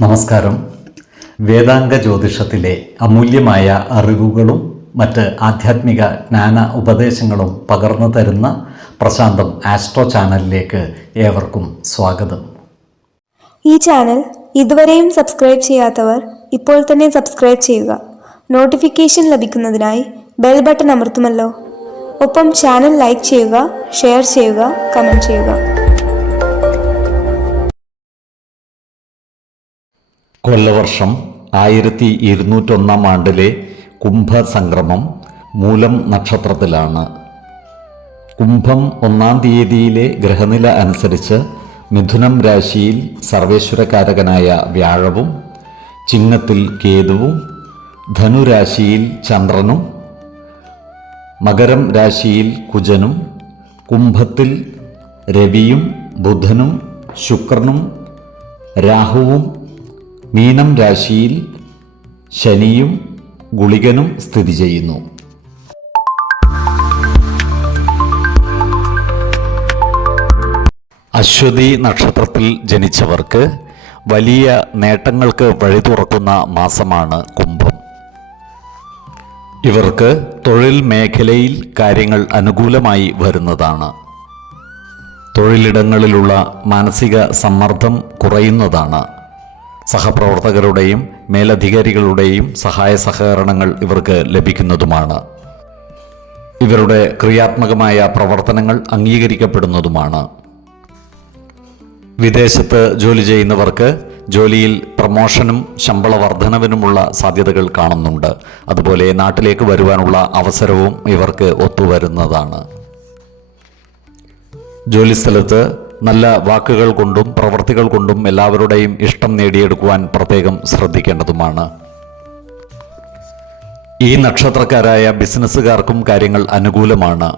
നമസ്കാരം. വേദാംഗ ജ്യോതിഷത്തിലെ അമൂല്യമായ അറിവുകളും മറ്റ് ആധ്യാത്മിക ജ്ഞാന ഉപദേശങ്ങളും പകർന്നു തരുന്ന പ്രശാന്തം ആസ്ട്രോ ചാനലിലേക്ക് ഏവർക്കും സ്വാഗതം. ഈ ചാനൽ ഇതുവരെയും സബ്സ്ക്രൈബ് ചെയ്യാത്തവർ ഇപ്പോൾ തന്നെ സബ്സ്ക്രൈബ് ചെയ്യുക. നോട്ടിഫിക്കേഷൻ ലഭിക്കുന്നതിനായി ബെൽ ബട്ടൺ അമർത്തുമല്ലോ. ഒപ്പം ചാനൽ ലൈക്ക് ചെയ്യുക, ഷെയർ ചെയ്യുക, കമൻറ്റ് ചെയ്യുക. കൊല്ലവർഷം 1201 ആണ്ടിലെ കുംഭസംക്രമം മൂലം നക്ഷത്രത്തിലാണ്. കുംഭം 1-ാം തീയതിയിലെ ഗ്രഹനില അനുസരിച്ച് മിഥുനം രാശിയിൽ സർവേശ്വരകാരകനായ വ്യാഴവും, ചിങ്ങത്തിൽ കേതുവും, ധനുരാശിയിൽ ചന്ദ്രനും, മകരം രാശിയിൽ കുജനും, കുംഭത്തിൽ രവിയും ബുധനും ശുക്രനും രാഹുവും, മീനം രാശിയിൽ ശനിയും ഗുളികനും സ്ഥിതി ചെയ്യുന്നു. അശ്വതി നക്ഷത്രത്തിൽ ജനിച്ചവർക്ക് വലിയ നേട്ടങ്ങൾക്ക് വഴി തുറക്കുന്ന മാസമാണ് കുംഭം. ഇവർക്ക് തൊഴിൽ മേഖലയിൽ കാര്യങ്ങൾ അനുകൂലമായി വരുന്നതാണ്. തൊഴിലിടങ്ങളിലുള്ള മാനസിക സമ്മർദ്ദം കുറയുന്നതാണ്. സഹപ്രവർത്തകരുടെയും മേലധികാരികളുടെയും സഹായ സഹകരണങ്ങൾ ഇവർക്ക് ലഭിക്കുന്നതുമാണ്. ഇവരുടെ ക്രിയാത്മകമായ പ്രവർത്തനങ്ങൾ അംഗീകരിക്കപ്പെടുന്നതുമാണ്. വിദേശത്ത് ജോലി ചെയ്യുന്നവർക്ക് ജോലിയിൽ പ്രമോഷനും ശമ്പള വർധനവിനുമുള്ള സാധ്യതകൾ കാണുന്നുണ്ട്. അതുപോലെ നാട്ടിലേക്ക് വരുവാനുള്ള അവസരവും ഇവർക്ക് ഒത്തുവരുന്നതാണ്. ജോലിസ്ഥലത്ത് നല്ല വാക്കുകൾ കൊണ്ടും പ്രവൃത്തികൾ കൊണ്ടും എല്ലാവരുടെയും ഇഷ്ടം നേടിയെടുക്കുവാൻ പ്രത്യേകം ശ്രദ്ധിക്കേണ്ടതുമാണ്. ഈ നക്ഷത്രക്കാരായ ബിസിനസ്സുകാർക്കും കാര്യങ്ങൾ അനുകൂലമാണ്.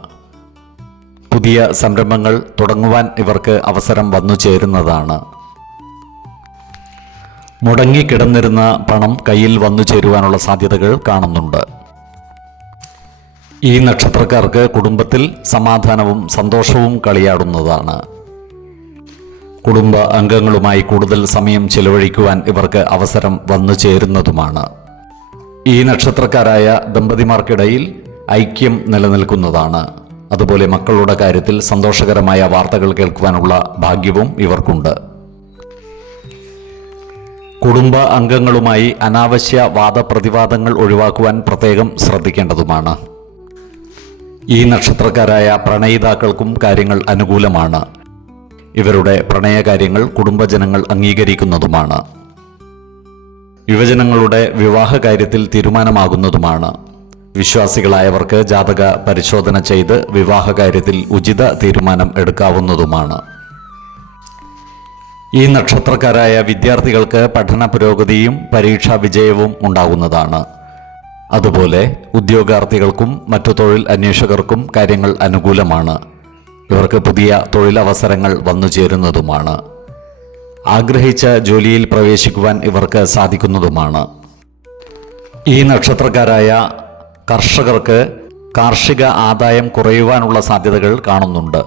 പുതിയ സംരംഭങ്ങൾ തുടങ്ങുവാൻ ഇവർക്ക് അവസരം വന്നു ചേരുന്നതാണ്. മുടങ്ങിക്കിടന്നിരുന്ന പണം കയ്യിൽ വന്നു ചേരുവാനുള്ള സാധ്യതകൾ കാണുന്നുണ്ട്. ഈ നക്ഷത്രക്കാർക്ക് കുടുംബത്തിൽ സമാധാനവും സന്തോഷവും കളിയാടുന്നതാണ്. കുടുംബ അംഗങ്ങളുമായി കൂടുതൽ സമയം ചിലവഴിക്കുവാൻ ഇവർക്ക് അവസരം വന്നു ചേരുന്നതുമാണ്. ഈ നക്ഷത്രക്കാരായ ദമ്പതിമാർക്കിടയിൽ ഐക്യം നിലനിൽക്കുന്നതാണ്. അതുപോലെ മക്കളുടെ കാര്യത്തിൽ സന്തോഷകരമായ വാർത്തകൾ കേൾക്കുവാനുള്ള ഭാഗ്യവും ഇവർക്കുണ്ട്. കുടുംബ അംഗങ്ങളുമായി അനാവശ്യ വാദപ്രതിവാദങ്ങൾ ഒഴിവാക്കുവാൻ പ്രത്യേകം ശ്രദ്ധിക്കേണ്ടതുമാണ്. ഈ നക്ഷത്രക്കാരായ പ്രണയിതാക്കൾക്കും കാര്യങ്ങൾ അനുകൂലമാണ്. ഇവരുടെ പ്രണയകാര്യങ്ങൾ കുടുംബജനങ്ങൾ അംഗീകരിക്കുന്നതുമാണ്. യുവജനങ്ങളുടെ വിവാഹ കാര്യത്തിൽ തീരുമാനമാകുന്നതുമാണ്. വിശ്വാസികളായവർക്ക് ജാതക പരിശോധന ചെയ്ത് വിവാഹ കാര്യത്തിൽ ഉചിത തീരുമാനം എടുക്കാവുന്നതുമാണ്. ഈ നക്ഷത്രക്കാരായ വിദ്യാർത്ഥികൾക്ക് പഠന പുരോഗതിയും പരീക്ഷാ വിജയവും ഉണ്ടാകുന്നതാണ്. അതുപോലെ ഉദ്യോഗാർത്ഥികൾക്കും മറ്റു തൊഴിൽ അന്വേഷകർക്കും കാര്യങ്ങൾ അനുകൂലമാണ്. ഇവർക്ക് പുതിയ തൊഴിലവസരങ്ങൾ വന്നു ചേരുന്നതുമാണ്. ആഗ്രഹിച്ച ജോലിയിൽ പ്രവേശിക്കുവാൻ ഇവർക്ക് സാധിക്കുന്നതുമാണ്. ഈ നക്ഷത്രക്കാരായ കർഷകർക്ക് കാർഷിക ആദായം കുറയുവാനുള്ള സാധ്യതകൾ കാണുന്നുണ്ട്.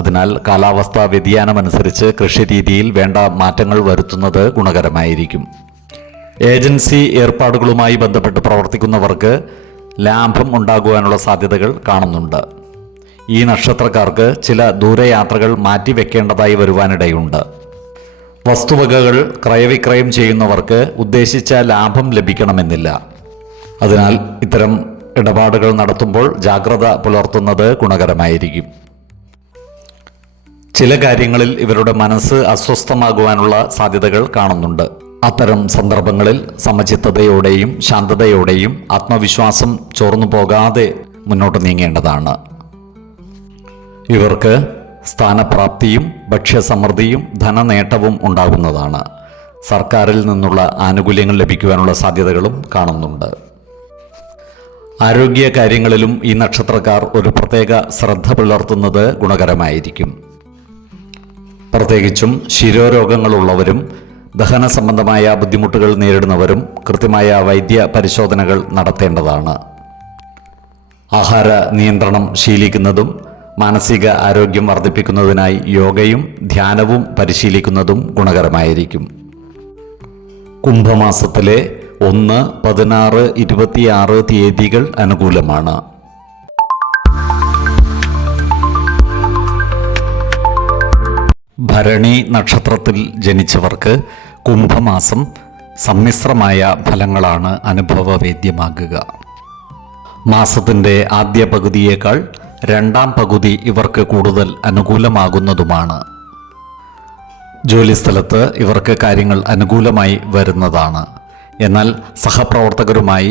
അതിനാൽ കാലാവസ്ഥാ വ്യതിയാനമനുസരിച്ച് കൃഷിരീതിയിൽ വേണ്ട മാറ്റങ്ങൾ വരുത്തുന്നത് ഗുണകരമായിരിക്കും. ഏജൻസി ഏർപ്പാടുകളുമായി ബന്ധപ്പെട്ട് പ്രവർത്തിക്കുന്നവർക്ക് ലാഭം ഉണ്ടാകുവാനുള്ള സാധ്യതകൾ കാണുന്നുണ്ട്. ഈ നക്ഷത്രക്കാർക്ക് ചില ദൂരയാത്രകൾ മാറ്റിവെക്കേണ്ടതായി വരുവാനിടയുണ്ട്. വസ്തുവകകൾ ക്രയവിക്രയം ചെയ്യുന്നവർക്ക് ഉദ്ദേശിച്ച ലാഭം ലഭിക്കണമെന്നില്ല. അതിനാൽ ഇത്തരം ഇടപാടുകൾ നടത്തുമ്പോൾ ജാഗ്രത പുലർത്തുന്നത് ഗുണകരമായിരിക്കും. ചില കാര്യങ്ങളിൽ ഇവരുടെ മനസ്സ് അസ്വസ്ഥമാകുവാനുള്ള സാധ്യതകൾ കാണുന്നുണ്ട്. അത്തരം സന്ദർഭങ്ങളിൽ സമചിത്തതയോടെയും ശാന്തതയോടെയും ആത്മവിശ്വാസം ചോർന്നു പോകാതെ മുന്നോട്ട് നീങ്ങേണ്ടതാണ്. ഇവർക്ക് സ്ഥാനപ്രാപ്തിയും ഭക്ഷ്യസമൃദ്ധിയും ധനനേട്ടവും ഉണ്ടാകുന്നതാണ്. സർക്കാരിൽ നിന്നുള്ള ആനുകൂല്യങ്ങൾ ലഭിക്കുവാനുള്ള സാധ്യതകളും കാണുന്നുണ്ട്. ആരോഗ്യ കാര്യങ്ങളിലും ഈ നക്ഷത്രക്കാർ ഒരു പ്രത്യേക ശ്രദ്ധ പുലർത്തുന്നത് ഗുണകരമായിരിക്കും. പ്രത്യേകിച്ചും ശിരോരോഗങ്ങളുള്ളവരും ദഹന സംബന്ധമായ ബുദ്ധിമുട്ടുകൾ നേരിടുന്നവരും കൃത്യമായ വൈദ്യ പരിശോധനകൾ നടത്തേണ്ടതാണ്. ആഹാര നിയന്ത്രണം ശീലിക്കുന്നതും മാനസിക ആരോഗ്യം വർദ്ധിപ്പിക്കുന്നതിനായി യോഗയും ധ്യാനവും പരിശീലിക്കുന്നതും ഗുണകരമായിരിക്കും. കുംഭമാസത്തിലെ 1, 16, 26 തീയതികൾ അനുകൂലമാണ്. ഭരണി നക്ഷത്രത്തിൽ ജനിച്ചവർക്ക് കുംഭമാസം സമ്മിശ്രമായ ഫലങ്ങളാണ് അനുഭവവേദ്യമാകുക. മാസത്തിൻ്റെ ആദ്യ പകുതിയേക്കാൾ രണ്ടാം പകുതി ഇവർക്ക് കൂടുതൽ അനുകൂലമാകുന്നതുമാണ്. ജോലിസ്ഥലത്ത് ഇവർക്ക് കാര്യങ്ങൾ അനുകൂലമായി വരുന്നതാണ്. എന്നാൽ സഹപ്രവർത്തകരുമായി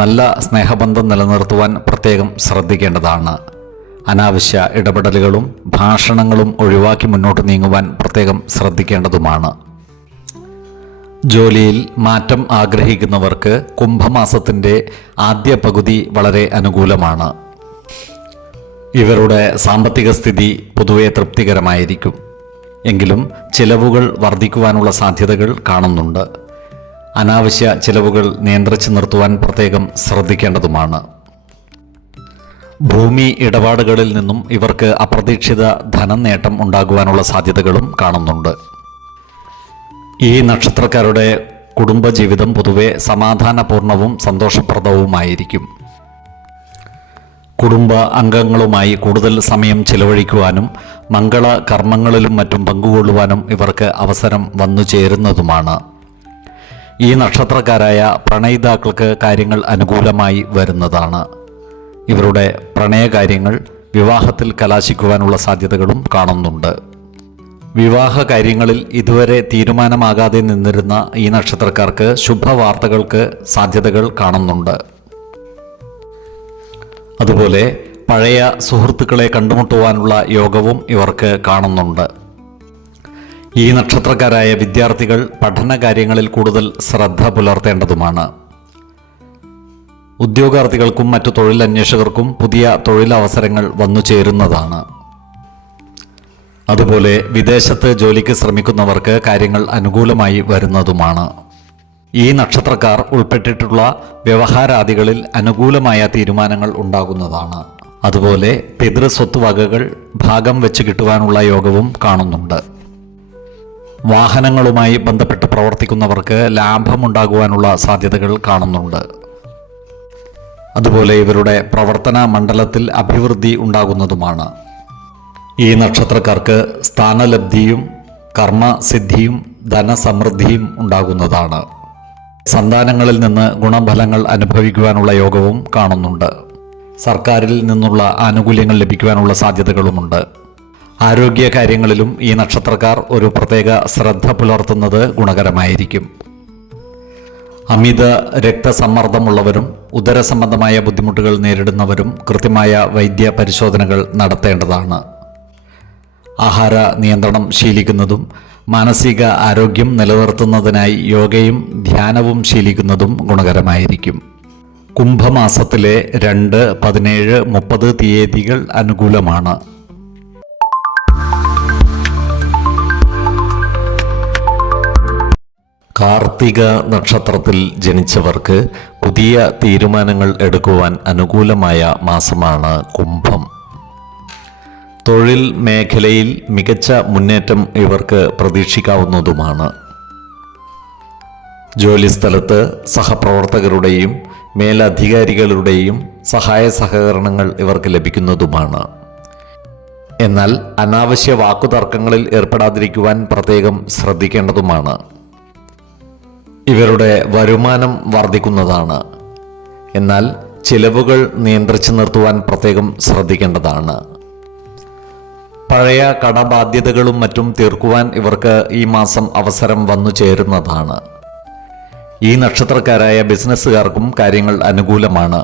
നല്ല സ്നേഹബന്ധം നിലനിർത്തുവാൻ പ്രത്യേകം ശ്രദ്ധിക്കേണ്ടതാണ്. അനാവശ്യ ഇടപെടലുകളും ഭാഷണങ്ങളും ഒഴിവാക്കി മുന്നോട്ട് നീങ്ങുവാൻ പ്രത്യേകം ശ്രദ്ധിക്കേണ്ടതുമാണ്. ജോലിയിൽ മാറ്റം ആഗ്രഹിക്കുന്നവർക്ക് കുംഭമാസത്തിൻ്റെ ആദ്യ പകുതി വളരെ അനുകൂലമാണ്. ഇവരുടെ സാമ്പത്തിക സ്ഥിതി പൊതുവെ തൃപ്തികരമായിരിക്കും. എങ്കിലും ചിലവുകൾ വർദ്ധിക്കുവാനുള്ള സാധ്യതകൾ കാണുന്നുണ്ട്. അനാവശ്യ ചിലവുകൾ നിയന്ത്രിച്ചു നിർത്തുവാൻ പ്രത്യേകം ശ്രദ്ധിക്കേണ്ടതുമാണ്. ഭൂമി ഇടപാടുകളിൽ നിന്നും ഇവർക്ക് അപ്രതീക്ഷിത ധനനേട്ടം ഉണ്ടാകുവാനുള്ള സാധ്യതകളും കാണുന്നുണ്ട്. ഈ നക്ഷത്രക്കാരുടെ കുടുംബജീവിതം പൊതുവെ സമാധാനപൂർണവും സന്തോഷപ്രദവുമായിരിക്കും. കുടുംബ അംഗങ്ങളുമായി കൂടുതൽ സമയം ചിലവഴിക്കുവാനും മംഗള കർമ്മങ്ങളിലും മറ്റും പങ്കുകൊള്ളുവാനും ഇവർക്ക് അവസരം വന്നു ചേരുന്നതുമാണ്. ഈ നക്ഷത്രക്കാരായ പ്രണയിതാക്കൾക്ക് കാര്യങ്ങൾ അനുകൂലമായി വരുന്നതാണ്. ഇവരുടെ പ്രണയകാര്യങ്ങൾ വിവാഹത്തിൽ കലാശിക്കുവാനുള്ള സാധ്യതകളും കാണുന്നുണ്ട്. വിവാഹ കാര്യങ്ങളിൽ ഇതുവരെ തീരുമാനമാകാതെ നിന്നിരുന്ന ഈ നക്ഷത്രക്കാർക്ക് ശുഭവാർത്തകൾക്ക് സാധ്യതകൾ കാണുന്നുണ്ട്. അതുപോലെ പഴയ സുഹൃത്തുക്കളെ കണ്ടുമുട്ടുവാനുള്ള യോഗവും ഇവർക്ക് കാണുന്നുണ്ട്. ഈ നക്ഷത്രക്കാരായ വിദ്യാർത്ഥികൾ പഠന കാര്യങ്ങളിൽ കൂടുതൽ ശ്രദ്ധ പുലർത്തേണ്ടതുമാണ്. ഉദ്യോഗാർത്ഥികൾക്കും മറ്റു തൊഴിലന്വേഷകർക്കും പുതിയ തൊഴിലവസരങ്ങൾ വന്നു ചേരുന്നതാണ്. അതുപോലെ വിദേശത്ത് ജോലിക്ക് ശ്രമിക്കുന്നവർക്ക് കാര്യങ്ങൾ അനുകൂലമായി വരുന്നതുമാണ്. ഈ നക്ഷത്രക്കാർ ഉൾപ്പെട്ടിട്ടുള്ള വ്യവഹാരാദികളിൽ അനുകൂലമായ തീരുമാനങ്ങൾ ഉണ്ടാകുന്നതാണ്. അതുപോലെ പിതൃസ്വത്ത് വകകൾ ഭാഗം വെച്ച് കിട്ടുവാനുള്ള യോഗവും കാണുന്നുണ്ട്. വാഹനങ്ങളുമായി ബന്ധപ്പെട്ട് പ്രവർത്തിക്കുന്നവർക്ക് ലാഭമുണ്ടാകുവാനുള്ള സാധ്യതകൾ കാണുന്നുണ്ട്. അതുപോലെ ഇവരുടെ പ്രവർത്തന മണ്ഡലത്തിൽ അഭിവൃദ്ധി ഉണ്ടാകുന്നതുമാണ്. ഈ നക്ഷത്രക്കാർക്ക് സ്ഥാനലബ്ധിയും കർമ്മസിദ്ധിയും ധനസമൃദ്ധിയും ഉണ്ടാകുന്നതാണ്. സന്താനങ്ങളിൽ നിന്ന് ഗുണഫലങ്ങൾ അനുഭവിക്കുവാനുള്ള യോഗവും കാണുന്നുണ്ട്. സർക്കാരിൽ നിന്നുള്ള ആനുകൂല്യങ്ങൾ ലഭിക്കുവാനുള്ള സാധ്യതകളുമുണ്ട്. ആരോഗ്യ കാര്യങ്ങളിലും ഈ നക്ഷത്രക്കാർ ഒരു പ്രത്യേക ശ്രദ്ധ പുലർത്തുന്നത് ഗുണകരമായിരിക്കും. അമിത രക്തസമ്മർദ്ദമുള്ളവരും ഉദരസംബന്ധമായ ബുദ്ധിമുട്ടുകൾ നേരിടുന്നവരും കൃത്യമായ വൈദ്യ പരിശോധനകൾ നടത്തേണ്ടതാണ്. ആഹാര നിയന്ത്രണം ശീലിക്കുന്നതും മാനസിക ആരോഗ്യം നിലനിർത്തുന്നതിനായി യോഗയും ധ്യാനവും ശീലിക്കുന്നതും ഗുണകരമായിരിക്കും. കുംഭമാസത്തിലെ 2, 17, 30 തീയതികൾ അനുകൂലമാണ്. കാർത്തിക നക്ഷത്രത്തിൽ ജനിച്ചവർക്ക് പുതിയ തീരുമാനങ്ങൾ എടുക്കുവാൻ അനുകൂലമായ മാസമാണ് കുംഭം. തൊഴിൽ മേഖലയിൽ മികച്ച മുന്നേറ്റം ഇവർക്ക് പ്രതീക്ഷിക്കാവുന്നതുമാണ്. ജോലിസ്ഥലത്ത് സഹപ്രവർത്തകരുടെയും മേലധികാരികളുടെയും സഹായ സഹകരണങ്ങൾ ഇവർക്ക് ലഭിക്കുന്നതുമാണ്. എന്നാൽ അനാവശ്യ വാക്കുതർക്കങ്ങളിൽ ഏർപ്പെടാതിരിക്കുവാൻ പ്രത്യേകം ശ്രദ്ധിക്കേണ്ടതുമാണ്. ഇവരുടെ വരുമാനം വർദ്ധിക്കുന്നതാണ്. എന്നാൽ ചിലവുകൾ നിയന്ത്രിച്ചു നിർത്തുവാൻ പ്രത്യേകം ശ്രദ്ധിക്കേണ്ടതാണ്. പഴയ കടബാധ്യതകളും മറ്റും തീർക്കുവാൻ ഇവർക്ക് ഈ മാസം അവസരം വന്നു ചേരുന്നതാണ്. ഈ നക്ഷത്രക്കാരായ ബിസിനസ്സുകാർക്കും കാര്യങ്ങൾ അനുകൂലമാണ്.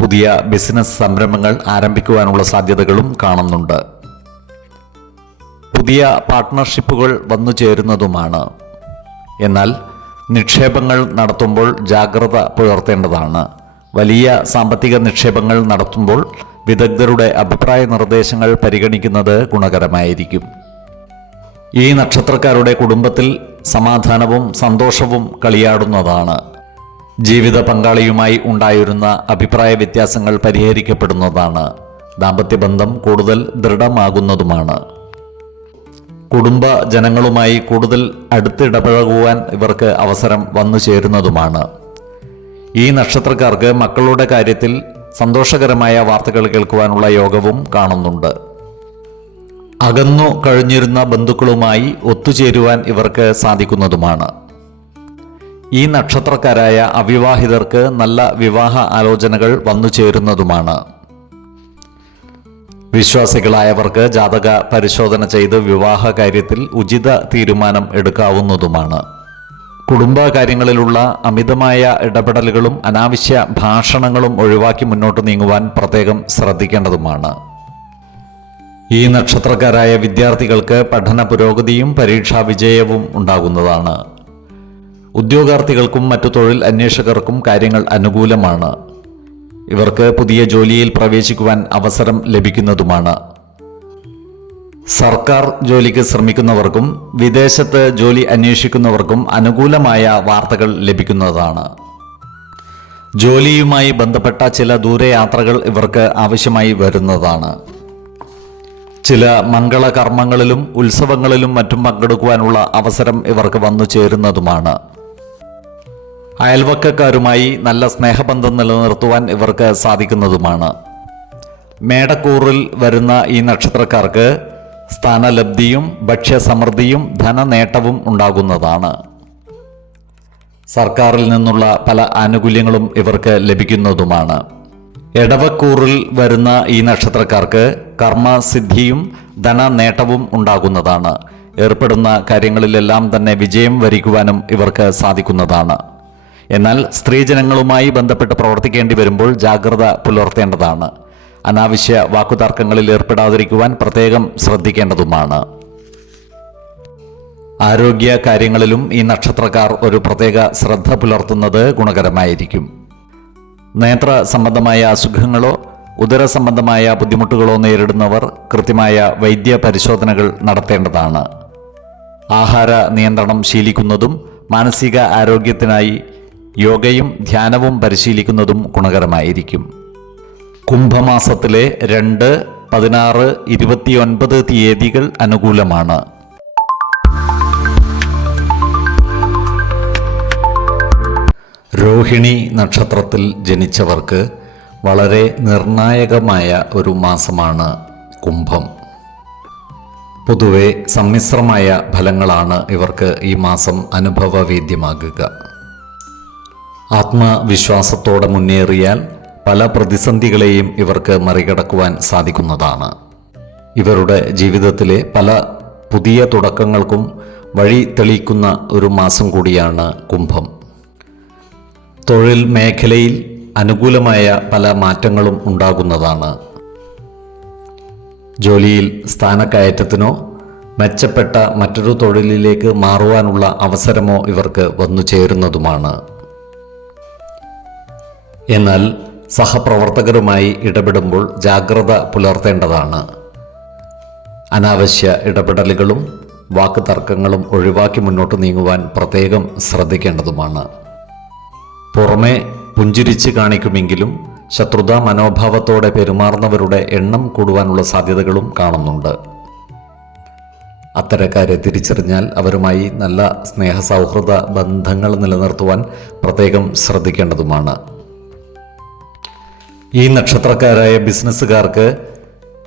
പുതിയ ബിസിനസ് സംരംഭങ്ങൾ ആരംഭിക്കുവാനുള്ള സാധ്യതകളും കാണുന്നുണ്ട്. പുതിയ പാർട്ട്ണർഷിപ്പുകൾ വന്നു ചേരുന്നതുമാണ്. എന്നാൽ നിക്ഷേപങ്ങൾ നടത്തുമ്പോൾ ജാഗ്രത പുലർത്തേണ്ടതാണ്. വലിയ സാമ്പത്തിക നിക്ഷേപങ്ങൾ നടത്തുമ്പോൾ വിദഗ്ധരുടെ അഭിപ്രായ നിർദ്ദേശങ്ങൾ പരിഗണിക്കുന്നത് ഗുണകരമായിരിക്കും. ഈ നക്ഷത്രക്കാരുടെ കുടുംബത്തിൽ സമാധാനവും സന്തോഷവും കളിയാടുന്നതാണ്. ജീവിത പങ്കാളിയുമായി ഉണ്ടായിരുന്ന അഭിപ്രായ വ്യത്യാസങ്ങൾ പരിഹരിക്കപ്പെടുന്നതാണ്. ദാമ്പത്യബന്ധം കൂടുതൽ ദൃഢമാകുന്നതുമാണ്. കുടുംബ ജനങ്ങളുമായി കൂടുതൽ അടുത്തിടപഴകുവാൻ ഇവർക്ക് അവസരം വന്നു ചേരുന്നതുമാണ്. ഈ നക്ഷത്രക്കാർക്ക് മക്കളുടെ കാര്യത്തിൽ സന്തോഷകരമായ വാർത്തകൾ കേൾക്കുവാനുള്ള യോഗവും കാണുന്നുണ്ട്. അകന്നു കഴിഞ്ഞിരുന്ന ബന്ധുക്കളുമായി ഒത്തുചേരുവാൻ ഇവർക്ക് സാധിക്കുന്നതുമാണ്. ഈ നക്ഷത്രക്കാരായ അവിവാഹിതർക്ക് നല്ല വിവാഹ ആലോചനകൾ വന്നു ചേരുന്നതുമാണ്. വിശ്വാസികളായവർക്ക് ജാതക പരിശോധന ചെയ്ത് വിവാഹ കാര്യത്തിൽ ഉചിത തീരുമാനം എടുക്കാവുന്നതുമാണ്. കുടുംബകാര്യങ്ങളിലുള്ള അമിതമായ ഇടപെടലുകളും അനാവശ്യ ഭാഷണങ്ങളും ഒഴിവാക്കി മുന്നോട്ട് നീങ്ങുവാൻ പ്രത്യേകം ശ്രദ്ധിക്കേണ്ടതുമാണ്. ഈ നക്ഷത്രക്കാരായ വിദ്യാർത്ഥികൾക്ക് പഠന പുരോഗതിയും പരീക്ഷാ വിജയവും ഉണ്ടാകുന്നതാണ്. ഉദ്യോഗാർത്ഥികൾക്കും മറ്റു തൊഴിൽ അന്വേഷകർക്കും കാര്യങ്ങൾ അനുകൂലമാണ്. ഇവർക്ക് പുതിയ ജോലിയിൽ പ്രവേശിക്കുവാൻ അവസരം ലഭിക്കുന്നതുമാണ്. സർക്കാർ ജോലിക്ക് ശ്രമിക്കുന്നവർക്കും വിദേശത്ത് ജോലി അന്വേഷിക്കുന്നവർക്കും അനുകൂലമായ വാർത്തകൾ ലഭിക്കുന്നതാണ്. ജോലിയുമായി ബന്ധപ്പെട്ട ചില ദൂരയാത്രകൾ ഇവർക്ക് ആവശ്യമായി വരുന്നതാണ്. ചില മംഗളകർമ്മങ്ങളിലും ഉത്സവങ്ങളിലും മറ്റും പങ്കെടുക്കുവാനുള്ള അവസരം ഇവർക്ക് വന്നു ചേരുന്നതുമാണ്. അയൽവക്കക്കാരുമായി നല്ല സ്നേഹബന്ധം നിലനിർത്തുവാൻ ഇവർക്ക് സാധിക്കുന്നതുമാണ്. മേടക്കൂറിൽ വരുന്ന ഈ നക്ഷത്രക്കാർക്ക് സ്ഥാനലബ്ധിയും ഭക്ഷ്യസമൃദ്ധിയും ധനനേട്ടവും ഉണ്ടാകുന്നതാണ്. സർക്കാരിൽ നിന്നുള്ള പല ആനുകൂല്യങ്ങളും ഇവർക്ക് ലഭിക്കുന്നതുമാണ്. എടവക്കൂറിൽ വരുന്ന ഈ നക്ഷത്രക്കാർക്ക് കർമ്മസിദ്ധിയും ധനനേട്ടവും ഉണ്ടാകുന്നതാണ്. ഏർപ്പെടുന്ന കാര്യങ്ങളിലെല്ലാം തന്നെ വിജയം വരിക്കുവാനും ഇവർക്ക് സാധിക്കുന്നതാണ്. എന്നാൽ സ്ത്രീജനങ്ങളുമായി ബന്ധപ്പെട്ട് പ്രവർത്തിക്കേണ്ടി വരുമ്പോൾ ജാഗ്രത പുലർത്തേണ്ടതാണ്. അനാവശ്യ വാക്കുതർക്കങ്ങളിൽ ഏർപ്പെടാതിരിക്കുവാൻ പ്രത്യേകം ശ്രദ്ധിക്കേണ്ടതുമാണ്. ആരോഗ്യ കാര്യങ്ങളിലും ഈ നക്ഷത്രക്കാർ ഒരു പ്രത്യേക ശ്രദ്ധ പുലർത്തുന്നത് ഗുണകരമായിരിക്കും. നേത്ര സംബന്ധമായ അസുഖങ്ങളോ ഉദര സംബന്ധമായ ബുദ്ധിമുട്ടുകളോ നേരിടുന്നവർ കൃത്യമായ വൈദ്യ പരിശോധനകൾ നടത്തേണ്ടതാണ്. ആഹാര നിയന്ത്രണം ശീലിക്കുന്നതും മാനസിക ആരോഗ്യത്തിനായി യോഗയും ധ്യാനവും പരിശീലിക്കുന്നതും ഗുണകരമായിരിക്കും. കുംഭമാസത്തിലെ 2, 16, 29 തീയതികൾ അനുകൂലമാണ്. രോഹിണി നക്ഷത്രത്തിൽ ജനിച്ചവർക്ക് വളരെ നിർണായകമായ ഒരു മാസമാണ് കുംഭം. പൊതുവെ സമ്മിശ്രമായ ഫലങ്ങളാണ് ഇവർക്ക് ഈ മാസം അനുഭവവേദ്യമാകുക. ആത്മവിശ്വാസത്തോടെ മുന്നേറിയാൽ പല പ്രതിസന്ധികളെയും ഇവർക്ക് മറികടക്കുവാൻ സാധിക്കുന്നതാണ്. ഇവരുടെ ജീവിതത്തിലെ പല പുതിയ തുടക്കങ്ങൾക്കും വഴി തെളിയിക്കുന്ന ഒരു മാസം കൂടിയാണ് കുംഭം. തൊഴിൽ മേഖലയിൽ അനുകൂലമായ പല മാറ്റങ്ങളും ഉണ്ടാകുന്നതാണ്. ജോലിയിൽ സ്ഥാനക്കയറ്റത്തിനോ മെച്ചപ്പെട്ട മറ്റൊരു തൊഴിലിലേക്ക് മാറുവാനുള്ള അവസരമോ ഇവർക്ക് വന്നു ചേരുന്നതുമാണ്. എന്നാൽ സഹപ്രവർത്തകരുമായി ഇടപെടുമ്പോൾ ജാഗ്രത പുലർത്തേണ്ടതാണ്. അനാവശ്യ ഇടപെടലുകളും വാക്കുതർക്കങ്ങളും ഒഴിവാക്കി മുന്നോട്ട് നീങ്ങുവാൻ പ്രത്യേകം ശ്രദ്ധിക്കേണ്ടതുമാണ്. പുറമെ പുഞ്ചിരിച്ച് കാണിക്കുമെങ്കിലും ശത്രുതാ മനോഭാവത്തോടെ പെരുമാറുന്നവരുടെ എണ്ണം കൂടുവാനുള്ള സാധ്യതകളും കാണുന്നുണ്ട്. അത്തരക്കാരെ തിരിച്ചറിഞ്ഞാൽ അവരുമായി നല്ല സ്നേഹസൗഹൃദ ബന്ധങ്ങൾ നിലനിർത്തുവാൻ പ്രത്യേകം ശ്രദ്ധിക്കേണ്ടതുമാണ്. ഈ നക്ഷത്രക്കാരായ ബിസിനസ്സുകാർക്ക്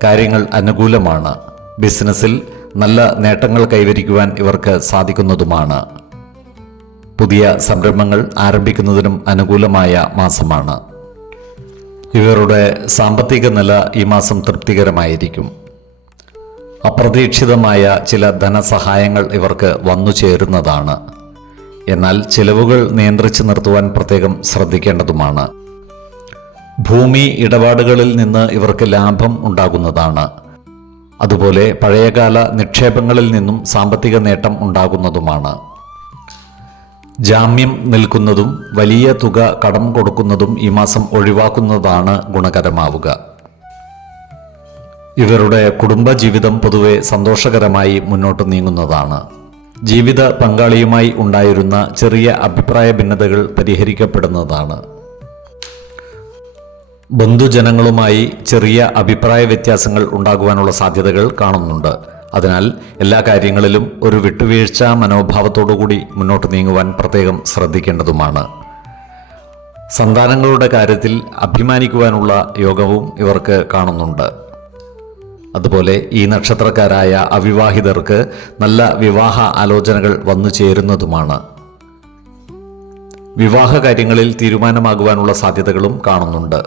കാര്യങ്ങൾ അനുകൂലമാണ്. ബിസിനസ്സിൽ നല്ല നേട്ടങ്ങൾ കൈവരിക്കുവാൻ ഇവർക്ക് സാധിക്കുന്നതുമാണ്. പുതിയ സംരംഭങ്ങൾ ആരംഭിക്കുന്നതിനും അനുകൂലമായ മാസമാണ്. ഇവരുടെ സാമ്പത്തിക നില ഈ മാസം തൃപ്തികരമായിരിക്കും. അപ്രതീക്ഷിതമായ ചില ധനസഹായങ്ങൾ ഇവർക്ക് വന്നു ചേരുന്നതാണ്. എന്നാൽ ചിലവുകൾ നിയന്ത്രിച്ചു നിർത്തുവാൻ പ്രത്യേകം ശ്രദ്ധിക്കേണ്ടതുമാണ്. ഭൂമി ഇടപാടുകളിൽ നിന്ന് ഇവർക്ക് ലാഭം ഉണ്ടാകുന്നതാണ്. അതുപോലെ പഴയകാല നിക്ഷേപങ്ങളിൽ നിന്നും സാമ്പത്തിക നേട്ടം ഉണ്ടാകുന്നതുമാണ്. ജാമ്യം നിൽക്കുന്നതും വലിയ തുക കടം കൊടുക്കുന്നതും ഈ മാസം ഒഴിവാക്കുന്നതാണ് ഗുണകരമാവുക. ഇവരുടെ കുടുംബജീവിതം പൊതുവെ സന്തോഷകരമായി മുന്നോട്ട് നീങ്ങുന്നതാണ്. ജീവിത പങ്കാളിയുമായി ഉണ്ടായിരുന്ന ചെറിയ അഭിപ്രായ ഭിന്നതകൾ പരിഹരിക്കപ്പെടുന്നതാണ്. ബന്ധുജനങ്ങളുമായി ചെറിയ അഭിപ്രായ വ്യത്യാസങ്ങൾ ഉണ്ടാകുവാനുള്ള സാധ്യതകൾ കാണുന്നുണ്ട്. അതിനാൽ എല്ലാ കാര്യങ്ങളിലും ഒരു വിട്ടുവീഴ്ച മനോഭാവത്തോടുകൂടി മുന്നോട്ട് നീങ്ങുവാൻ പ്രത്യേകം ശ്രദ്ധിക്കേണ്ടതുമാണ്. സന്താനങ്ങളുടെ കാര്യത്തിൽ അഭിമാനിക്കുവാനുള്ള യോഗവും ഇവർക്ക് കാണുന്നുണ്ട്. അതുപോലെ ഈ നക്ഷത്രക്കാരായ അവിവാഹിതർക്ക് നല്ല വിവാഹ ആലോചനകൾ വന്നു ചേരുന്നതുമാണ്. വിവാഹ കാര്യങ്ങളിൽ തീരുമാനമാകുവാനുള്ള സാധ്യതകളും കാണുന്നുണ്ട്.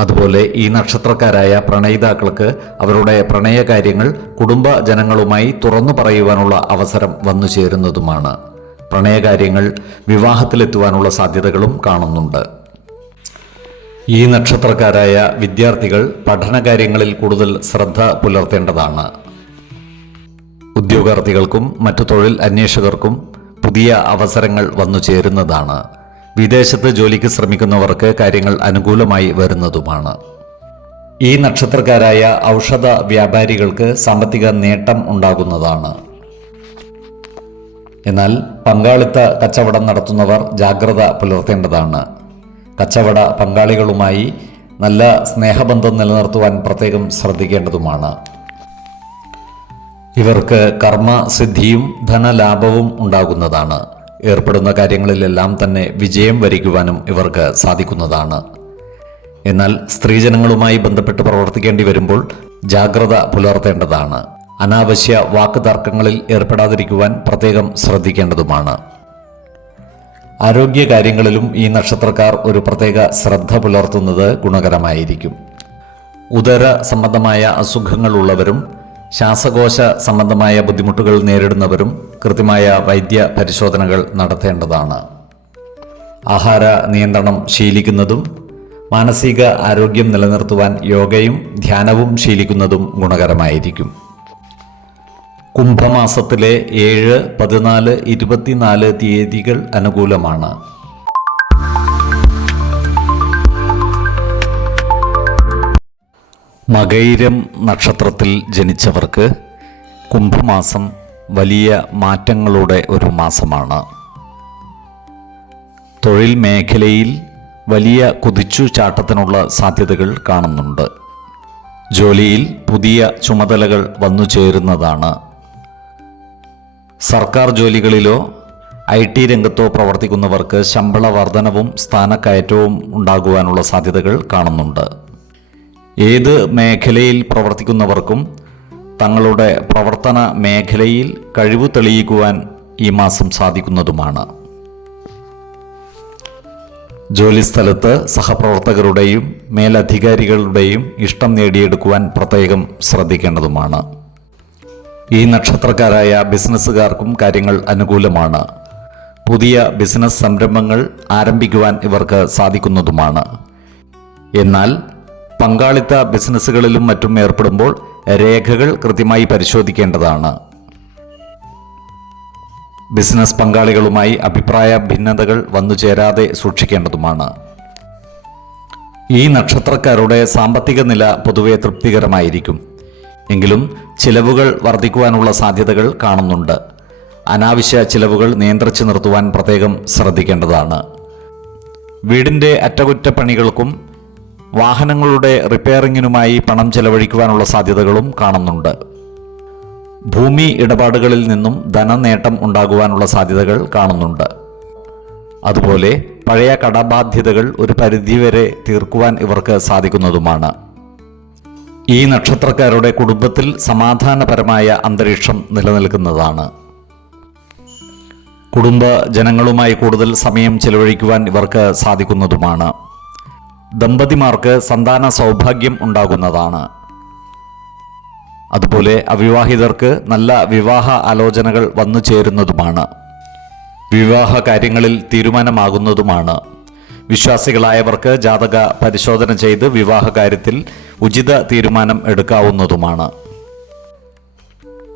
അതുപോലെ ഈ നക്ഷത്രക്കാരായ പ്രണയിതാക്കൾക്ക് അവരുടെ പ്രണയകാര്യങ്ങൾ കുടുംബജനങ്ങളുമായി തുറന്നു പറയുവാനുള്ള അവസരം വന്നു ചേരുന്നതുമാണ്. പ്രണയകാര്യങ്ങൾ വിവാഹത്തിലെത്തുവാനുള്ള സാധ്യതകളും കാണുന്നുണ്ട്. ഈ നക്ഷത്രക്കാരായ വിദ്യാർത്ഥികൾ പഠനകാര്യങ്ങളിൽ കൂടുതൽ ശ്രദ്ധ പുലർത്തേണ്ടതാണ്. ഉദ്യോഗാർത്ഥികൾക്കും മറ്റു തൊഴിൽ അന്വേഷകർക്കും പുതിയ അവസരങ്ങൾ വന്നു ചേരുന്നതാണ്. വിദേശത്ത് ജോലിക്ക് ശ്രമിക്കുന്നവർക്ക് കാര്യങ്ങൾ അനുകൂലമായി വരുന്നതുമാണ്. ഈ നക്ഷത്രക്കാരായ ഔഷധ വ്യാപാരികൾക്ക് സാമ്പത്തിക നേട്ടം ഉണ്ടാകുന്നതാണ്. എന്നാൽ പങ്കാളിത്ത കച്ചവടം നടത്തുന്നവർ ജാഗ്രത പുലർത്തേണ്ടതാണ്. കച്ചവട പങ്കാളികളുമായി നല്ല സ്നേഹബന്ധം നിലനിർത്തുവാൻ പ്രത്യേകം ശ്രദ്ധിക്കേണ്ടതുമാണ്. ഇവർക്ക് കർമ്മസിദ്ധിയും ധനലാഭവും ഉണ്ടാകുന്നതാണ്. ഏർപ്പെടുന്ന കാര്യങ്ങളിലെല്ലാം തന്നെ വിജയം വരിക്കുവാനും ഇവർക്ക് സാധിക്കുന്നതാണ്. എന്നാൽ സ്ത്രീജനങ്ങളുമായി ബന്ധപ്പെട്ട് പ്രവർത്തിക്കേണ്ടി വരുമ്പോൾ ജാഗ്രത പുലർത്തേണ്ടതാണ്. അനാവശ്യ വാക്കുതർക്കങ്ങളിൽ ഏർപ്പെടാതിരിക്കുവാൻ പ്രത്യേകം ശ്രദ്ധിക്കേണ്ടതുമാണ്. ആരോഗ്യകാര്യങ്ങളിലും ഈ നക്ഷത്രക്കാർ ഒരു പ്രത്യേക ശ്രദ്ധ പുലർത്തുന്നത് ഗുണകരമായിരിക്കും. ഉദര സംബന്ധമായ അസുഖങ്ങളുള്ളവരും ശ്വാസകോശ സംബന്ധമായ ബുദ്ധിമുട്ടുകൾ നേരിടുന്നവരും കൃത്യമായ വൈദ്യ പരിശോധനകൾ നടത്തേണ്ടതാണ്. ആഹാര നിയന്ത്രണം ശീലിക്കുന്നതും മാനസിക ആരോഗ്യം നിലനിർത്തുവാൻ യോഗയും ധ്യാനവും ശീലിക്കുന്നതും ഗുണകരമായിരിക്കും. കുംഭമാസത്തിലെ 7, 14, 24 തീയതികൾ അനുകൂലമാണ്. മകയിരം നക്ഷത്രത്തിൽ ജനിച്ചവർക്ക് കുംഭമാസം വലിയ മാറ്റങ്ങളുടെ ഒരു മാസമാണ്. തൊഴിൽ മേഖലയിൽ വലിയ കുതിച്ചുചാട്ടത്തിനുള്ള സാധ്യതകൾ കാണുന്നുണ്ട്. ജോലിയിൽ പുതിയ ചുമതലകൾ വന്നു ചേരുന്നതാണ്. സർക്കാർ ജോലികളിലോ IT രംഗത്തോ പ്രവർത്തിക്കുന്നവർക്ക് ശമ്പള വർധനവും സ്ഥാനക്കയറ്റവും ഉണ്ടാകുവാനുള്ള സാധ്യതകൾ കാണുന്നുണ്ട്. ഏത് മേഖലയിൽ പ്രവർത്തിക്കുന്നവർക്കും തങ്ങളുടെ പ്രവർത്തന മേഖലയിൽ കഴിവ് തെളിയിക്കുവാൻ ഈ മാസം സാധിക്കുന്നതുമാണ്. ജോലിസ്ഥലത്ത് സഹപ്രവർത്തകരുടെയും മേലധികാരികളുടെയും ഇഷ്ടം നേടിയെടുക്കുവാൻ പ്രത്യേകം ശ്രദ്ധിക്കേണ്ടതുമാണ്. ഈ നക്ഷത്രക്കാരായ ബിസിനസ്സുകാർക്കും കാര്യങ്ങൾ അനുകൂലമാണ്. പുതിയ ബിസിനസ് സംരംഭങ്ങൾ ആരംഭിക്കുവാൻ ഇവർക്ക് സാധിക്കുന്നതുമാണ്. എന്നാൽ പങ്കാളിത്ത ബിസിനസ്സുകളിലും മറ്റും ഏർപ്പെടുമ്പോൾ രേഖകൾ കൃത്യമായി പരിശോധിക്കേണ്ടതാണ്. ബിസിനസ് പങ്കാളികളുമായി അഭിപ്രായ ഭിന്നതകൾ വന്നു ചേരാതെ സൂക്ഷിക്കേണ്ടതുമാണ്. ഈ നക്ഷത്രക്കാരുടെ സാമ്പത്തിക നില പൊതുവെ തൃപ്തികരമായിരിക്കും. എങ്കിലും ചിലവുകൾ വർദ്ധിക്കുവാനുള്ള സാധ്യതകൾ കാണുന്നുണ്ട്. അനാവശ്യ ചിലവുകൾ നിയന്ത്രിച്ചു നിർത്തുവാൻ പ്രത്യേകം ശ്രദ്ധിക്കേണ്ടതാണ്. വീടിൻ്റെ അറ്റകുറ്റപ്പണികൾക്കും വാഹനങ്ങളുടെ റിപ്പയറിങ്ങിനുമായി പണം ചെലവഴിക്കുവാനുള്ള സാധ്യതകളും കാണുന്നുണ്ട്. ഭൂമി ഇടപാടുകളിൽ നിന്നും ധനനേട്ടം ഉണ്ടാകുവാനുള്ള സാധ്യതകൾ കാണുന്നുണ്ട്. അതുപോലെ പഴയ കടബാധ്യതകൾ ഒരു പരിധിവരെ തീർക്കുവാൻ ഇവർക്ക് സാധിക്കുന്നതുമാണ്. ഈ നക്ഷത്രക്കാരുടെ കുടുംബത്തിൽ സമാധാനപരമായ അന്തരീക്ഷം നിലനിൽക്കുന്നതാണ്. കുടുംബ ജനങ്ങളുമായി കൂടുതൽ സമയം ചെലവഴിക്കുവാൻ ഇവർക്ക് സാധിക്കുന്നതുമാണ്. ദമ്പതിമാർക്ക് സന്താന സൗഭാഗ്യം ഉണ്ടാകുന്നതാണ്. അതുപോലെ അവിവാഹിതർക്ക് നല്ല വിവാഹ ആലോചനകൾ വന്നു ചേരുന്നതുമാണ്. വിവാഹ കാര്യങ്ങളിൽ തീരുമാനമാകുന്നതുമാണ്. വിശ്വാസികളായവർക്ക് ജാതക പരിശോധന ചെയ്ത് വിവാഹ കാര്യത്തിൽ ഉചിത തീരുമാനം എടുക്കാവുന്നതുമാണ്.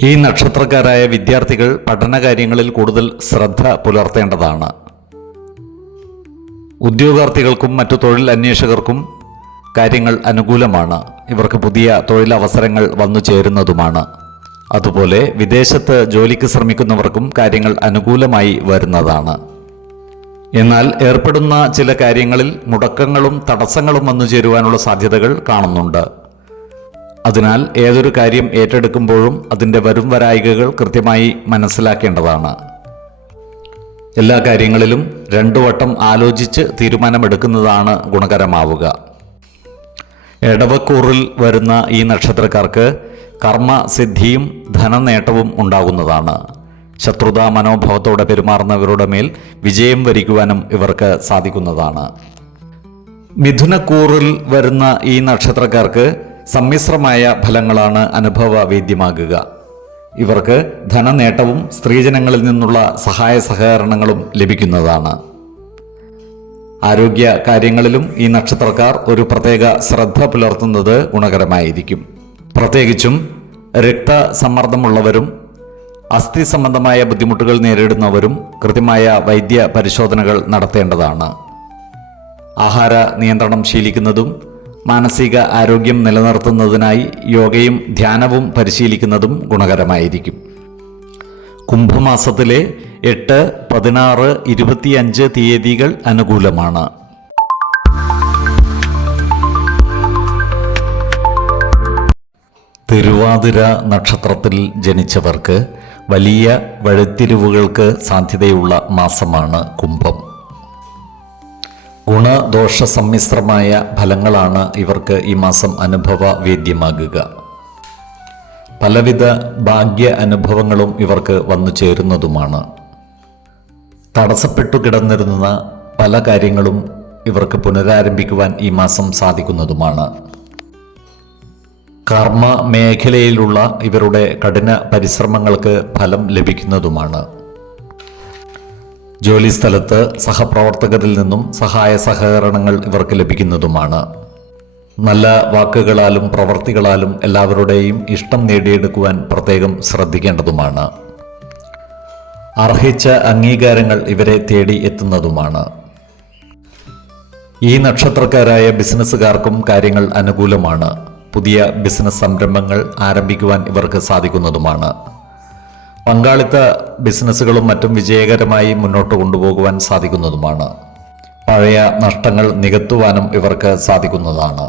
ഈ നക്ഷത്രക്കാരായ വിദ്യാർത്ഥികൾ പഠനകാര്യങ്ങളിൽ കൂടുതൽ ശ്രദ്ധ പുലർത്തേണ്ടതാണ്. ഉദ്യോഗാർത്ഥികൾക്കും മറ്റു തൊഴിൽ അന്വേഷകർക്കും കാര്യങ്ങൾ അനുകൂലമാണ്. ഇവർക്ക് പുതിയ തൊഴിലവസരങ്ങൾ വന്നു ചേരുന്നതുമാണ്. അതുപോലെ വിദേശത്ത് ജോലിക്ക് ശ്രമിക്കുന്നവർക്കും കാര്യങ്ങൾ അനുകൂലമായി വരുന്നതാണ്. എന്നാൽ ഏർപ്പെടുന്ന ചില കാര്യങ്ങളിൽ മുടക്കങ്ങളും തടസ്സങ്ങളും വന്നു ചേരുവാനുള്ള സാധ്യതകൾ കാണുന്നുണ്ട്. അതിനാൽ ഏതൊരു കാര്യം ഏറ്റെടുക്കുമ്പോഴും അതിൻ്റെ വരും വരായികകൾ കൃത്യമായി മനസ്സിലാക്കേണ്ടതാണ്. എല്ലാ കാര്യങ്ങളിലും 2 വട്ടം ആലോചിച്ച് തീരുമാനമെടുക്കുന്നതാണ് ഗുണകരമാവുക. എടവക്കൂറിൽ വരുന്ന ഈ നക്ഷത്രക്കാർക്ക് കർമ്മസിദ്ധിയും ധനനേട്ടവും ഉണ്ടാകുന്നതാണ്. ശത്രുതാ മനോഭാവത്തോടെ പെരുമാറുന്നവരുടെ മേൽ വിജയം വരിക്കുവാനും ഇവർക്ക് സാധിക്കുന്നതാണ്. മിഥുനക്കൂറിൽ വരുന്ന ഈ നക്ഷത്രക്കാർക്ക് സമ്മിശ്രമായ ഫലങ്ങളാണ് അനുഭവവേദ്യമാകുക. ഇവർക്ക് ധനനേട്ടവും സ്ത്രീജനങ്ങളിൽ നിന്നുള്ള സഹായ സഹകരണങ്ങളും ലഭിക്കുന്നതാണ്. ആരോഗ്യ കാര്യങ്ങളിലും ഈ നക്ഷത്രക്കാർ ഒരു പ്രത്യേക ശ്രദ്ധ പുലർത്തുന്നത് ഗുണകരമായിരിക്കും. പ്രത്യേകിച്ചും രക്തസമ്മർദ്ദമുള്ളവരും അസ്ഥി സംബന്ധമായ ബുദ്ധിമുട്ടുകൾ നേരിടുന്നവരും കൃത്യമായ വൈദ്യ പരിശോധനകൾ നടത്തേണ്ടതാണ്. ആഹാര നിയന്ത്രണം ശീലിക്കുന്നതും മാനസിക ആരോഗ്യം നിലനിർത്തുന്നതിനായി യോഗയും ധ്യാനവും പരിശീലിക്കുന്നതും ഗുണകരമായിരിക്കും. കുംഭമാസത്തിലെ 8, 16, 25 തീയതികൾ അനുകൂലമാണ്. തിരുവാതിര നക്ഷത്രത്തിൽ ജനിച്ചവർക്ക് വലിയ വഴിത്തിരിവുകൾക്ക് സാധ്യതയുള്ള മാസമാണ് കുംഭം. ഗുണദോഷ സമ്മിശ്രമായ ഫലങ്ങളാണ് ഇവർക്ക് ഈ മാസം അനുഭവവേദ്യമാകുക. പലവിധ ഭാഗ്യ അനുഭവങ്ങളും ഇവർക്ക് വന്നു ചേരുന്നതുമാണ്. തടസ്സപ്പെട്ടു കിടന്നിരുന്ന പല കാര്യങ്ങളും ഇവർക്ക് പുനരാരംഭിക്കുവാൻ ഈ മാസം സാധിക്കുന്നതുമാണ്. കർമ്മ മേഖലയിലുള്ള ഇവരുടെ കഠിന പരിശ്രമങ്ങൾക്ക് ഫലം ലഭിക്കുന്നതുമാണ്. ജോലിസ്ഥലത്ത് സഹപ്രവർത്തകരിൽ നിന്നും സഹായ സഹകരണങ്ങൾ ഇവർക്ക് ലഭിക്കുന്നതുമാണ്. നല്ല വാക്കുകളാലും പ്രവർത്തികളാലും എല്ലാവരുടെയും ഇഷ്ടം നേടിയെടുക്കുവാൻ പ്രത്യേകം ശ്രദ്ധിക്കേണ്ടതുമാണ്. അർഹിച്ച അംഗീകാരങ്ങൾ ഇവരെ തേടി എത്തുന്നതുമാണ്. ഈ നക്ഷത്രക്കാരായ ബിസിനസ്സുകാർക്കും കാര്യങ്ങൾ അനുകൂലമാണ്. പുതിയ ബിസിനസ് സംരംഭങ്ങൾ ആരംഭിക്കുവാൻ ഇവർക്ക് സാധിക്കുന്നതുമാണ്. പങ്കാളിത്ത ബിസിനസ്സുകളും മറ്റും വിജയകരമായി മുന്നോട്ട് കൊണ്ടുപോകുവാൻ സാധിക്കുന്നതുമാണ്. പഴയ നഷ്ടങ്ങൾ നികത്തുവാനും ഇവർക്ക് സാധിക്കുന്നതാണ്.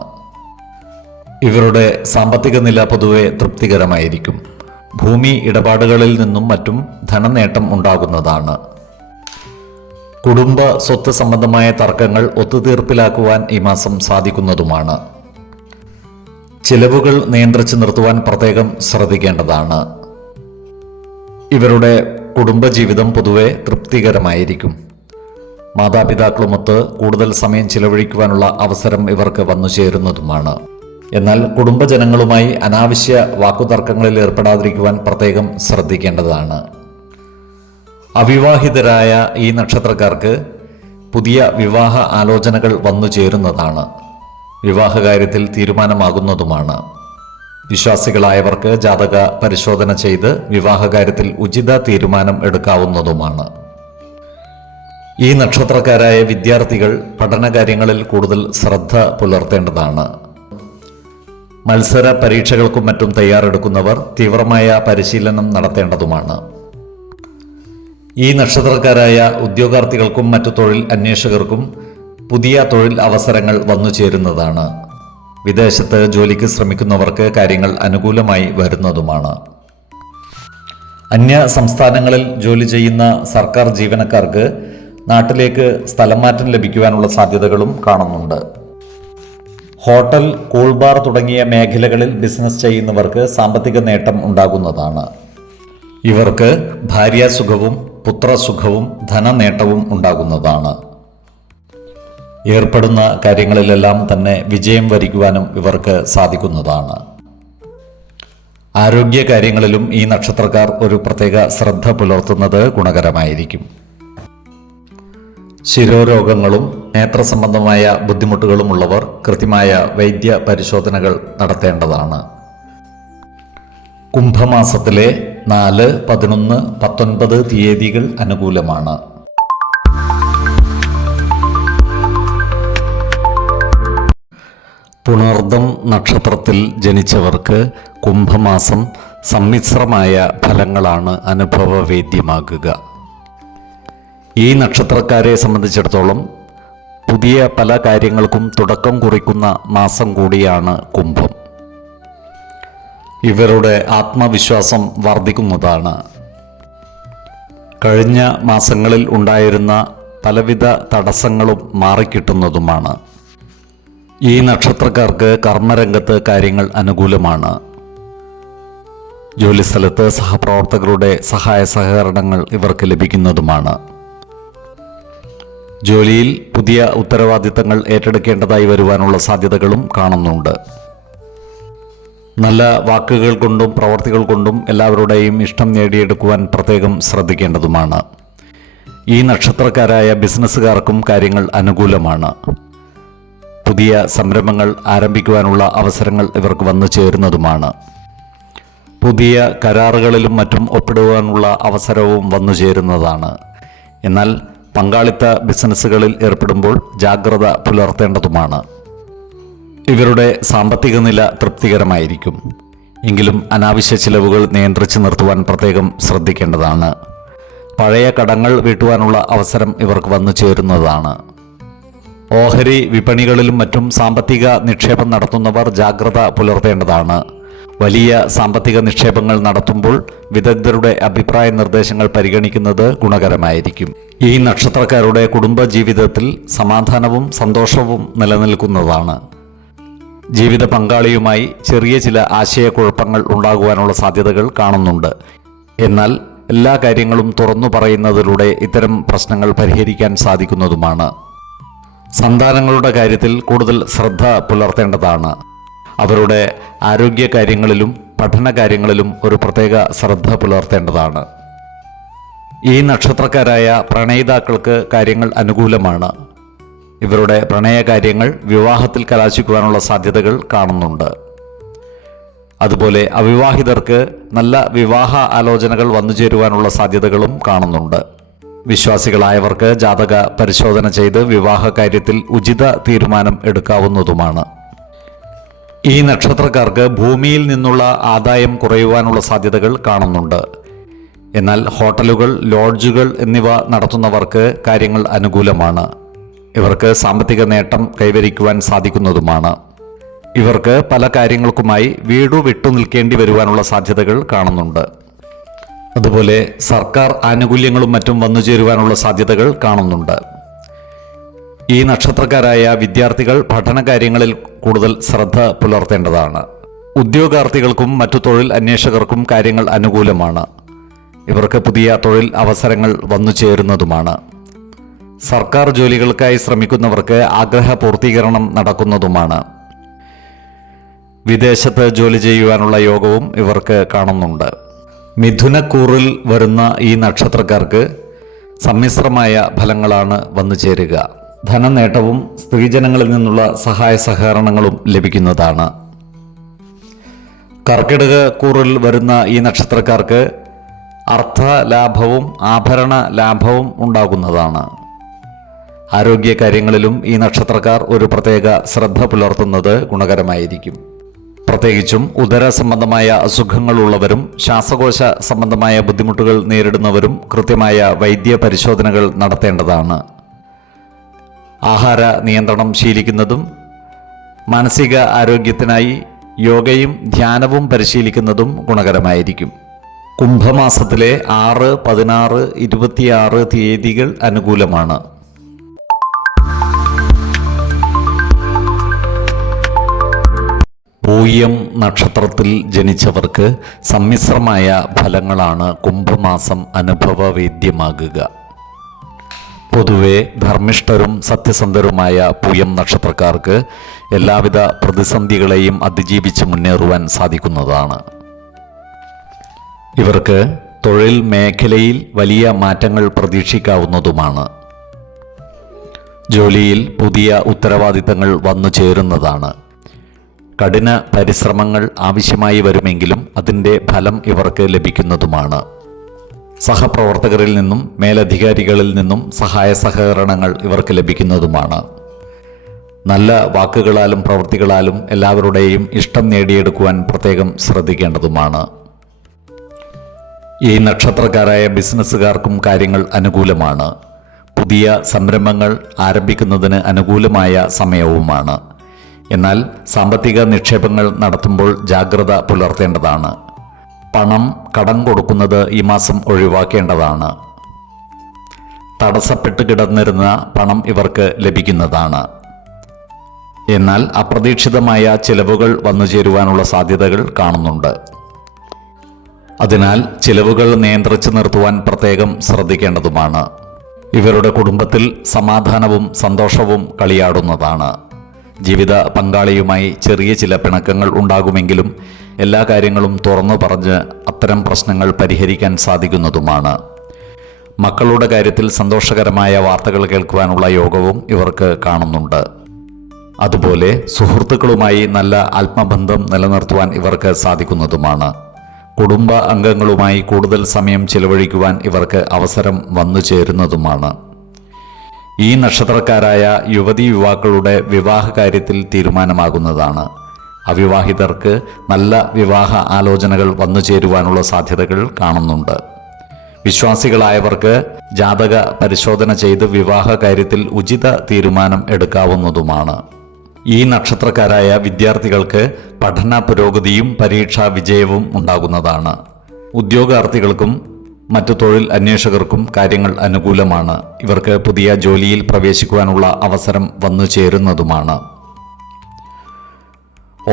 ഇവരുടെ സാമ്പത്തിക നില പൊതുവെ തൃപ്തികരമായിരിക്കും. ഭൂമി ഇടപാടുകളിൽ നിന്നും മറ്റും ധനനേട്ടം ഉണ്ടാകുന്നതാണ്. കുടുംബ സ്വത്ത് സംബന്ധമായ തർക്കങ്ങൾ ഒത്തുതീർപ്പിലാക്കുവാൻ ഈ മാസം സാധിക്കുന്നതുമാണ്. ചിലവുകൾ നിയന്ത്രിച്ചു നിർത്തുവാൻ പ്രത്യേകം ശ്രദ്ധിക്കേണ്ടതാണ്. ഇവരുടെ കുടുംബജീവിതം പൊതുവെ തൃപ്തികരമായിരിക്കും. മാതാപിതാക്കളുമൊത്ത് കൂടുതൽ സമയം ചിലവഴിക്കുവാനുള്ള അവസരം ഇവർക്ക് വന്നു ചേരുന്നതുമാണ്. എന്നാൽ കുടുംബജനങ്ങളുമായി അനാവശ്യ വാക്കുതർക്കങ്ങളിൽ ഏർപ്പെടാതിരിക്കുവാൻ പ്രത്യേകം ശ്രദ്ധിക്കേണ്ടതാണ്. അവിവാഹിതരായ ഈ നക്ഷത്രക്കാർക്ക് പുതിയ വിവാഹ ആലോചനകൾ വന്നു ചേരുന്നതാണ്. വിവാഹകാര്യത്തിൽ തീരുമാനമാകുന്നതുമാണ്. വിശ്വാസികളായവർക്ക് ജാതക പരിശോധന ചെയ്ത് വിവാഹകാര്യത്തിൽ ഉചിത തീരുമാനം എടുക്കാവുന്നതുമാണ്. ഈ നക്ഷത്രക്കാരായ വിദ്യാർത്ഥികൾ പഠനകാര്യങ്ങളിൽ കൂടുതൽ ശ്രദ്ധ പുലർത്തേണ്ടതാണ്. മത്സര പരീക്ഷകൾക്കും മറ്റും തയ്യാറെടുക്കുന്നവർ തീവ്രമായ പരിശീലനം നടത്തേണ്ടതുമാണ്. ഈ നക്ഷത്രക്കാരായ ഉദ്യോഗാർത്ഥികൾക്കും മറ്റു തൊഴിൽ അന്വേഷകർക്കും പുതിയ തൊഴിൽ അവസരങ്ങൾ വന്നു ചേരുന്നതാണ്. വിദേശത്ത് ജോലിക്ക് ശ്രമിക്കുന്നവർക്ക് കാര്യങ്ങൾ അനുകൂലമായി വരുന്നതുമാണ്. അന്യ സംസ്ഥാനങ്ങളിൽ ജോലി ചെയ്യുന്ന സർക്കാർ ജീവനക്കാർക്ക് നാട്ടിലേക്ക് സ്ഥലം മാറ്റം ലഭിക്കുവാനുള്ള സാധ്യതകളും കാണുന്നുണ്ട്. ഹോട്ടൽ, കൂൾബാർ തുടങ്ങിയ മേഖലകളിൽ ബിസിനസ് ചെയ്യുന്നവർക്ക് സാമ്പത്തിക നേട്ടം ഉണ്ടാകുന്നതാണ്. ഇവർക്ക് ഭാര്യാസുഖവും പുത്രസുഖവും ധനനേട്ടവും ഉണ്ടാകുന്നതാണ്. ഏർപ്പെടുന്ന കാര്യങ്ങളിലെല്ലാം തന്നെ വിജയം വരിക്കുവാനും ഇവർക്ക് സാധിക്കുന്നതാണ്. ആരോഗ്യ കാര്യങ്ങളിലും ഈ നക്ഷത്രക്കാർ ഒരു പ്രത്യേക ശ്രദ്ധ പുലർത്തുന്നത് ഗുണകരമായിരിക്കും. ശിരോരോഗങ്ങളും നേത്ര സംബന്ധമായ ബുദ്ധിമുട്ടുകളുമുള്ളവർ കൃത്യമായ വൈദ്യ പരിശോധനകൾ നടത്തേണ്ടതാണ്. കുംഭമാസത്തിലെ 4, 11, 19 തീയതികൾ അനുകൂലമാണ്. പുണർദം നക്ഷത്രത്തിൽ ജനിച്ചവർക്ക് കുംഭമാസം സമ്മിശ്രമായ ഫലങ്ങളാണ് അനുഭവവേദ്യമാകുക. ഈ നക്ഷത്രക്കാരെ സംബന്ധിച്ചിടത്തോളം പുതിയ പല കാര്യങ്ങൾക്കും തുടക്കം കുറിക്കുന്ന മാസം കൂടിയാണ് കുംഭം. ഇവരുടെ ആത്മവിശ്വാസം വർദ്ധിക്കുന്നതാണ്. കഴിഞ്ഞ മാസങ്ങളിൽ ഉണ്ടായിരുന്ന പലവിധ തടസ്സങ്ങളും മാറിക്കിട്ടുന്നതുമാണ്. ഈ നക്ഷത്രക്കാർക്ക് കർമ്മരംഗത്ത് കാര്യങ്ങൾ അനുകൂലമാണ്. ജോലിസ്ഥലത്ത് സഹപ്രവർത്തകരുടെ സഹായ സഹകരണങ്ങൾ ഇവർക്ക് ലഭിക്കുന്നതുമാണ്. ജോലിയിൽ പുതിയ ഉത്തരവാദിത്തങ്ങൾ ഏറ്റെടുക്കേണ്ടതായി വരുവാനുള്ള സാധ്യതകളും കാണുന്നുണ്ട്. നല്ല വാക്കുകൾ കൊണ്ടും പ്രവർത്തികൾ കൊണ്ടും എല്ലാവരുടെയും ഇഷ്ടം നേടിയെടുക്കുവാൻ പ്രത്യേകം ശ്രദ്ധിക്കേണ്ടതുമാണ്. ഈ നക്ഷത്രക്കാരായ ബിസിനസ്സുകാർക്കും കാര്യങ്ങൾ അനുകൂലമാണ്. പുതിയ സംരംഭങ്ങൾ ആരംഭിക്കുവാനുള്ള അവസരങ്ങൾ ഇവർക്ക് വന്നു ചേരുന്നതുമാണ്. പുതിയ കരാറുകളിലും മറ്റും ഒപ്പിടുവാനുള്ള അവസരവും വന്നു ചേരുന്നതാണ്. എന്നാൽ പങ്കാളിത്ത ബിസിനസ്സുകളിൽ ഏർപ്പെടുമ്പോൾ ജാഗ്രത പുലർത്തേണ്ടതുമാണ്. ഇവരുടെ സാമ്പത്തിക നില തൃപ്തികരമായിരിക്കും. എങ്കിലും അനാവശ്യ ചിലവുകൾ നിയന്ത്രിച്ചു നിർത്തുവാൻ പ്രത്യേകം ശ്രദ്ധിക്കേണ്ടതാണ്. പഴയ കടങ്ങൾ വീട്ടുവാനുള്ള അവസരം ഇവർക്ക് വന്നു ചേരുന്നതാണ്. ഓഹരി വിപണികളിലും മറ്റും സാമ്പത്തിക നിക്ഷേപം നടത്തുന്നവർ ജാഗ്രത പുലർത്തേണ്ടതാണ്. വലിയ സാമ്പത്തിക നിക്ഷേപങ്ങൾ നടത്തുമ്പോൾ വിദഗ്ധരുടെ അഭിപ്രായ നിർദ്ദേശങ്ങൾ പരിഗണിക്കുന്നത് ഗുണകരമായിരിക്കും. ഈ നക്ഷത്രക്കാരുടെ കുടുംബജീവിതത്തിൽ സമാധാനവും സന്തോഷവും നിലനിൽക്കുന്നതാണ്. ജീവിത പങ്കാളിയുമായി ചെറിയ ചില ആശയക്കുഴപ്പങ്ങൾ ഉണ്ടാകുവാനുള്ള സാധ്യതകൾ കാണുന്നുണ്ട്. എന്നാൽ എല്ലാ കാര്യങ്ങളും തുറന്നു പറയുന്നതിലൂടെ ഇത്തരം പ്രശ്നങ്ങൾ പരിഹരിക്കാൻ സാധിക്കുന്നതുമാണ്. സന്താനങ്ങളുടെ കാര്യത്തിൽ കൂടുതൽ ശ്രദ്ധ പുലർത്തേണ്ടതാണ്. അവരുടെ ആരോഗ്യകാര്യങ്ങളിലും പഠനകാര്യങ്ങളിലും ഒരു പ്രത്യേക ശ്രദ്ധ പുലർത്തേണ്ടതാണ്. ഈ നക്ഷത്രക്കാരായ പ്രണയിതാക്കൾക്ക് കാര്യങ്ങൾ അനുകൂലമാണ്. ഇവരുടെ പ്രണയകാര്യങ്ങൾ വിവാഹത്തിൽ കലാശിക്കുവാനുള്ള സാധ്യതകൾ കാണുന്നുണ്ട്. അതുപോലെ അവിവാഹിതർക്ക് നല്ല വിവാഹ ആലോചനകൾ വന്നു ചേരുവാനുള്ള സാധ്യതകളും കാണുന്നുണ്ട്. വിശ്വാസികളായവർക്ക് ജാതക പരിശോധന ചെയ്ത് വിവാഹ കാര്യത്തിൽ ഉചിത തീരുമാനം എടുക്കാവുന്നതുമാണ്. ഈ നക്ഷത്രക്കാർക്ക് ഭൂമിയിൽ നിന്നുള്ള ആദായം കുറയുവാനുള്ള സാധ്യതകൾ കാണുന്നുണ്ട്. എന്നാൽ ഹോട്ടലുകൾ, ലോഡ്ജുകൾ എന്നിവ നടത്തുന്നവർക്ക് കാര്യങ്ങൾ അനുകൂലമാണ്. ഇവർക്ക് സാമ്പത്തിക നേട്ടം കൈവരിക്കുവാൻ സാധിക്കുന്നതുമാണ്. ഇവർക്ക് പല കാര്യങ്ങൾക്കുമായി വീടു വിട്ടു നിൽക്കേണ്ടി വരുവാനുള്ള സാധ്യതകൾ കാണുന്നുണ്ട്. അതുപോലെ സർക്കാർ ആനുകൂല്യങ്ങളും മറ്റും വന്നു ചേരുവാനുള്ള സാധ്യതകൾ കാണുന്നുണ്ട്. ഈ നക്ഷത്രക്കാരായ വിദ്യാർത്ഥികൾ പഠനകാര്യങ്ങളിൽ കൂടുതൽ ശ്രദ്ധ പുലർത്തേണ്ടതാണ്. ഉദ്യോഗാർത്ഥികൾക്കും മറ്റു തൊഴിൽ അന്വേഷകർക്കും കാര്യങ്ങൾ അനുകൂലമാണ്. ഇവർക്ക് പുതിയ തൊഴിൽ അവസരങ്ങൾ വന്നു ചേരുന്നതുമാണ്. സർക്കാർ ജോലികൾക്കായി ശ്രമിക്കുന്നവർക്ക് ആഗ്രഹ പൂർത്തീകരണം നടക്കുന്നതുമാണ്. വിദേശത്ത് ജോലി ചെയ്യുവാനുള്ള യോഗവും ഇവർക്ക് കാണുന്നുണ്ട്. മിഥുനക്കൂറിൽ വരുന്ന ഈ നക്ഷത്രക്കാർക്ക് സമ്മിശ്രമായ ഫലങ്ങളാണ് വന്നു ചേരുക. ധനനേട്ടവും സ്ത്രീജനങ്ങളിൽ നിന്നുള്ള സഹായ സഹകരണങ്ങളും ലഭിക്കുന്നതാണ്. കർക്കിടക കൂറിൽ വരുന്ന ഈ നക്ഷത്രക്കാർക്ക് അർത്ഥലാഭവും ആഭരണ ലാഭവും ഉണ്ടാകുന്നതാണ്. ആരോഗ്യകാര്യങ്ങളിലും ഈ നക്ഷത്രക്കാർ ഒരു പ്രത്യേക ശ്രദ്ധ പുലർത്തുന്നത് ഗുണകരമായിരിക്കും. പ്രത്യേകിച്ചും ഉദര സംബന്ധമായ അസുഖങ്ങളുള്ളവരും ശ്വാസകോശ സംബന്ധമായ ബുദ്ധിമുട്ടുകൾ നേരിടുന്നവരും കൃത്യമായ വൈദ്യ പരിശോധനകൾ നടത്തേണ്ടതാണ്. ആഹാര നിയന്ത്രണം ശീലിക്കുന്നതും മാനസിക ആരോഗ്യത്തിനായി യോഗയും ധ്യാനവും പരിശീലിക്കുന്നതും ഗുണകരമായിരിക്കും. കുംഭമാസത്തിലെ 6, 16, 26 തീയതികൾ അനുകൂലമാണ്. പൂയം നക്ഷത്രത്തിൽ ജനിച്ചവർക്ക് സമ്മിശ്രമായ ഫലങ്ങളാണ് കുംഭമാസം അനുഭവവേദ്യമാകുക. പൊതുവെ ധർമ്മിഷ്ഠരും സത്യസന്ധരുമായ പൂയം നക്ഷത്രക്കാർക്ക് എല്ലാവിധ പ്രതിസന്ധികളെയും അതിജീവിച്ച് മുന്നേറുവാൻ സാധിക്കുന്നതാണ്. ഇവർക്ക് തൊഴിൽ മേഖലയിൽ വലിയ മാറ്റങ്ങൾ പ്രതീക്ഷിക്കാവുന്നതുമാണ്. ജോലിയിൽ പുതിയ ഉത്തരവാദിത്തങ്ങൾ വന്നു ചേരുന്നതാണ്. കഠിന പരിശ്രമങ്ങൾ ആവശ്യമായി വരുമെങ്കിലും അതിൻ്റെ ഫലം ഇവർക്ക് ലഭിക്കുന്നതുമാണ്. സഹപ്രവർത്തകരിൽ നിന്നും മേലധികാരികളിൽ നിന്നും സഹായ സഹകരണങ്ങൾ ഇവർക്ക് ലഭിക്കുന്നതുമാണ്. നല്ല വാക്കുകളാലും പ്രവൃത്തികളാലും എല്ലാവരുടെയും ഇഷ്ടം നേടിയെടുക്കുവാൻ പ്രത്യേകം ശ്രദ്ധിക്കേണ്ടതുമാണ്. ഈ നക്ഷത്രക്കാരായ ബിസിനസ്സുകാർക്കും കാര്യങ്ങൾ അനുകൂലമാണ്. പുതിയ സംരംഭങ്ങൾ ആരംഭിക്കുന്നതിന് അനുകൂലമായ സമയവുമാണ്. എന്നാൽ സാമ്പത്തിക നിക്ഷേപങ്ങൾ നടത്തുമ്പോൾ ജാഗ്രത പുലർത്തേണ്ടതാണ്. പണം കടം കൊടുക്കുന്നത് ഈ മാസം ഒഴിവാക്കേണ്ടതാണ്. തടസ്സപ്പെട്ട് കിടന്നിരുന്ന പണം ഇവർക്ക് ലഭിക്കുന്നതാണ്. എന്നാൽ അപ്രതീക്ഷിതമായ ചിലവുകൾ വന്നുചേരുവാനുള്ള സാധ്യതകൾ കാണുന്നുണ്ട്. അതിനാൽ ചിലവുകൾ നിയന്ത്രിച്ചു നിർത്തുവാൻ പ്രത്യേകം ശ്രദ്ധിക്കേണ്ടതുമാണ്. ഇവരുടെ കുടുംബത്തിൽ സമാധാനവും സന്തോഷവും കളിയാടുന്നതാണ്. ജീവിത പങ്കാളിയുമായി ചെറിയ ചില പിണക്കങ്ങൾ ഉണ്ടാകുമെങ്കിലും എല്ലാ കാര്യങ്ങളും തുറന്നു പറഞ്ഞ് അത്തരം പ്രശ്നങ്ങൾ പരിഹരിക്കാൻ സാധിക്കുന്നതുമാണ്. മക്കളുടെ കാര്യത്തിൽ സന്തോഷകരമായ വാർത്തകൾ കേൾക്കുവാനുള്ള യോഗവും ഇവർക്ക് കാണുന്നുണ്ട്. അതുപോലെ സുഹൃത്തുക്കളുമായി നല്ല ആത്മബന്ധം നിലനിർത്തുവാൻ ഇവർക്ക് സാധിക്കുന്നതുമാണ്. കുടുംബ അംഗങ്ങളുമായി കൂടുതൽ സമയം ചിലവഴിക്കുവാൻ ഇവർക്ക് അവസരം വന്നു ചേരുന്നതുമാണ്. ഈ നക്ഷത്രക്കാരായ യുവതീ യുവാക്കളുടെ വിവാഹ കാര്യത്തിൽ തീരുമാനമാകുന്നതാണ്. അവിവാഹിതർക്ക് നല്ല വിവാഹ ആലോചനകൾ വന്നു ചേരുവാനുള്ള സാധ്യതകൾ കാണുന്നുണ്ട്. വിശ്വാസികളായവർക്ക് ജാതക പരിശോധന ചെയ്ത് വിവാഹ കാര്യത്തിൽ ഉചിത തീരുമാനം എടുക്കാവുന്നതുമാണ്. ഈ നക്ഷത്രക്കാരായ വിദ്യാർത്ഥികൾക്ക് പഠന പുരോഗതിയും പരീക്ഷാ വിജയവും ഉണ്ടാകുന്നതാണ്. ഉദ്യോഗാർത്ഥികൾക്കും മറ്റു തൊഴിൽ അന്വേഷകർക്കും കാര്യങ്ങൾ അനുകൂലമാണ്. ഇവർക്ക് പുതിയ ജോലിയിൽ പ്രവേശിക്കുവാനുള്ള അവസരം വന്നു ചേരുന്നതുമാണ്.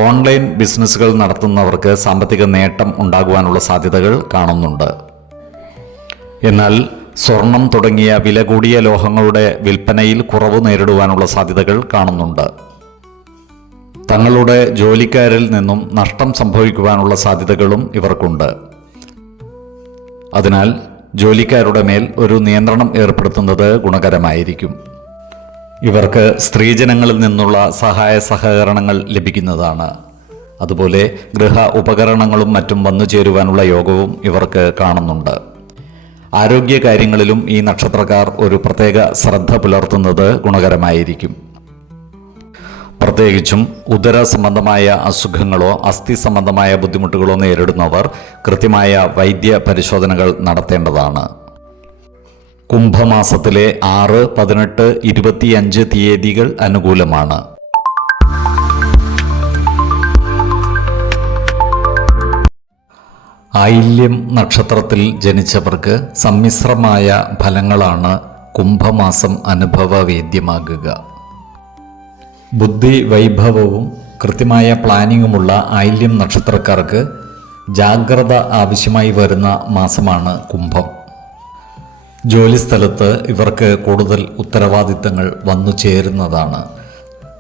ഓൺലൈൻ ബിസിനസ്സുകൾ നടത്തുന്നവർക്ക് സാമ്പത്തിക നേട്ടം ഉണ്ടാകുവാനുള്ള സാധ്യതകൾ കാണുന്നുണ്ട്. എന്നാൽ സ്വർണം തുടങ്ങിയ വില കൂടിയ ലോഹങ്ങളുടെ വിൽപ്പനയിൽ കുറവ് നേരിടുവാനുള്ള സാധ്യതകൾ കാണുന്നുണ്ട്. തങ്ങളുടെ ജോലിക്കാരിൽ നിന്നും നഷ്ടം സംഭവിക്കുവാനുള്ള സാധ്യതകളും ഇവർക്കുണ്ട്. അതിനാൽ ജോലിക്കാരുടെ മേൽ ഒരു നിയന്ത്രണം ഏർപ്പെടുത്തുന്നത് ഗുണകരമായിരിക്കും. ഇവർക്ക് സ്ത്രീജനങ്ങളിൽ നിന്നുള്ള സഹായ സഹകരണങ്ങൾ ലഭിക്കുന്നതാണ്. അതുപോലെ ഗൃഹ ഉപകരണങ്ങളും മറ്റും വന്നു ചേരുവാനുള്ള യോഗവും ഇവർക്ക് കാണുന്നുണ്ട്. ആരോഗ്യ കാര്യങ്ങളിലും ഈ നക്ഷത്രക്കാർ ഒരു പ്രത്യേക ശ്രദ്ധ പുലർത്തുന്നത് ഗുണകരമായിരിക്കും. പ്രത്യേകിച്ചും ഉദര സംബന്ധമായ അസുഖങ്ങളോ അസ്ഥി സംബന്ധമായ ബുദ്ധിമുട്ടുകളോ നേരിടുന്നവർ കൃത്യമായ വൈദ്യ പരിശോധനകൾ നടത്തേണ്ടതാണ്. കുംഭമാസത്തിലെ 6, 18, 25 തീയതികൾ അനുകൂലമാണ്. ആയില്യം നക്ഷത്രത്തിൽ ജനിച്ചവർക്ക് സമ്മിശ്രമായ ഫലങ്ങളാണ് കുംഭമാസം അനുഭവവേദ്യമാകുക. ബുദ്ധി വൈഭവവും കൃത്യമായ പ്ലാനിങ്ങുമുള്ള ആയില്യം നക്ഷത്രക്കാർക്ക് ജാഗ്രത ആവശ്യമായി വരുന്ന മാസമാണ് കുംഭം. ജോലിസ്ഥലത്ത് ഇവർക്ക് കൂടുതൽ ഉത്തരവാദിത്തങ്ങൾ വന്നു ചേരുന്നതാണ്.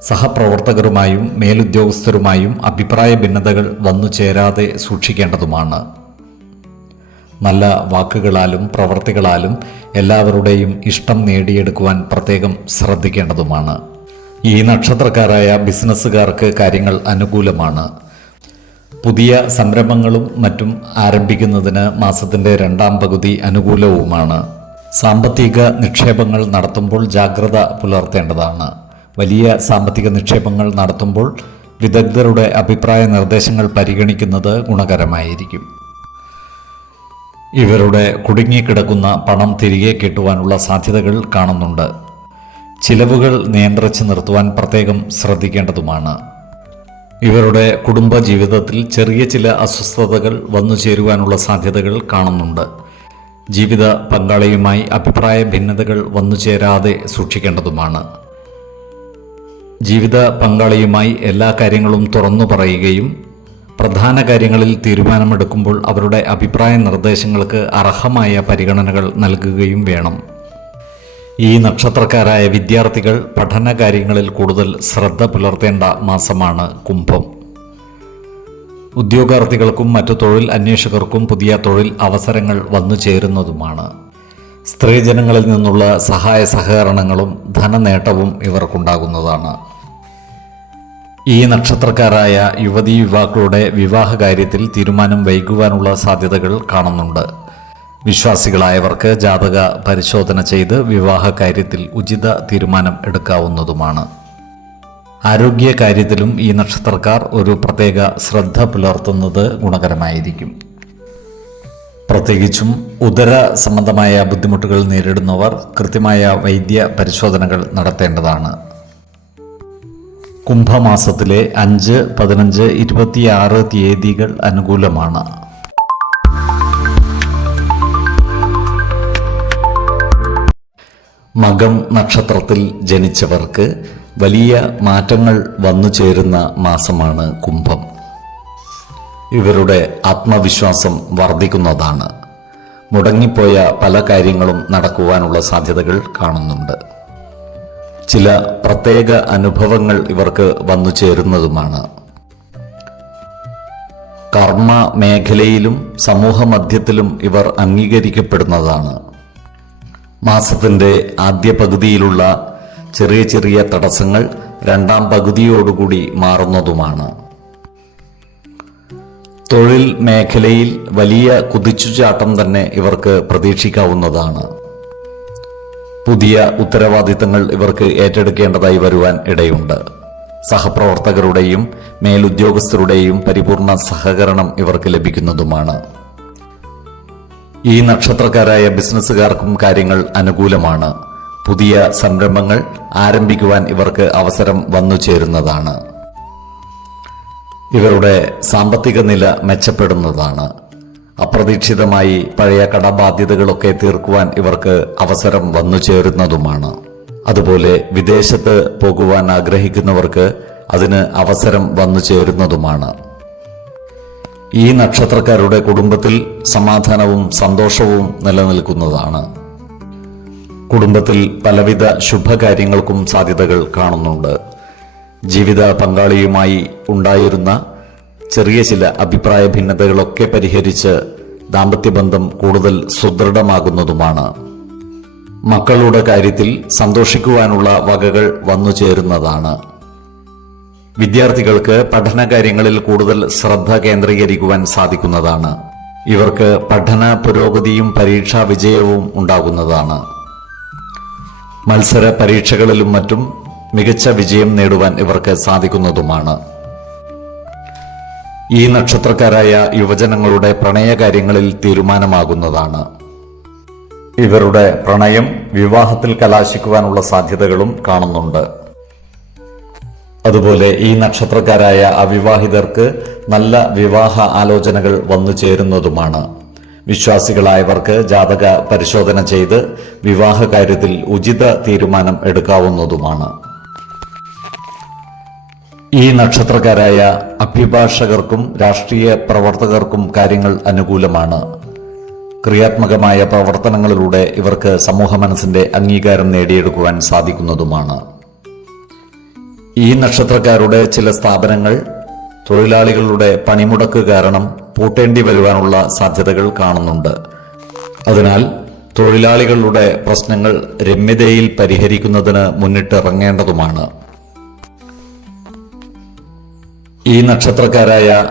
സഹപ്രവർത്തകരുമായും മേലുദ്യോഗസ്ഥരുമായും അഭിപ്രായ ഭിന്നതകൾ വന്നു ചേരാതെ സൂക്ഷിക്കേണ്ടതുമാണ്. നല്ല വാക്കുകളാലും പ്രവർത്തികളാലും എല്ലാവരുടെയും ഇഷ്ടം നേടിയെടുക്കുവാൻ പ്രത്യേകം ശ്രദ്ധിക്കേണ്ടതുമാണ്. ഈ നക്ഷത്രക്കാരായ ബിസിനസ്സുകാർക്ക് കാര്യങ്ങൾ അനുകൂലമാണ്. പുതിയ സംരംഭങ്ങളും മറ്റും ആരംഭിക്കുന്നതിന് മാസത്തിൻ്റെ 2ാം പകുതി അനുകൂലവുമാണ്. സാമ്പത്തിക നിക്ഷേപങ്ങൾ നടത്തുമ്പോൾ ജാഗ്രത പുലർത്തേണ്ടതാണ്. വലിയ സാമ്പത്തിക നിക്ഷേപങ്ങൾ നടത്തുമ്പോൾ വിദഗ്ധരുടെ അഭിപ്രായ നിർദ്ദേശങ്ങൾ പരിഗണിക്കുന്നത് ഗുണകരമായിരിക്കും. ഇവരുടെ കുടുങ്ങിക്കിടക്കുന്ന പണം തിരികെ കിട്ടുവാനുള്ള സാധ്യതകൾ കാണുന്നുണ്ട്. ചിലവുകൾ നിയന്ത്രിച്ച് നിർത്തുവാൻ പ്രത്യേകം ശ്രദ്ധിക്കേണ്ടതുമാണ്. ഇവരുടെ കുടുംബജീവിതത്തിൽ ചെറിയ ചില അസ്വസ്ഥതകൾ വന്നു ചേരുവാനുള്ള സാധ്യതകൾ കാണുന്നുണ്ട്. ജീവിത പങ്കാളിയുമായി അഭിപ്രായ ഭിന്നതകൾ വന്നു ചേരാതെ സൂക്ഷിക്കേണ്ടതുമാണ്. ജീവിത പങ്കാളിയുമായി എല്ലാ കാര്യങ്ങളും തുറന്നു പറയുകയും പ്രധാന കാര്യങ്ങളിൽ തീരുമാനമെടുക്കുമ്പോൾ അവരുടെ അഭിപ്രായ നിർദ്ദേശങ്ങൾക്ക് അർഹമായ പരിഗണനകൾ നൽകുകയും വേണം. ഈ നക്ഷത്രക്കാരായ വിദ്യാർത്ഥികൾ പഠന കാര്യങ്ങളിൽ കൂടുതൽ ശ്രദ്ധ പുലർത്തേണ്ട മാസമാണ് കുംഭം. ഉദ്യോഗാർത്ഥികൾക്കും മറ്റു തൊഴിൽ അന്വേഷകർക്കും പുതിയ തൊഴിൽ അവസരങ്ങൾ വന്നു ചേരുന്നതുമാണ്. സ്ത്രീജനങ്ങളിൽ നിന്നുള്ള സഹായ സഹകരണങ്ങളും ധനനേട്ടവും ഇവർക്കുണ്ടാകുന്നതാണ്. ഈ നക്ഷത്രക്കാരായ യുവതീ യുവാക്കളുടെ വിവാഹ കാര്യത്തിൽ തീരുമാനം വൈകുവാനുള്ള സാധ്യതകൾ കാണുന്നുണ്ട്. വിശ്വാസികളായവർക്ക് ജാതക പരിശോധന ചെയ്ത് വിവാഹ കാര്യത്തിൽ ഉചിത തീരുമാനം എടുക്കാവുന്നതുമാണ്. ആരോഗ്യ കാര്യത്തിലും ഈ നക്ഷത്രക്കാർ ഒരു പ്രത്യേക ശ്രദ്ധ പുലർത്തുന്നത് ഗുണകരമായിരിക്കും. പ്രത്യേകിച്ചും ഉദര സംബന്ധമായ ബുദ്ധിമുട്ടുകൾ നേരിടുന്നവർ കൃത്യമായ വൈദ്യ പരിശോധനകൾ നടത്തേണ്ടതാണ്. കുംഭമാസത്തിലെ 5, 15, 26 തീയതികൾ അനുകൂലമാണ്. മകം നക്ഷത്രത്തിൽ ജനിച്ചവർക്ക് വലിയ മാറ്റങ്ങൾ വന്നു ചേരുന്ന മാസമാണ് കുംഭം. ഇവരുടെ ആത്മവിശ്വാസം വർദ്ധിക്കുന്നതാണ്. മുടങ്ങിപ്പോയ പല കാര്യങ്ങളും നടക്കുവാനുള്ള സാധ്യതകൾ കാണുന്നുണ്ട്. ചില പ്രത്യേക അനുഭവങ്ങൾ ഇവർക്ക് വന്നു ചേരുന്നതുമാണ്. കർമ്മ മേഖലയിലും സമൂഹ മധ്യത്തിലും ഇവർ അംഗീകരിക്കപ്പെടുന്നതാണ്. മാസത്തിന്റെ ആദ്യ പകുതിയിലുള്ള ചെറിയ ചെറിയ തടസ്സങ്ങൾ രണ്ടാം പകുതിയോടുകൂടി മാറുന്നതുമാണ്. തൊഴിൽ മേഖലയിൽ വലിയ കുതിച്ചുചാട്ടം തന്നെ ഇവർക്ക് പ്രതീക്ഷിക്കാവുന്നതാണ്. പുതിയ ഉത്തരവാദിത്തങ്ങൾ ഇവർക്ക് ഏറ്റെടുക്കേണ്ടതായി വരുവാൻ ഇടയുണ്ട്. സഹപ്രവർത്തകരുടെയും മേലുദ്യോഗസ്ഥരുടെയും പരിപൂർണ സഹകരണം ഇവർക്ക് ലഭിക്കുന്നതുമാണ്. ഈ നക്ഷത്രക്കാരായ ബിസിനസ്സുകാർക്കും കാര്യങ്ങൾ അനുകൂലമാണ്. പുതിയ സംരംഭങ്ങൾ ആരംഭിക്കുവാൻ ഇവർക്ക് അവസരം വന്നു ചേരുന്നതാണ്. ഇവരുടെ സാമ്പത്തിക നില മെച്ചപ്പെടുന്നതാണ്. അപ്രതീക്ഷിതമായി പഴയ കടബാധ്യതകളൊക്കെ തീർക്കുവാൻ ഇവർക്ക് അവസരം വന്നു ചേരുന്നതുമാണ്. അതുപോലെ വിദേശത്ത് പോകുവാൻ ആഗ്രഹിക്കുന്നവർക്ക് അതിന് അവസരം വന്നു ചേരുന്നതുമാണ്. ഈ നക്ഷത്രക്കാരുടെ കുടുംബത്തിൽ സമാധാനവും സന്തോഷവും നിലനിൽക്കുന്നതാണ്. കുടുംബത്തിൽ പലവിധ ശുഭകാര്യങ്ങൾക്കും സാധ്യതകൾ കാണുന്നുണ്ട്. ജീവിത പങ്കാളിയുമായി ഉണ്ടായിരുന്ന ചെറിയ ചില അഭിപ്രായ ഭിന്നതകളൊക്കെ പരിഹരിച്ച് ദാമ്പത്യബന്ധം കൂടുതൽ സുദൃഢമാകുന്നതുമാണ്. മക്കളുടെ കാര്യത്തിൽ സന്തോഷിക്കുവാനുള്ള വകകൾ വന്നു ചേരുന്നതാണ്. വിദ്യാർത്ഥികൾക്ക് പഠനകാര്യങ്ങളിൽ കൂടുതൽ ശ്രദ്ധ കേന്ദ്രീകരിക്കുവാൻ സാധിക്കുന്നതാണ്. ഇവർക്ക് പഠന പുരോഗതിയും പരീക്ഷാ വിജയവും ഉണ്ടാകുന്നതാണ്. മത്സര പരീക്ഷകളിലും മറ്റും മികച്ച വിജയം നേടുവാൻ ഇവർക്ക് സാധിക്കുന്നതുമാണ്. ഈ നക്ഷത്രക്കാരായ യുവജനങ്ങളുടെ പ്രണയകാര്യങ്ങളിൽ തീരുമാനമാകുന്നതാണ്. ഇവരുടെ പ്രണയം വിവാഹത്തിൽ കലാശിക്കുവാനുള്ള സാധ്യതകളും കാണുന്നുണ്ട്. അതുപോലെ ഈ നക്ഷത്രക്കാരായ അവിവാഹിതർക്ക് നല്ല വിവാഹ ആലോചനകൾ വന്നു ചേരുന്നതുമാണ്. വിശ്വാസികളായവർക്ക് ജാതക പരിശോധന ചെയ്ത് വിവാഹ കാര്യത്തിൽ ഉചിത തീരുമാനം എടുക്കാവുന്നതുമാണ്. ഈ നക്ഷത്രക്കാരായ അഭിഭാഷകർക്കും രാഷ്ട്രീയ പ്രവർത്തകർക്കും കാര്യങ്ങൾ അനുകൂലമാണ്. ക്രിയാത്മകമായ പ്രവർത്തനങ്ങളിലൂടെ ഇവർക്ക് സമൂഹ മനസ്സിന്റെ അംഗീകാരം നേടിയെടുക്കുവാൻ സാധിക്കുന്നതുമാണ്. ഈ നക്ഷത്രക്കാരുടെ ചില സ്ഥാപനങ്ങൾ തൊഴിലാളികളുടെ പണിമുടക്ക് കാരണം പൂട്ടേണ്ടി വരുവാനുള്ള സാധ്യതകൾ കാണുന്നുണ്ട്. അതിനാൽ തൊഴിലാളികളുടെ പ്രശ്നങ്ങൾ രമ്യതയിൽ പരിഹരിക്കുന്നതിന് മുന്നിട്ടിറങ്ങേണ്ടതുമാണ്. ഈ നക്ഷത്രക്കാരായ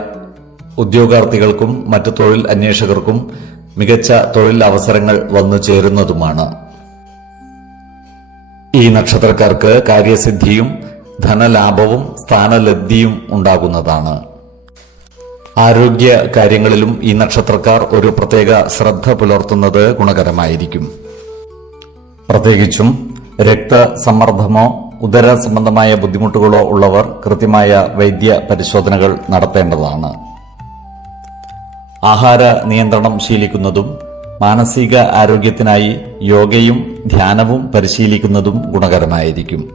ഉദ്യോഗാർത്ഥികൾക്കും മറ്റു തൊഴിൽ അന്വേഷകർക്കും മികച്ച തൊഴിൽ അവസരങ്ങൾ വന്നു ചേരുന്നതുമാണ്. ഈ നക്ഷത്രക്കാർക്ക് കാര്യസിദ്ധിയും ധനലാഭവും സ്ഥാനലബ്ധിയും ഉണ്ടാകുന്നതാണ്. ആരോഗ്യ കാര്യങ്ങളിലും ഈ നക്ഷത്രക്കാർ ഒരു പ്രത്യേക ശ്രദ്ധ പുലർത്തുന്നത് ഗുണകരമായിരിക്കും. പ്രത്യേകിച്ചും രക്തസമ്മർദ്ദമോ ഉദര സംബന്ധമായ ബുദ്ധിമുട്ടുകളോ ഉള്ളവർ കൃത്യമായ വൈദ്യ പരിശോധനകൾ നടത്തേണ്ടതാണ്. ആഹാര നിയന്ത്രണം ശീലിക്കുന്നതും മാനസിക ആരോഗ്യത്തിനായി യോഗയും ധ്യാനവും പരിശീലിക്കുന്നതും ഗുണകരമായിരിക്കും.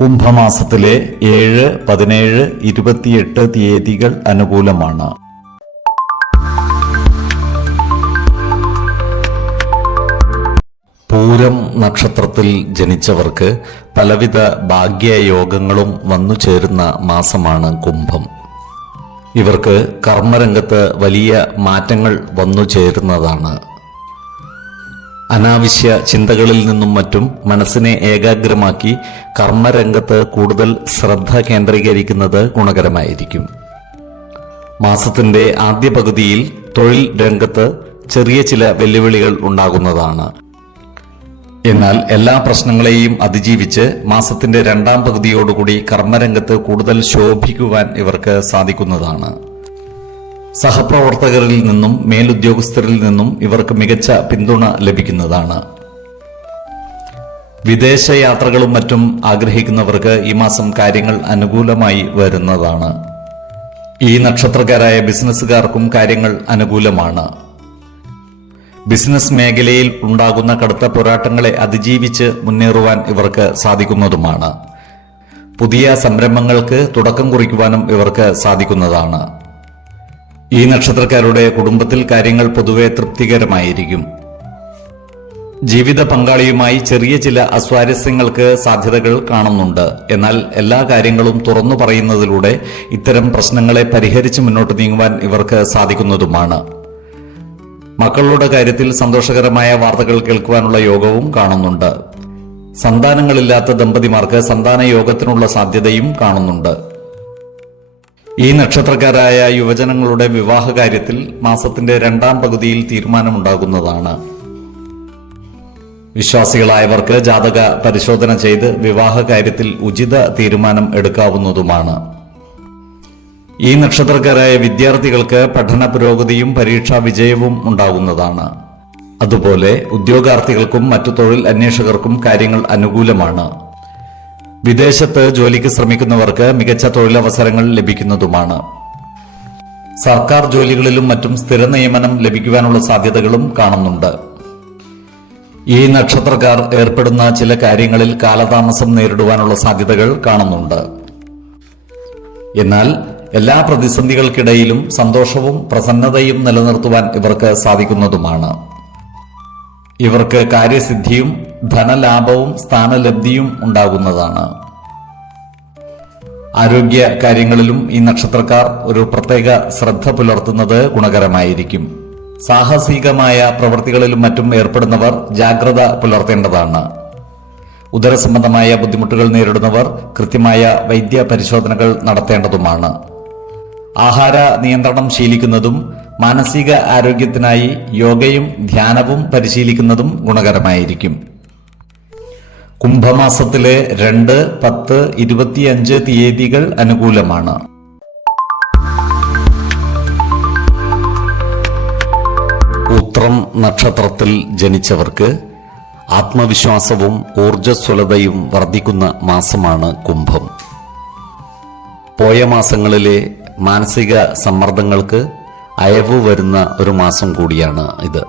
കുംഭമാസത്തിലെ 7, 17, 28 തീയതികൾ അനുകൂലമാണ്. പൂരം നക്ഷത്രത്തിൽ ജനിച്ചവർക്ക് പലവിധ ഭാഗ്യയോഗങ്ങളും വന്നു ചേരുന്ന മാസമാണ് കുംഭം. ഇവർക്ക് കർമ്മരംഗത്ത് വലിയ മാറ്റങ്ങൾ വന്നു ചേരുന്നതാണ്. അനാവശ്യ ചിന്തകളിൽ നിന്നും മറ്റും മനസ്സിനെ ഏകാഗ്രമാക്കി കർമ്മരംഗത്ത് കൂടുതൽ ശ്രദ്ധ കേന്ദ്രീകരിക്കുന്നത് ഗുണകരമായിരിക്കും. മാസത്തിന്റെ ആദ്യ പകുതിയിൽ തൊഴിൽ രംഗത്ത് ചെറിയ ചില വെല്ലുവിളികൾ ഉണ്ടാകുന്നതാണ്. എന്നാൽ എല്ലാ പ്രശ്നങ്ങളെയും അതിജീവിച്ച് മാസത്തിന്റെ രണ്ടാം പകുതിയോടുകൂടി കർമ്മരംഗത്ത് കൂടുതൽ ശോഭിക്കുവാൻ ഇവർക്ക് സാധിക്കുന്നതാണ്. സഹപ്രവർത്തകരിൽ നിന്നും മേലുദ്യോഗസ്ഥരിൽ നിന്നും ഇവർക്ക് മികച്ച പിന്തുണ ലഭിക്കുന്നതാണ്. വിദേശയാത്രകളും മറ്റും ആഗ്രഹിക്കുന്നവർക്ക് ഈ മാസം കാര്യങ്ങൾ അനുകൂലമായി വരുന്നതാണ്. ഈ നക്ഷത്രക്കാരായ ബിസിനസ്സുകാർക്കും കാര്യങ്ങൾ അനുകൂലമാണ്. ബിസിനസ് മേഖലയിൽ ഉണ്ടാകുന്ന കടുത്ത പോരാട്ടങ്ങളെ അതിജീവിച്ച് മുന്നേറുവാൻ ഇവർക്ക് സാധിക്കുന്നതുമാണ്. പുതിയ സംരംഭങ്ങൾക്ക് തുടക്കം കുറിക്കുവാനും ഇവർക്ക് സാധിക്കുന്നതാണ്. ഈ നക്ഷത്രക്കാരുടെ കുടുംബത്തിൽ കാര്യങ്ങൾ പൊതുവെ തൃപ്തികരമായിരിക്കും. ജീവിത പങ്കാളിയുമായി ചെറിയ ചില അസ്വാരസ്യങ്ങൾക്ക് സാധ്യതകൾ കാണുന്നുണ്ട്. എന്നാൽ എല്ലാ കാര്യങ്ങളും തുറന്നു പറയുന്നതിലൂടെ ഇത്തരം പ്രശ്നങ്ങളെ പരിഹരിച്ച് മുന്നോട്ട് നീങ്ങുവാൻ ഇവർക്ക് സാധിക്കുന്നതുമാണ്. മക്കളുടെ കാര്യത്തിൽ സന്തോഷകരമായ വാർത്തകൾ കേൾക്കുവാനുള്ള യോഗവും കാണുന്നുണ്ട്. സന്താനങ്ങളില്ലാത്ത ദമ്പതിമാർക്ക് സന്താന യോഗത്തിനുള്ള സാധ്യതയും കാണുന്നുണ്ട്. ഈ നക്ഷത്രക്കാരായ യുവജനങ്ങളുടെ വിവാഹ കാര്യത്തിൽ മാസത്തിന്റെ 2ാം പകുതിയിൽ തീരുമാനമുണ്ടാകുന്നതാണ്. വിശ്വാസികളായവർക്ക് ജാതക പരിശോധന ചെയ്ത് വിവാഹ കാര്യത്തിൽ ഉചിത തീരുമാനം എടുക്കാവുന്നതുമാണ്. ഈ നക്ഷത്രക്കാരായ വിദ്യാർത്ഥികൾക്ക് പഠന പുരോഗതിയും പരീക്ഷാ വിജയവും ഉണ്ടാകുന്നതാണ്. അതുപോലെ ഉദ്യോഗാർത്ഥികൾക്കും മറ്റു തൊഴിൽ അന്വേഷകർക്കും കാര്യങ്ങൾ അനുകൂലമാണ്. വിദേശത്ത് ജോലിക്ക് ശ്രമിക്കുന്നവർക്ക് മികച്ച തൊഴിലവസരങ്ങൾ ലഭിക്കുന്നതുമാണ്. സർക്കാർ ജോലികളിലും മറ്റും സ്ഥിര നിയമനം ലഭിക്കുവാനുള്ള സാധ്യതകളും കാണുന്നുണ്ട്. ഈ നക്ഷത്രക്കാർ ഏർപ്പെടുന്ന ചില കാര്യങ്ങളിൽ കാലതാമസം നേരിടുവാനുള്ള സാധ്യതകൾ കാണുന്നുണ്ട്. എന്നാൽ എല്ലാ പ്രതിസന്ധികൾക്കിടയിലും സന്തോഷവും പ്രസന്നതയും നിലനിർത്തുവാൻ ഇവർക്ക് സാധിക്കുന്നതുമാണ്. ഇവർക്ക് കാര്യസിദ്ധിയും ധനലാഭവും സ്ഥാനലബ്ധിയും ഉണ്ടാകുന്നതാണ്. ആരോഗ്യ കാര്യങ്ങളിലും ഈ നക്ഷത്രക്കാർ ഒരു പ്രത്യേക ശ്രദ്ധ പുലർത്തുന്നത് ഗുണകരമായിരിക്കും. സാഹസികമായ പ്രവൃത്തികളിലും മറ്റും ഏർപ്പെടുന്നവർ ജാഗ്രത പുലർത്തേണ്ടതാണ്. ഉദരസംബന്ധമായ ബുദ്ധിമുട്ടുകൾ നേരിടുന്നവർ കൃത്യമായ വൈദ്യ പരിശോധനകൾ നടത്തേണ്ടതുമാണ്. ആഹാര നിയന്ത്രണം ശീലിക്കുന്നതും മാനസിക ആരോഗ്യത്തിനായി യോഗയും ധ്യാനവും പരിശീലിക്കുന്നതും ഗുണകരമായിരിക്കും. കുംഭമാസത്തിലെ 2, 10, 25 തീയതികൾ അനുകൂലമാണ്. ഉത്രം നക്ഷത്രത്തിൽ ജനിച്ചവർക്ക് ആത്മവിശ്വാസവും ഊർജ്ജസ്വലതയും വർദ്ധിക്കുന്ന മാസമാണ് കുംഭം. പോയ മാസങ്ങളിലെ മാനസിക സമ്മർദ്ദങ്ങൾക്ക് അയവ് വരുന്ന ഒരു മാസം കൂടിയാണ് ഇത്.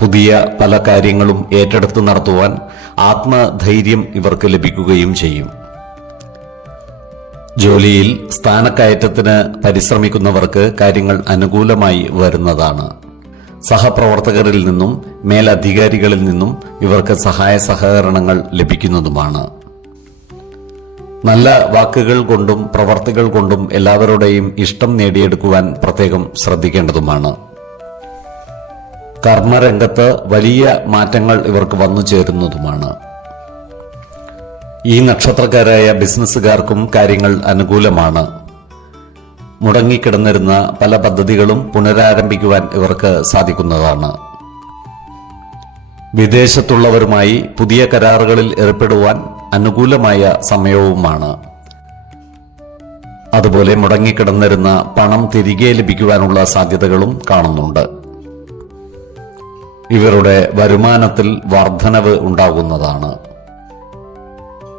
പുതിയ പല കാര്യങ്ങളും ഏറ്റെടുത്ത് നടത്തുവാൻ ആത്മധൈര്യം ഇവർക്ക് ലഭിക്കുകയും ചെയ്യും. ജോലിയിൽ സ്ഥാനക്കയറ്റത്തിന് പരിശ്രമിക്കുന്നവർക്ക് കാര്യങ്ങൾ അനുകൂലമായി വരുന്നതാണ്. സഹപ്രവർത്തകരിൽ നിന്നും മേലധികാരികളിൽ നിന്നും ഇവർക്ക് സഹായ സഹകരണങ്ങൾ ലഭിക്കുന്നതുമാണ്. നല്ല വാക്കുകൾ കൊണ്ടും പ്രവർത്തികൾ കൊണ്ടും എല്ലാവരുടെയും ഇഷ്ടം നേടിയെടുക്കുവാൻ പ്രത്യേകം ശ്രദ്ധിക്കേണ്ടതുമാണ്. കർമ്മരംഗത്ത് വലിയ മാറ്റങ്ങൾ ഇവർക്ക് വന്നു ചേരുന്നതുമാണ്. ഈ നക്ഷത്രക്കാരായ ബിസിനസ്സുകാർക്കും കാര്യങ്ങൾ അനുകൂലമാണ്. മുടങ്ങിക്കിടന്നിരുന്ന പല പദ്ധതികളും പുനരാരംഭിക്കുവാൻ ഇവർക്ക് സാധിക്കുന്നതാണ്. വിദേശത്തുള്ളവരുമായി പുതിയ കരാറുകളിൽ ഏർപ്പെടുവാൻ അനുകൂലമായ സമയവുമാണ്. അതുപോലെ മുടങ്ങിക്കിടന്നിരുന്ന പണം തിരികെ ലഭിക്കുവാനുള്ള സാധ്യതകളും കാണുന്നുണ്ട്. ഇവരുടെ വരുമാനത്തിൽ വർധനവ് ഉണ്ടാകുന്നതാണ്.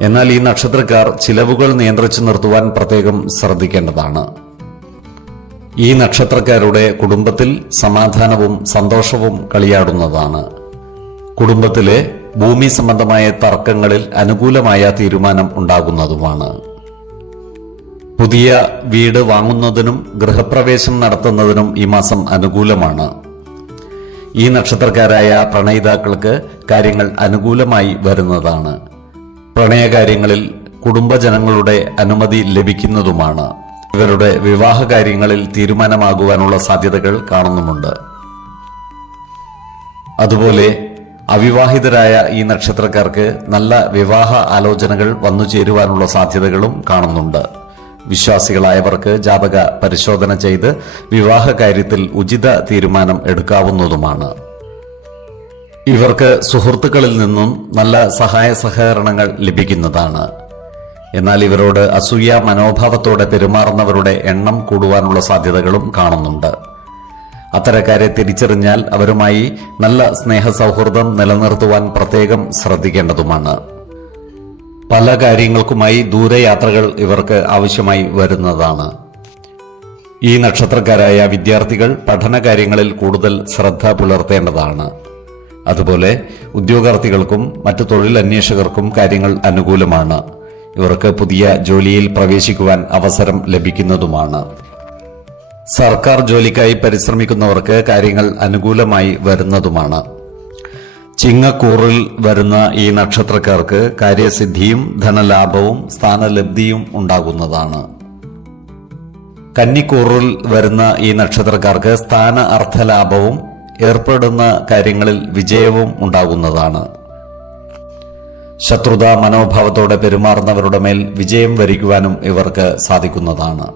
എന്നാൽ ഈ നക്ഷത്രക്കാർ ചിലവുകൾ നിയന്ത്രിച്ചു നിർത്തുവാൻ പ്രത്യേകം ശ്രദ്ധിക്കേണ്ടതാണ്. ഈ നക്ഷത്രക്കാരുടെ കുടുംബത്തിൽ സമാധാനവും സന്തോഷവും കളിയാടുന്നതാണ്. കുടുംബത്തിലെ ഭൂമി സംബന്ധമായ തർക്കങ്ങളിൽ അനുകൂലമായ തീരുമാനം ഉണ്ടാകുന്നതുമാണ്. പുതിയ വീട് വാങ്ങുന്നതിനും ഗൃഹപ്രവേശം നടത്തുന്നതിനും ഈ മാസം അനുകൂലമാണ്. ഈ നക്ഷത്രക്കാരായ പ്രണയിതാക്കൾക്ക് കാര്യങ്ങൾ അനുകൂലമായി വരുന്നതാണ്. പ്രണയകാര്യങ്ങളിൽ കുടുംബജനങ്ങളുടെ അനുമതി ലഭിക്കുന്നതുമാണ്. ഇവരുടെ വിവാഹ കാര്യങ്ങളിൽ തീരുമാനമാകുവാനുള്ള സാധ്യതകൾ കാണുന്നുമുണ്ട്. അതുപോലെ അവിവാഹിതരായ ഈ നക്ഷത്രക്കാർക്ക് നല്ല വിവാഹ ആലോചനകൾ വന്നു ചേരുവാനുള്ള സാധ്യതകളും കാണുന്നുണ്ട്. വിശ്വാസികളായവർക്ക് ജാതക പരിശോധന ചെയ്ത് വിവാഹ കാര്യത്തിൽ ഉചിത തീരുമാനം എടുക്കാവുന്നതുമാണ്. ഇവർക്ക് സുഹൃത്തുക്കളിൽ നിന്നും നല്ല സഹായ സഹകരണങ്ങൾ ലഭിക്കുന്നതാണ്. എന്നാൽ ഇവരോട് അസൂയ മനോഭാവത്തോടെ പെരുമാറുന്നവരുടെ എണ്ണം കൂടുവാനുള്ള സാധ്യതകളും കാണുന്നുണ്ട്. അത്തരക്കാരെ തിരിച്ചറിഞ്ഞാൽ അവരുമായി നല്ല സ്നേഹസൗഹൃദം നിലനിർത്തുവാൻ പ്രത്യേകം ശ്രദ്ധിക്കേണ്ടതുമാണ്. പല കാര്യങ്ങൾക്കുമായി ദൂരയാത്രകൾ ഇവർക്ക് ആവശ്യമായി വരുന്നതാണ്. ഈ നക്ഷത്രക്കാരായ വിദ്യാർത്ഥികൾ പഠനകാര്യങ്ങളിൽ കൂടുതൽ ശ്രദ്ധ പുലർത്തേണ്ടതാണ്. അതുപോലെ ഉദ്യോഗാർത്ഥികൾക്കും മറ്റു തൊഴിലന്വേഷകർക്കും കാര്യങ്ങൾ അനുകൂലമാണ്. ഇവർക്ക് പുതിയ ജോലിയിൽ പ്രവേശിക്കുവാൻ അവസരം ലഭിക്കുന്നതുമാണ്. സർക്കാർ ജോലിക്കായി പരിശ്രമിക്കുന്നവർക്ക് കാര്യങ്ങൾ അനുകൂലമായി വരുന്നതുമാണ്. ചിങ്ങക്കൂറിൽ വരുന്ന ഈ നക്ഷത്രക്കാർക്ക് കാര്യസിദ്ധിയും ധനലാഭവും സ്ഥാനലബ്ധിയും ഉണ്ടാകുന്നതാണ്. കന്നിക്കൂറിൽ വരുന്ന ഈ നക്ഷത്രക്കാർക്ക് സ്ഥാന അർത്ഥലാഭവും ഏർപ്പെടുന്ന കാര്യങ്ങളിൽ വിജയവും ഉണ്ടാകുന്നതാണ്. ശത്രുതാ മനോഭാവത്തോടെ പെരുമാറുന്നവരുടെ മേൽ വിജയം വരിക്കുവാനും ഇവർക്ക് സാധിക്കുന്നതാണ്.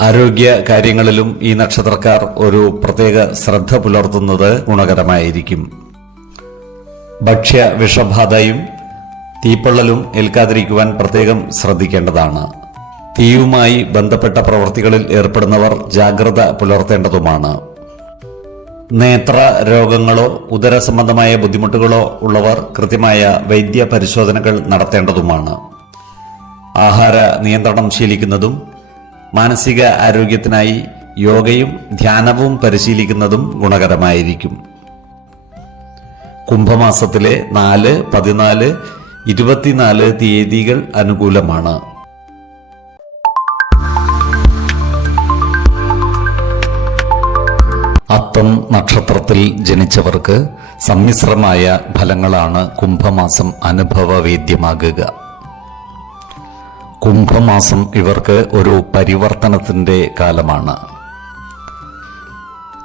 ആരോഗ്യ കാര്യങ്ങളിലും ഈ നക്ഷത്രക്കാർ ഒരു പ്രത്യേക ശ്രദ്ധ പുലർത്തുന്നത് ഗുണകരമായിരിക്കും. ഭക്ഷ്യ വിഷബാധയും തീപ്പൊള്ളലും ഏൽക്കാതിരിക്കുവാൻ പ്രത്യേകം ശ്രദ്ധിക്കേണ്ടതാണ്. തീയുമായി ബന്ധപ്പെട്ട പ്രവൃത്തികളിൽ ഏർപ്പെടുന്നവർ ജാഗ്രത പുലർത്തേണ്ടതുമാണ്. നേത്ര രോഗങ്ങളോ ഉദര സംബന്ധമായ ബുദ്ധിമുട്ടുകളോ ഉള്ളവർ കൃത്യമായ വൈദ്യ പരിശോധനകൾ നടത്തേണ്ടതുമാണ്. ആഹാര നിയന്ത്രണം ശീലിക്കുന്നതും മാനസിക ആരോഗ്യത്തിനായി യോഗയും ധ്യാനവും പരിശീലിക്കുന്നതും ഗുണകരമായിരിക്കും. കുംഭമാസത്തിലെ 4, 14, 24 തീയതികൾ അനുകൂലമാണ്. അത്തം നക്ഷത്രത്തിൽ ജനിച്ചവർക്ക് സമ്മിശ്രമായ ഫലങ്ങളാണ് കുംഭമാസം അനുഭവവേദ്യമാകുക. കുംഭമാസം ഇവർക്ക് ഒരു പരിവർത്തനത്തിന്റെ കാലമാണ്.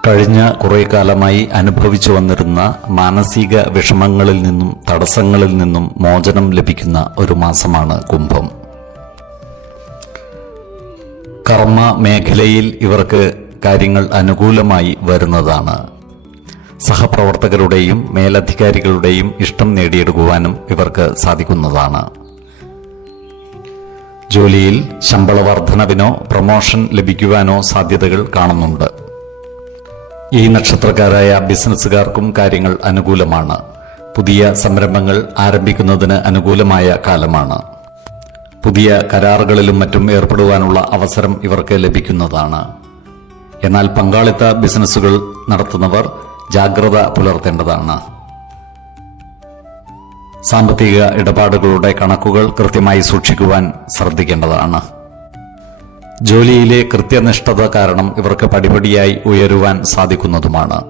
കഴിഞ്ഞ കുറെ കാലമായി അനുഭവിച്ചു വന്നിരുന്ന മാനസിക വിഷമങ്ങളിൽ നിന്നും തടസ്സങ്ങളിൽ നിന്നും മോചനം ലഭിക്കുന്ന ഒരു മാസമാണ് കുംഭം. കർമ്മ മേഖലയിൽ ഇവർക്ക് കാര്യങ്ങൾ അനുകൂലമായി വരുന്നതാണ്. സഹപ്രവർത്തകരുടെയും മേലധികാരികളുടെയും ഇഷ്ടം നേടിയെടുക്കുവാനും ഇവർക്ക് സാധിക്കുന്നതാണ്. ജോലിയിൽ ശമ്പള വർധനവിനോ പ്രമോഷൻ ലഭിക്കുവാനോ സാധ്യതകൾ കാണുന്നുണ്ട്. ഈ നക്ഷത്രക്കാരായ ബിസിനസ്സുകാർക്കും കാര്യങ്ങൾ അനുകൂലമാണ്. പുതിയ സംരംഭങ്ങൾ ആരംഭിക്കുന്നതിന് അനുകൂലമായ കാലമാണ്. പുതിയ കരാറുകളിലും മറ്റും ഏർപ്പെടുവാനുള്ള അവസരം ഇവർക്ക് ലഭിക്കുന്നതാണ്. എന്നാൽ പങ്കാളിത്ത ബിസിനസ്സുകൾ നടത്തുന്നവർ ജാഗ്രത പുലർത്തേണ്ടതാണ്. സാമ്പത്തിക ഇടപാടുകളുടെ കണക്കുകൾ കൃത്യമായി സൂക്ഷിക്കുവാൻ ശ്രദ്ധിക്കേണ്ടതാണ്. ജോലിയിലെ കൃത്യനിഷ്ഠത കാരണം ഇവർക്ക് പടിപടിയായി ഉയരുവാൻ സാധിക്കുന്നതുമാണ്.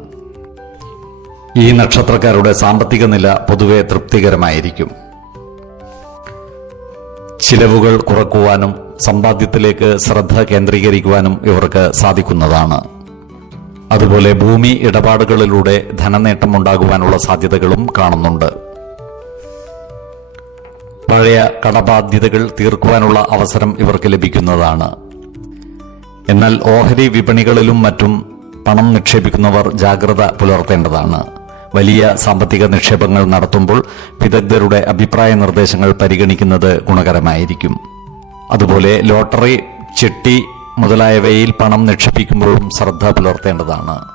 ഈ നക്ഷത്രക്കാരുടെ സാമ്പത്തിക നില പൊതുവെ തൃപ്തികരമായിരിക്കും. ചിലവുകൾ കുറക്കുവാനും സമ്പാദ്യത്തിലേക്ക് ശ്രദ്ധ കേന്ദ്രീകരിക്കുവാനും ഇവർക്ക് സാധിക്കുന്നതാണ്. അതുപോലെ ഭൂമി ഇടപാടുകളിലൂടെ ധനനേട്ടമുണ്ടാകുവാനുള്ള സാധ്യതകളും കാണുന്നുണ്ട്. പഴയ കടബാധ്യതകൾ തീർക്കുവാനുള്ള അവസരം ഇവർക്ക് ലഭിക്കുന്നതാണ്. എന്നാൽ ഓഹരി വിപണികളിലും മറ്റും പണം നിക്ഷേപിക്കുന്നവർ ജാഗ്രത പുലർത്തേണ്ടതാണ്. വലിയ സാമ്പത്തിക നിക്ഷേപങ്ങൾ നടത്തുമ്പോൾ വിദഗ്ധരുടെ അഭിപ്രായ നിർദ്ദേശങ്ങൾ പരിഗണിക്കുന്നത് ഗുണകരമായിരിക്കും. അതുപോലെ ലോട്ടറി, ചിട്ടി മുതലായവയിൽ പണം നിക്ഷേപിക്കുമ്പോഴും ശ്രദ്ധ പുലർത്തേണ്ടതാണ്.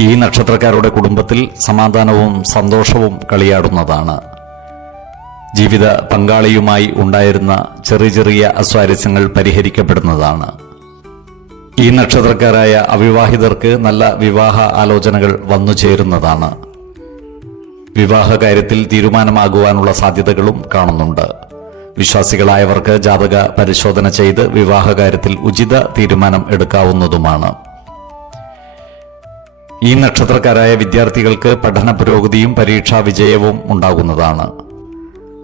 ഈ നക്ഷത്രക്കാരുടെ കുടുംബത്തിൽ സമാധാനവും സന്തോഷവും കളിയാടുന്നതാണ്. ജീവിത പങ്കാളിയുമായി ഉണ്ടായിരുന്ന ചെറിയ ചെറിയ അസ്വാരസ്യങ്ങൾ പരിഹരിക്കപ്പെടുന്നതാണ്. ഈ നക്ഷത്രക്കാരായ അവിവാഹിതർക്ക് നല്ല വിവാഹ ആലോചനകൾ വന്നു ചേരുന്നതാണ്. വിവാഹ കാര്യത്തിൽ തീരുമാനമാകുവാനുള്ള സാധ്യതകളും കാണുന്നുണ്ട്. വിശ്വാസികളായവർക്ക് ജാതക പരിശോധന ചെയ്ത് വിവാഹ കാര്യത്തിൽ ഉചിത തീരുമാനം എടുക്കാവുന്നതുമാണ്. ഈ നക്ഷത്രക്കാരായ വിദ്യാർത്ഥികൾക്ക് പഠന പുരോഗതിയും പരീക്ഷാ വിജയവും ഉണ്ടാകുന്നതാണ്.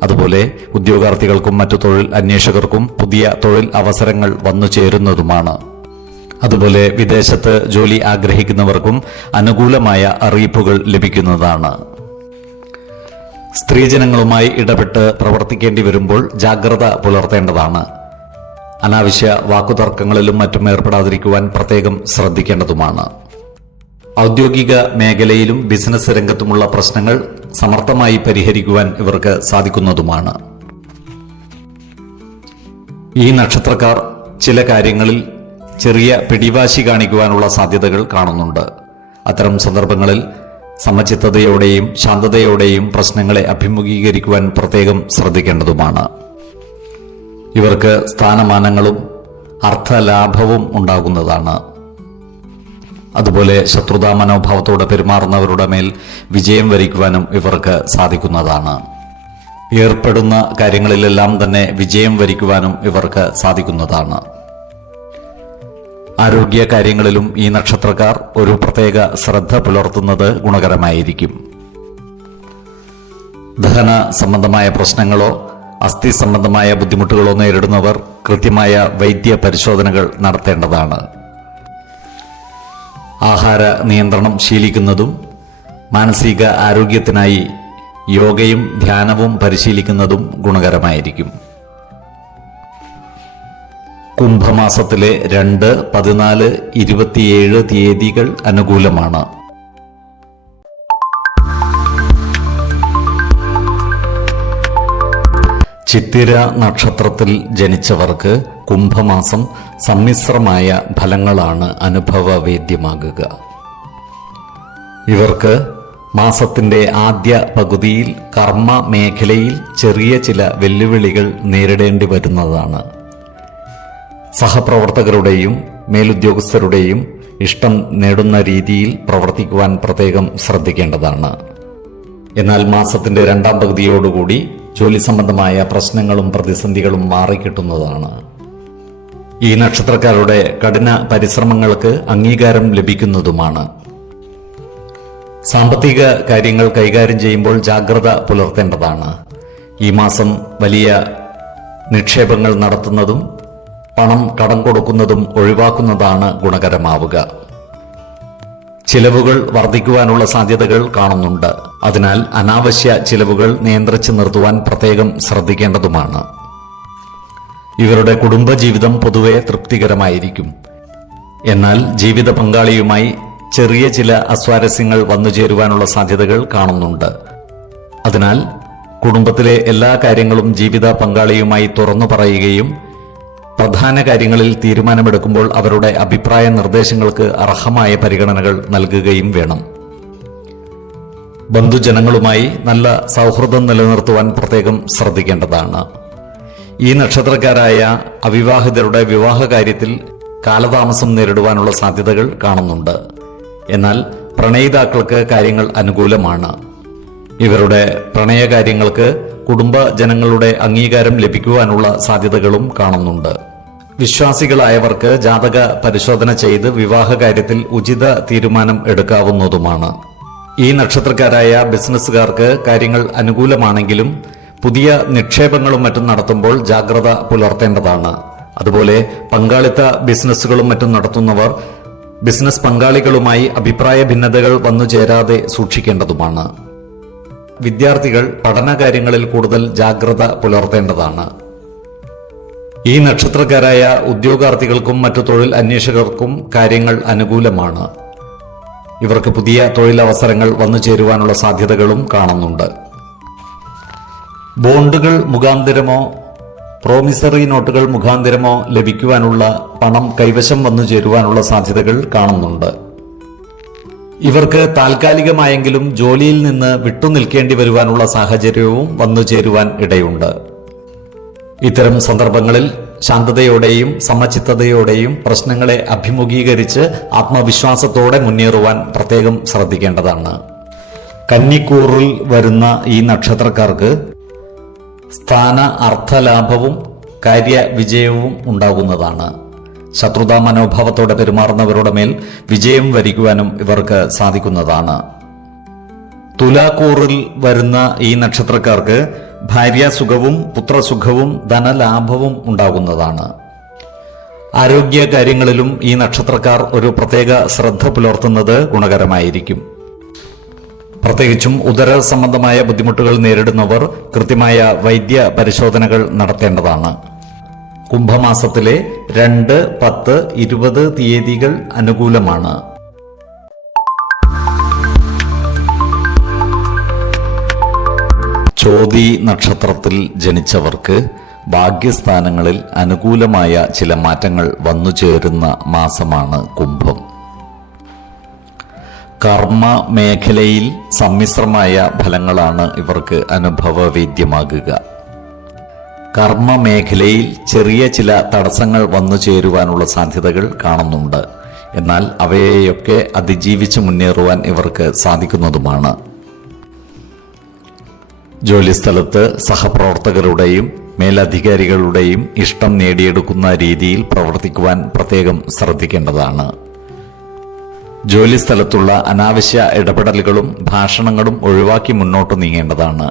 അതുപോലെ ഉദ്യോഗാർത്ഥികൾക്കും മറ്റു തൊഴിൽ അന്വേഷകർക്കും പുതിയ തൊഴിൽ അവസരങ്ങൾ വന്നു ചേരുന്നതുമാണ്. അതുപോലെ വിദേശത്ത് ജോലി ആഗ്രഹിക്കുന്നവർക്കും അനുകൂലമായ അറിയിപ്പുകൾ ലഭിക്കുന്നതാണ്. സ്ത്രീജനങ്ങളുമായി ഇടപെട്ട് പ്രവർത്തിക്കേണ്ടി വരുമ്പോൾ ജാഗ്രത പുലർത്തേണ്ടതാണ്. അനാവശ്യ വാക്കുതർക്കങ്ങളിലും മറ്റും ഏർപ്പെടാതിരിക്കുവാൻ പ്രത്യേകം ശ്രദ്ധിക്കേണ്ടതുമാണ്. ഔദ്യോഗിക മേഖലയിലും ബിസിനസ് രംഗത്തുമുള്ള പ്രശ്നങ്ങൾ സമർത്ഥമായി പരിഹരിക്കുവാൻ ഇവർക്ക് സാധിക്കുന്നതുമാണ്. ഈ നക്ഷത്രക്കാർ ചില കാര്യങ്ങളിൽ ചെറിയ പിടിവാശി കാണിക്കുവാനുള്ള സാധ്യതകൾ കാണുന്നുണ്ട്. അത്തരം സന്ദർഭങ്ങളിൽ സമചിത്തതയോടെയും ശാന്തതയോടെയും പ്രശ്നങ്ങളെ അഭിമുഖീകരിക്കുവാൻ പ്രത്യേകം ശ്രദ്ധിക്കേണ്ടതുമാണ്. ഇവർക്ക് സ്ഥാനമാനങ്ങളും അർത്ഥലാഭവും ഉണ്ടാകുന്നതാണ്. അതുപോലെ ശത്രുതാ മനോഭാവത്തോടെ പെരുമാറുന്നവരുടെ മേൽ വിജയം വരിക്കുവാനും ഇവർക്ക് സാധിക്കുന്നതാണ്. ഏർപ്പെടുന്ന കാര്യങ്ങളിലെല്ലാം തന്നെ വിജയം വരിക്കുവാനും ഇവർക്ക് സാധിക്കുന്നതാണ്. ആരോഗ്യ കാര്യങ്ങളിലും ഈ നക്ഷത്രക്കാർ ഒരു പ്രത്യേക ശ്രദ്ധ പുലർത്തുന്നത് ഗുണകരമായിരിക്കും. ദഹന സംബന്ധമായ പ്രശ്നങ്ങളോ അസ്ഥി സംബന്ധമായ ബുദ്ധിമുട്ടുകളോ നേരിടുന്നവർ കൃത്യമായ വൈദ്യ പരിശോധനകൾ നടത്തേണ്ടതാണ്. ആഹാര നിയന്ത്രണം ശീലിക്കുന്നതും മാനസിക ആരോഗ്യത്തിനായി യോഗയും ധ്യാനവും പരിശീലിക്കുന്നതും ഗുണകരമായിരിക്കും. കുംഭമാസത്തിലെ 2, 14, 27 തീയതികൾ അനുകൂലമാണ്. ചിത്തിര നക്ഷത്രത്തിൽ ജനിച്ചവർക്ക് കുംഭമാസം സമ്മിശ്രമായ ഫലങ്ങളാണ് അനുഭവവേദ്യമാകുക. ഇവർക്ക് മാസത്തിന്റെ ആദ്യ പകുതിയിൽ കർമ്മ മേഖലയിൽ ചെറിയ ചില വെല്ലുവിളികൾ നേരിടേണ്ടി വരുന്നതാണ്. സഹപ്രവർത്തകരുടെയും മേലുദ്യോഗസ്ഥരുടെയും ഇഷ്ടം നേടുന്ന രീതിയിൽ പ്രവർത്തിക്കുവാൻ പ്രത്യേകം ശ്രദ്ധിക്കേണ്ടതാണ്. എന്നാൽ മാസത്തിന്റെ രണ്ടാം പകുതിയോടുകൂടി ജോലി സംബന്ധമായ പ്രശ്നങ്ങളും പ്രതിസന്ധികളും മാറിക്കിട്ടുന്നതാണ്. ഈ നക്ഷത്രക്കാരുടെ കഠിന പരിശ്രമങ്ങൾക്ക് അംഗീകാരം ലഭിക്കുന്നതുമാണ്. സാമ്പത്തിക കാര്യങ്ങൾ കൈകാര്യം ചെയ്യുമ്പോൾ ജാഗ്രത പുലർത്തേണ്ടതാണ്. ഈ മാസം വലിയ നിക്ഷേപങ്ങൾ നടത്തുന്നതും പണം കടം കൊടുക്കുന്നതും ഒഴിവാക്കുന്നതാണ് ഗുണകരമാവുക. ചിലവുകൾ വർദ്ധിക്കുവാനുള്ള സാധ്യതകൾ കാണുന്നുണ്ട്. അതിനാൽ അനാവശ്യ ചിലവുകൾ നിയന്ത്രിച്ചു നിർത്തുവാൻ പ്രത്യേകം ശ്രദ്ധിക്കേണ്ടതുമാണ്. ഇവരുടെ കുടുംബജീവിതം പൊതുവെ തൃപ്തികരമായിരിക്കും. എന്നാൽ ജീവിത പങ്കാളിയുമായി ചെറിയ ചില അസ്വാരസ്യങ്ങൾ വന്നുചേരുവാനുള്ള സാധ്യതകൾ കാണുന്നുണ്ട്. അതിനാൽ കുടുംബത്തിലെ എല്ലാ കാര്യങ്ങളും ജീവിത പങ്കാളിയുമായി തുറന്നു പറയുകയും പ്രധാന കാര്യങ്ങളിൽ തീരുമാനമെടുക്കുമ്പോൾ അവരുടെ അഭിപ്രായ നിർദ്ദേശങ്ങൾക്ക് അർഹമായ പരിഗണനകൾ നൽകുകയും വേണം. ബന്ധുജനങ്ങളുമായി നല്ല സൗഹൃദം നിലനിർത്തുവാൻ പ്രത്യേകം ശ്രദ്ധിക്കേണ്ടതാണ്. ഈ നക്ഷത്രക്കാരായ അവിവാഹിതരുടെ വിവാഹ കാര്യത്തിൽ കാലതാമസം നേരിടുവാനുള്ള സാധ്യതകൾ കാണുന്നുണ്ട്. എന്നാൽ പ്രണയിതാക്കൾക്ക് കാര്യങ്ങൾ അനുകൂലമാണ്. ഇവരുടെ പ്രണയകാര്യങ്ങൾക്ക് കുടുംബജനങ്ങളുടെ അംഗീകാരം ലഭിക്കുവാനുള്ള സാധ്യതകളും കാണുന്നുണ്ട്. വിശ്വാസികളായവർക്ക് ജാതക പരിശോധന ചെയ്ത് വിവാഹ കാര്യത്തിൽ ഉചിത തീരുമാനം എടുക്കാവുന്നതുമാണ്. ഈ നക്ഷത്രക്കാരായ ബിസിനസ്സുകാർക്ക് കാര്യങ്ങൾ അനുകൂലമാണെങ്കിലും പുതിയ നിക്ഷേപങ്ങളും മറ്റും നടത്തുമ്പോൾ ജാഗ്രത പുലർത്തേണ്ടതാണ്. അതുപോലെ പങ്കാളിത്ത ബിസിനസ്സുകളും മറ്റും നടത്തുന്നവർ ബിസിനസ് പങ്കാളികളുമായി അഭിപ്രായ ഭിന്നതകൾ വന്നു ചേരാതെ സൂക്ഷിക്കേണ്ടതുമാണ്. വിദ്യാർത്ഥികൾ പഠനകാര്യങ്ങളിൽ കൂടുതൽ ജാഗ്രത പുലർത്തേണ്ടതാണ്. ഈ നക്ഷത്രക്കാരായ ഉദ്യോഗാർത്ഥികൾക്കും മറ്റു തൊഴിൽ അന്വേഷകർക്കും കാര്യങ്ങൾ അനുകൂലമാണ്. ഇവർക്ക് പുതിയ തൊഴിലവസരങ്ങൾ വന്നു ചേരുവാനുള്ള സാധ്യതകളും കാണുന്നുണ്ട്. ബോണ്ടുകൾ മുഖാന്തരമോ പ്രോമിസറി നോട്ടുകൾ മുഖാന്തരമോ ലഭിക്കുവാനുള്ള പണം കൈവശം വന്നു ചേരുവാനുള്ള സാധ്യതകൾ കാണുന്നുണ്ട്. ഇവർക്ക് താൽക്കാലികമായെങ്കിലും ജോലിയിൽ നിന്ന് വിട്ടുനിൽക്കേണ്ടി വരുവാനുള്ള സാഹചര്യവും വന്നു ചേരുവാൻ ഇടയുണ്ട്. ഇത്തരം സന്ദർഭങ്ങളിൽ ശാന്തതയോടെയും സമചിത്തതയോടെയും പ്രശ്നങ്ങളെ അഭിമുഖീകരിച്ച് ആത്മവിശ്വാസത്തോടെ മുന്നേറുവാൻ പ്രത്യേകം ശ്രദ്ധിക്കേണ്ടതാണ്. കന്നിക്കൂറിൽ വരുന്ന ഈ നക്ഷത്രക്കാർക്ക് സ്ഥാന അർത്ഥലാഭവും കാര്യവിജയവും ഉണ്ടാകുന്നതാണ്. ശത്രുതാ മനോഭാവത്തോടെ പെരുമാറുന്നവരുടെ മേൽ വിജയം വരിക്കുവാനും ഇവർക്ക് സാധിക്കുന്നതാണ്. തുലാക്കൂറിൽ വരുന്ന ഈ നക്ഷത്രക്കാർക്ക് ഭാര്യാസുഖവും പുത്രസുഖവും ധനലാഭവും ഉണ്ടാകുന്നതാണ്. ആരോഗ്യ കാര്യങ്ങളിലും ഈ നക്ഷത്രക്കാർ ഒരു പ്രത്യേക ശ്രദ്ധ പുലർത്തുന്നത് ഗുണകരമായിരിക്കും. പ്രത്യേകിച്ചും ഉദര സംബന്ധമായ ബുദ്ധിമുട്ടുകൾ നേരിടുന്നവർ കൃത്യമായ വൈദ്യ പരിശോധനകൾ നടത്തേണ്ടതാണ്. കുംഭമാസത്തിലെ 2, 10, 20 തീയതികൾ അനുകൂലമാണ്. ചോതി നക്ഷത്രത്തിൽ ജനിച്ചവർക്ക് ഭാഗ്യസ്ഥാനങ്ങളിൽ അനുകൂലമായ ചില മാറ്റങ്ങൾ വന്നു ചേരുന്ന മാസമാണ് കുംഭം. കർമ്മ മേഖലയിൽ സമ്മിശ്രമായ ഫലങ്ങളാണ് ഇവർക്ക് അനുഭവവേദ്യമാകുക. കർമ്മ മേഖലയിൽ ചെറിയ ചില തടസ്സങ്ങൾ വന്നു ചേരുവാനുള്ള സാധ്യതകൾ കാണുന്നുണ്ട്. എന്നാൽ അവയെയൊക്കെ അതിജീവിച്ച് മുന്നേറുവാൻ ഇവർക്ക് സാധിക്കുന്നതുമാണ്. ജോലിസ്ഥലത്ത് സഹപ്രവർത്തകരുടെയും മേലധികാരികളുടെയും ഇഷ്ടം നേടിയെടുക്കുന്ന രീതിയിൽ പ്രവർത്തിക്കുവാൻ പ്രത്യേകം ശ്രദ്ധിക്കേണ്ടതാണ്. ജോലിസ്ഥലത്തുള്ള അനാവശ്യ ഇടപെടലുകളും ഭാഷണങ്ങളും ഒഴിവാക്കി മുന്നോട്ട് നീങ്ങേണ്ടതാണ്.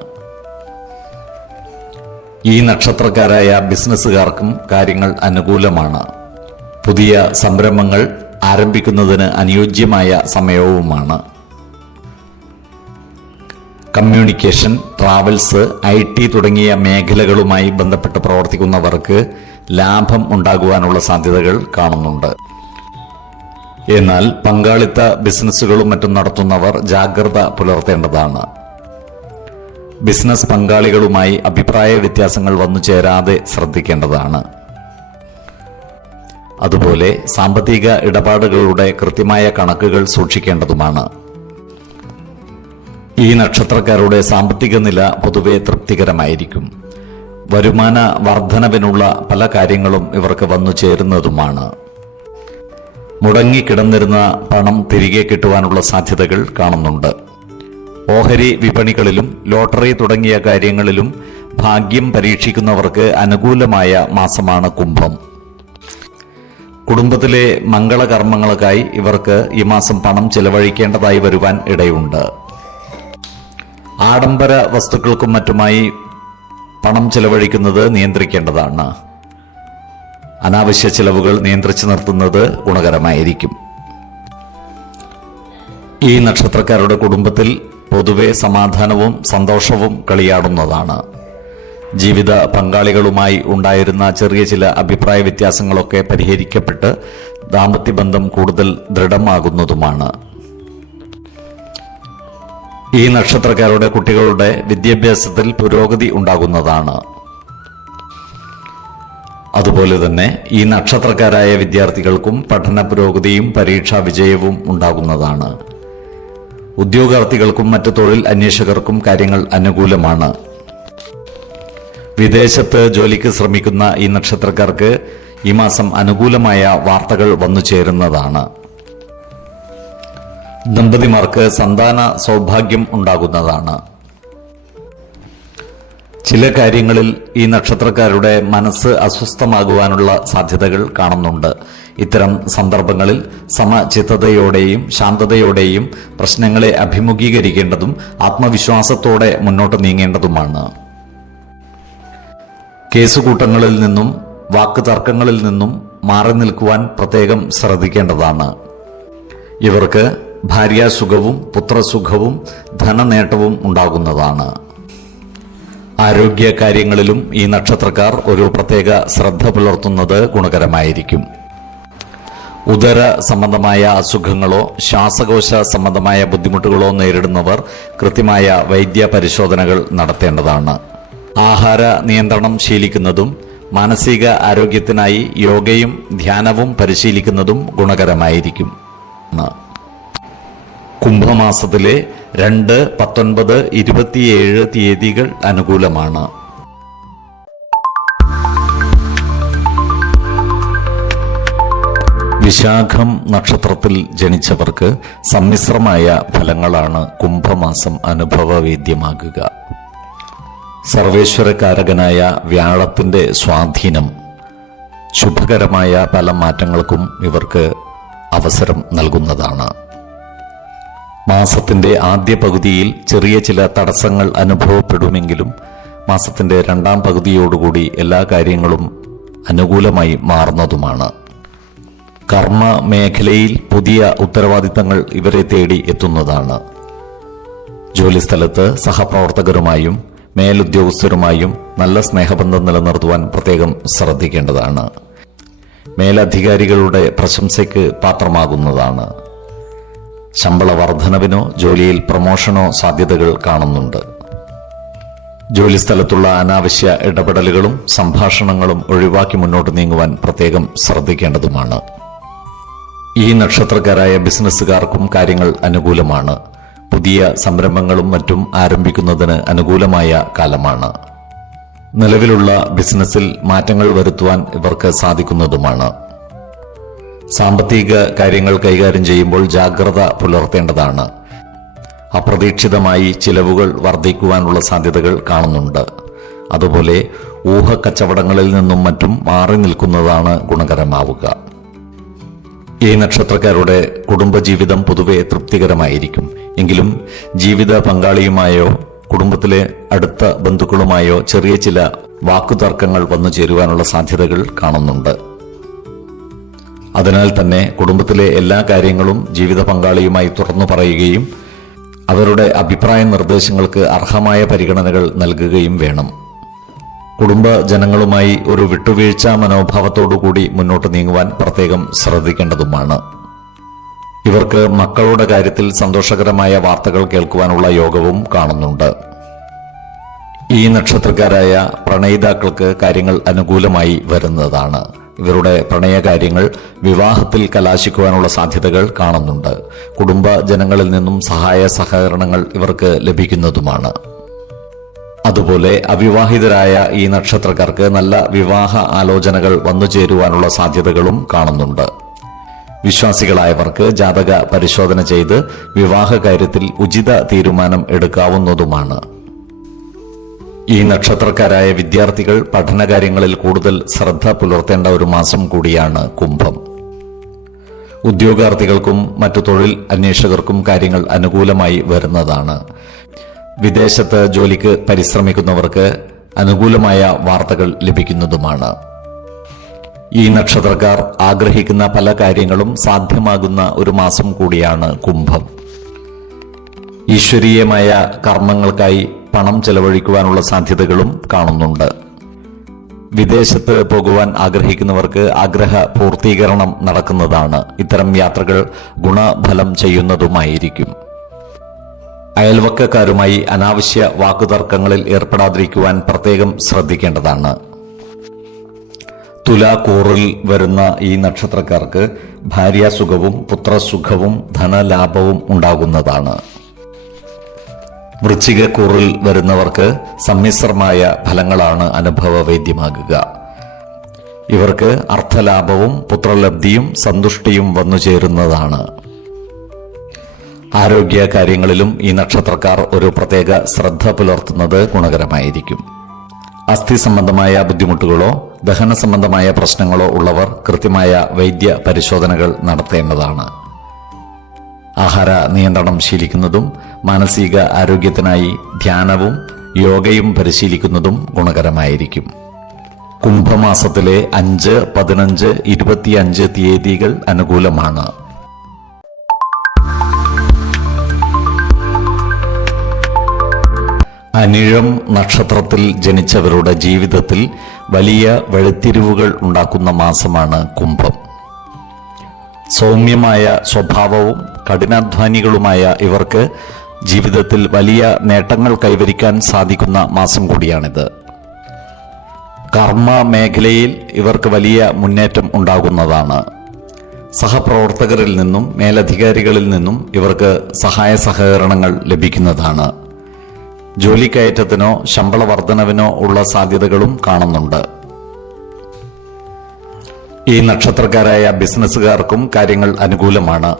ഈ നക്ഷത്രക്കാരായ ബിസിനസ്സുകാർക്കും കാര്യങ്ങൾ അനുകൂലമാണ്. പുതിയ സംരംഭങ്ങൾ ആരംഭിക്കുന്നതിന് അനുയോജ്യമായ സമയവുമാണ്. കമ്മ്യൂണിക്കേഷൻ, ട്രാവൽസ്, IT തുടങ്ങിയ മേഖലകളുമായി ബന്ധപ്പെട്ട് പ്രവർത്തിക്കുന്നവർക്ക് ലാഭം ഉണ്ടാകുവാനുള്ള സാധ്യതകൾ കാണുന്നുണ്ട്. എന്നാൽ പങ്കാളിത്ത ബിസിനസ്സുകളും മറ്റും നടത്തുന്നവർ ജാഗ്രത പുലർത്തേണ്ടതാണ്. ബിസിനസ് പങ്കാളികളുമായി അഭിപ്രായ വ്യത്യാസങ്ങൾ വന്നു ചേരാതെ ശ്രദ്ധിക്കേണ്ടതാണ്. അതുപോലെ സാമ്പത്തിക ഇടപാടുകളുടെ കൃത്യമായ കണക്കുകൾ സൂക്ഷിക്കേണ്ടതുമാണ്. ഈ നക്ഷത്രക്കാരുടെ സാമ്പത്തിക നില പൊതുവെ തൃപ്തികരമായിരിക്കും. വരുമാന വർധനവിനുള്ള പല കാര്യങ്ങളും ഇവർക്ക് വന്നു ചേരുന്നതുമാണ്. മുടങ്ങിക്കിടന്നിരുന്ന പണം തിരികെ കിട്ടുവാനുള്ള സാധ്യതകൾ കാണുന്നുണ്ട്. ഓഹരി വിപണികളിലും ലോട്ടറി തുടങ്ങിയ കാര്യങ്ങളിലും ഭാഗ്യം പരീക്ഷിക്കുന്നവർക്ക് അനുകൂലമായ മാസമാണ് കുംഭം. കുടുംബത്തിലെ മംഗളകർമ്മങ്ങൾക്കായി ഇവർക്ക് ഈ മാസം പണം ചെലവഴിക്കേണ്ടതായി വരുവാൻ ഇടയുണ്ട്. ആഡംബര വസ്തുക്കൾക്കും മറ്റുമായി പണം ചെലവഴിക്കുന്നത് നിയന്ത്രിക്കേണ്ടതാണ്. അനാവശ്യ ചെലവുകൾ നിയന്ത്രിച്ചു നിർത്തുന്നത് ഗുണകരമായിരിക്കും. ഈ നക്ഷത്രക്കാരുടെ കുടുംബത്തിൽ പൊതുവെ സമാധാനവും സന്തോഷവും കളിയാടുന്നതാണ്. ജീവിത പങ്കാളികളുമായി ഉണ്ടായിരുന്ന ചെറിയ ചില അഭിപ്രായ വ്യത്യാസങ്ങളൊക്കെ പരിഹരിക്കപ്പെട്ട് ദാമ്പത്യബന്ധം കൂടുതൽ ദൃഢമാകുന്നതുമാണ്. ഈ നക്ഷത്രക്കാരുടെ കുട്ടികളുടെ വിദ്യാഭ്യാസത്തിൽ പുരോഗതി ഉണ്ടാകുന്നതാണ്. അതുപോലെ തന്നെ ഈ നക്ഷത്രക്കാരായ വിദ്യാർത്ഥികൾക്കും പഠന പുരോഗതിയും പരീക്ഷാ വിജയവും ഉണ്ടാകുന്നതാണ്. ഉദ്യോഗാർത്ഥികൾക്കും മറ്റു തൊഴിൽ അന്വേഷകർക്കും കാര്യങ്ങൾ അനുകൂലമാണ്. വിദേശത്ത് ജോലിക്ക് ശ്രമിക്കുന്ന ഈ നക്ഷത്രക്കാർക്ക് ഈ മാസം അനുകൂലമായ വാർത്തകൾ വന്നു ചേരുന്നതാണ്. ദമ്പതിമാർക്ക് സന്താന സൗഭാഗ്യം ഉണ്ടാകുന്നതാണ്. ചില കാര്യങ്ങളിൽ ഈ നക്ഷത്രക്കാരുടെ മനസ്സ് അസ്വസ്ഥമാകുവാനുള്ള സാധ്യതകൾ കാണുന്നുണ്ട്. ഇത്തരം സന്ദർഭങ്ങളിൽ സമചിത്തതയോടെയും ശാന്തതയോടെയും പ്രശ്നങ്ങളെ അഭിമുഖീകരിക്കേണ്ടതും ആത്മവിശ്വാസത്തോടെ മുന്നോട്ട് നീങ്ങേണ്ടതുമാണ്. കേസുകൂട്ടങ്ങളിൽ നിന്നും വാക്കുതർക്കങ്ങളിൽ നിന്നും മാറി നിൽക്കുവാൻ പ്രത്യേകം ശ്രദ്ധിക്കേണ്ടതാണ്. ഇവർക്ക് ഭാര്യാസുഖവും പുത്രസുഖവും ധനനേട്ടവും ഉണ്ടാകുന്നതാണ്. ആരോഗ്യ കാര്യങ്ങളിലും ഈ നക്ഷത്രക്കാർ ഒരു പ്രത്യേക ശ്രദ്ധ പുലർത്തുന്നത് ഗുണകരമായിരിക്കും. ഉദര സംബന്ധമായ അസുഖങ്ങളോ ശ്വാസകോശ സംബന്ധമായ ബുദ്ധിമുട്ടുകളോ നേരിടുന്നവർ കൃത്യമായ വൈദ്യ പരിശോധനകൾ നടത്തേണ്ടതാണ്. ആഹാര നിയന്ത്രണം ശീലിക്കുന്നതും മാനസിക ആരോഗ്യത്തിനായി യോഗയും ധ്യാനവും പരിശീലിക്കുന്നതും ഗുണകരമായിരിക്കും. കുംഭമാസത്തിലെ 2, 19, 27 തീയതികൾ അനുകൂലമാണ്. വിശാഖം നക്ഷത്രത്തിൽ ജനിച്ചവർക്ക് സമ്മിശ്രമായ ഫലങ്ങളാണ് കുംഭമാസം അനുഭവവേദ്യമാകുക. സർവേശ്വരകാരകനായ വ്യാഴത്തിന്റെ സ്വാധീനം ശുഭകരമായ പല മാറ്റങ്ങൾക്കും ഇവർക്ക് അവസരം നൽകുന്നതാണ്. മാസത്തിന്റെ ആദ്യ പകുതിയിൽ ചെറിയ ചില തടസ്സങ്ങൾ അനുഭവപ്പെടുമെങ്കിലും മാസത്തിന്റെ രണ്ടാം പകുതിയോടുകൂടി എല്ലാ കാര്യങ്ങളും അനുകൂലമായി മാറുന്നതുമാണ്. കർമ്മ മേഖലയിൽ പുതിയ ഉത്തരവാദിത്തങ്ങൾ ഇവരെ തേടി എത്തുന്നതാണ്. ജോലിസ്ഥലത്ത് സഹപ്രവർത്തകരുമായും മേലുദ്യോഗസ്ഥരുമായും നല്ല സ്നേഹബന്ധം നിലനിർത്തുവാൻ പ്രത്യേകം ശ്രദ്ധിക്കേണ്ടതാണ്. മേലധികാരികളുടെ പ്രശംസയ്ക്ക് പാത്രമാകുന്നതാണ്. ശമ്പള വർധനവിനോ ജോലിയിൽ പ്രമോഷനോ സാധ്യതകൾ കാണുന്നുണ്ട്. ജോലിസ്ഥലത്തുള്ള അനാവശ്യ ഇടപെടലുകളും സംഭാഷണങ്ങളും ഒഴിവാക്കി മുന്നോട്ട് നീങ്ങുവാൻ പ്രത്യേകം ശ്രദ്ധിക്കേണ്ടതുമാണ്. ഈ നക്ഷത്രക്കാരായ ബിസിനസ്സുകാർക്കും കാര്യങ്ങൾ അനുകൂലമാണ്. പുതിയ സംരംഭങ്ങളും മറ്റും ആരംഭിക്കുന്നതിന് അനുകൂലമായ കാലമാണ്. നിലവിലുള്ള ബിസിനസ്സിൽ മാറ്റങ്ങൾ വരുത്തുവാൻ ഇവർക്ക് സാധിക്കുന്നതുമാണ്. സാമ്പത്തിക കാര്യങ്ങൾ കൈകാര്യം ചെയ്യുമ്പോൾ ജാഗ്രത പുലർത്തേണ്ടതാണ്. അപ്രതീക്ഷിതമായി ചിലവുകൾ വർദ്ധിക്കുവാനുള്ള സാധ്യതകൾ കാണുന്നുണ്ട്. അതുപോലെ ഊഹക്കച്ചവടങ്ങളിൽ നിന്നും മറ്റും മാറി നിൽക്കുന്നതാണ് ഗുണകരമാവുക. ഈ നക്ഷത്രക്കാരുടെ കുടുംബജീവിതം പൊതുവെ തൃപ്തികരമായിരിക്കും. എങ്കിലും ജീവിത പങ്കാളിയുമായോ കുടുംബത്തിലെ അടുത്ത ബന്ധുക്കളുമായോ ചെറിയ ചില വാക്കുതർക്കങ്ങൾ വന്നു ചേരുവാനുള്ള സാധ്യതകൾ കാണുന്നുണ്ട്. അതിനാൽ തന്നെ കുടുംബത്തിലെ എല്ലാ കാര്യങ്ങളും ജീവിത പങ്കാളിയുമായി തുറന്നു പറയുകയും അവരുടെ അഭിപ്രായ നിർദ്ദേശങ്ങൾക്ക് അർഹമായ പരിഗണനകൾ നൽകുകയും വേണം. കുടുംബ ജനങ്ങളുമായി ഒരു വിട്ടുവീഴ്ച മനോഭാവത്തോടുകൂടി മുന്നോട്ട് നീങ്ങുവാൻ പ്രത്യേകം ശ്രദ്ധിക്കേണ്ടതുമാണ്. ഇവർക്ക് മക്കളുടെ കാര്യത്തിൽ സന്തോഷകരമായ വാർത്തകൾ കേൾക്കുവാനുള്ള യോഗവും കാണുന്നുണ്ട്. ഈ നക്ഷത്രക്കാരായ പ്രണയിതാക്കൾക്ക് കാര്യങ്ങൾ അനുകൂലമായി വരുന്നതാണ്. ഇവരുടെ പ്രണയകാര്യങ്ങൾ വിവാഹത്തിൽ കലാശിക്കുവാനുള്ള സാധ്യതകൾ കാണുന്നുണ്ട്. കുടുംബ ജനങ്ങളിൽ നിന്നും സഹായ സഹകരണങ്ങൾ ഇവർക്ക് ലഭിക്കുന്നതുമാണ്. അതുപോലെ അവിവാഹിതരായ ഈ നക്ഷത്രക്കാർക്ക് നല്ല വിവാഹ ആലോചനകൾ വന്നു ചേരുവാനുള്ള സാധ്യതകളും കാണുന്നുണ്ട്. വിശ്വാസികളായവർക്ക് ജാതക പരിശോധന ചെയ്ത് വിവാഹ കാര്യത്തിൽ ഉചിത തീരുമാനം എടുക്കാവുന്നതുമാണ്. ഈ നക്ഷത്രക്കാരായ വിദ്യാർത്ഥികൾ പഠനകാര്യങ്ങളിൽ കൂടുതൽ ശ്രദ്ധ പുലർത്തേണ്ട ഒരു മാസം കൂടിയാണ് കുംഭം. ഉദ്യോഗാർത്ഥികൾക്കും മറ്റു തൊഴിൽ അന്വേഷകർക്കും കാര്യങ്ങൾ അനുകൂലമായി വരുന്നതാണ്. വിദേശത്ത് ജോലിക്ക് പരിശ്രമിക്കുന്നവർക്ക് അനുകൂലമായ വാർത്തകൾ ലഭിക്കുന്നതുമാണ്. ഈ നക്ഷത്രക്കാർ ആഗ്രഹിക്കുന്ന പല കാര്യങ്ങളും സാധ്യമാകുന്ന ഒരു മാസം കൂടിയാണ് കുംഭം. ഈശ്വരീയമായ കർമ്മങ്ങൾക്കായി പണം ചെലവഴിക്കുവാനുള്ള സാധ്യതകളും കാണുന്നുണ്ട്. വിദേശത്ത് പോകുവാൻ ആഗ്രഹിക്കുന്നവർക്ക് ആഗ്രഹ പൂർത്തീകരണം നടക്കുന്നതാണ്. ഇത്തരം യാത്രകൾ ഗുണഫലം ചെയ്യുന്നതുമായിരിക്കും. അയൽവക്കക്കാരുമായി അനാവശ്യ വാക്കുതർക്കങ്ങളിൽ ഏർപ്പെടാതിരിക്കുവാൻ പ്രത്യേകം ശ്രദ്ധിക്കേണ്ടതാണ്. തുലാക്കൂറിൽ വരുന്ന ഈ നക്ഷത്രക്കാർക്ക് ഭാര്യാസുഖവും പുത്രസുഖവും ധനലാഭവും ഉണ്ടാകുന്നതാണ്. വൃശ്ചികക്കൂറിൽ വരുന്നവർക്ക് സമ്മിശ്രമായ ഫലങ്ങളാണ് അനുഭവവേദ്യമാകുക. ഇവർക്ക് അർത്ഥലാഭവും പുത്രലബ്ധിയും സന്തുഷ്ടിയും വന്നു ചേരുന്നതാണ്. ആരോഗ്യ കാര്യങ്ങളിലും ഈ നക്ഷത്രക്കാർ ഒരു പ്രത്യേക ശ്രദ്ധ പുലർത്തുന്നത് ഗുണകരമായിരിക്കും. അസ്ഥി സംബന്ധമായ ബുദ്ധിമുട്ടുകളോ ദഹന സംബന്ധമായ പ്രശ്നങ്ങളോ ഉള്ളവർ കൃത്യമായ വൈദ്യ പരിശോധനകൾ നടത്തേണ്ടതാണ്. ആഹാര നിയന്ത്രണം ശീലിക്കുന്നതും മാനസിക ആരോഗ്യത്തിനായി ധ്യാനവും യോഗയും പരിശീലിക്കുന്നതും ഗുണകരമായിരിക്കും. കുംഭമാസത്തിലെ 5, 15, 25 തീയതികൾ അനുകൂലമാണ്. അനിഴം നക്ഷത്രത്തിൽ ജനിച്ചവരുടെ ജീവിതത്തിൽ വലിയ വഴിത്തിരിവുകൾ ഉണ്ടാക്കുന്ന മാസമാണ് കുംഭം. സൗമ്യമായ സ്വഭാവവും കഠിനാധ്വാനികളുമായ ഇവർക്ക് ജീവിതത്തിൽ വലിയ നേട്ടങ്ങൾ കൈവരിക്കാൻ സാധിക്കുന്ന മാസം കൂടിയാണിത്. കർമ്മ മേഖലയിൽ ഇവർക്ക് വലിയ മുന്നേറ്റം ഉണ്ടാകുന്നതാണ്. സഹപ്രവർത്തകരിൽ നിന്നും മേലധികാരികളിൽ നിന്നും ഇവർക്ക് സഹായ സഹകരണങ്ങൾ ലഭിക്കുന്നതാണ്. ജോലിക്കയറ്റത്തിനോ ശമ്പള വർധനവിനോ ഉള്ള സാധ്യതകളും കാണുന്നുണ്ട്. ഈ നക്ഷത്രക്കാരായ ബിസിനസ്സുകാർക്കും കാര്യങ്ങൾ അനുകൂലമാണ്.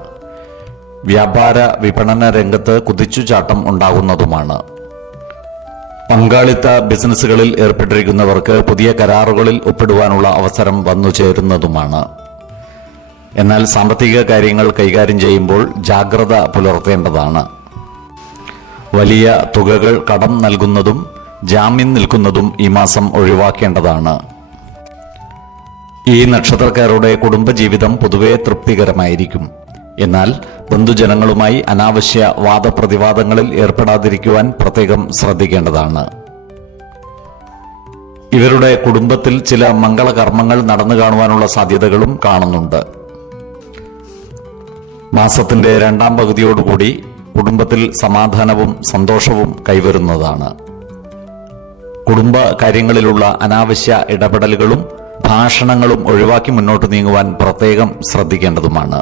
വ്യാപാര വിപണന രംഗത്ത് കുതിച്ചുചാട്ടം ഉണ്ടാകുന്നതുമാണ്. പങ്കാളിത്ത ബിസിനസ്സുകളിൽ ഏർപ്പെട്ടിരിക്കുന്നവർക്ക് പുതിയ കരാറുകളിൽ ഒപ്പിടുവാനുള്ള അവസരം വന്നു ചേരുന്നതുമാണ്. എന്നാൽ സാമ്പത്തിക കാര്യങ്ങൾ കൈകാര്യം ചെയ്യുമ്പോൾ ജാഗ്രത പുലർത്തേണ്ടതാണ്. വലിയ തുകകൾ കടം നൽകുന്നതും ജാമ്യം നിൽക്കുന്നതും ഈ മാസം ഒഴിവാക്കേണ്ടതാണ്. ഈ നക്ഷത്രക്കാരുടെ കുടുംബജീവിതം പൊതുവെ തൃപ്തികരമായിരിക്കും. എന്നാൽ ബന്ധുജനങ്ങളുമായി അനാവശ്യ വാദപ്രതിവാദങ്ങളിൽ ഏർപ്പെടാതിരിക്കുവാൻ പ്രത്യേകം ശ്രദ്ധിക്കേണ്ടതാണ്. ഇവരുടെ കുടുംബത്തിൽ ചില മംഗളകർമ്മങ്ങൾ നടന്നു കാണുവാനുള്ള സാധ്യതകളും കാണുന്നുണ്ട്. മാസത്തിന്റെ 2ാം പകുതിയോടുകൂടി കുടുംബത്തിൽ സമാധാനവും സന്തോഷവും കൈവരുന്നതാണ്. കുടുംബ കാര്യങ്ങളിലുള്ള അനാവശ്യ ഇടപെടലുകളും ഭാഷണങ്ങളും ഒഴിവാക്കി മുന്നോട്ട് നീങ്ങുവാൻ പ്രത്യേകം ശ്രദ്ധിക്കേണ്ടതുമാണ്.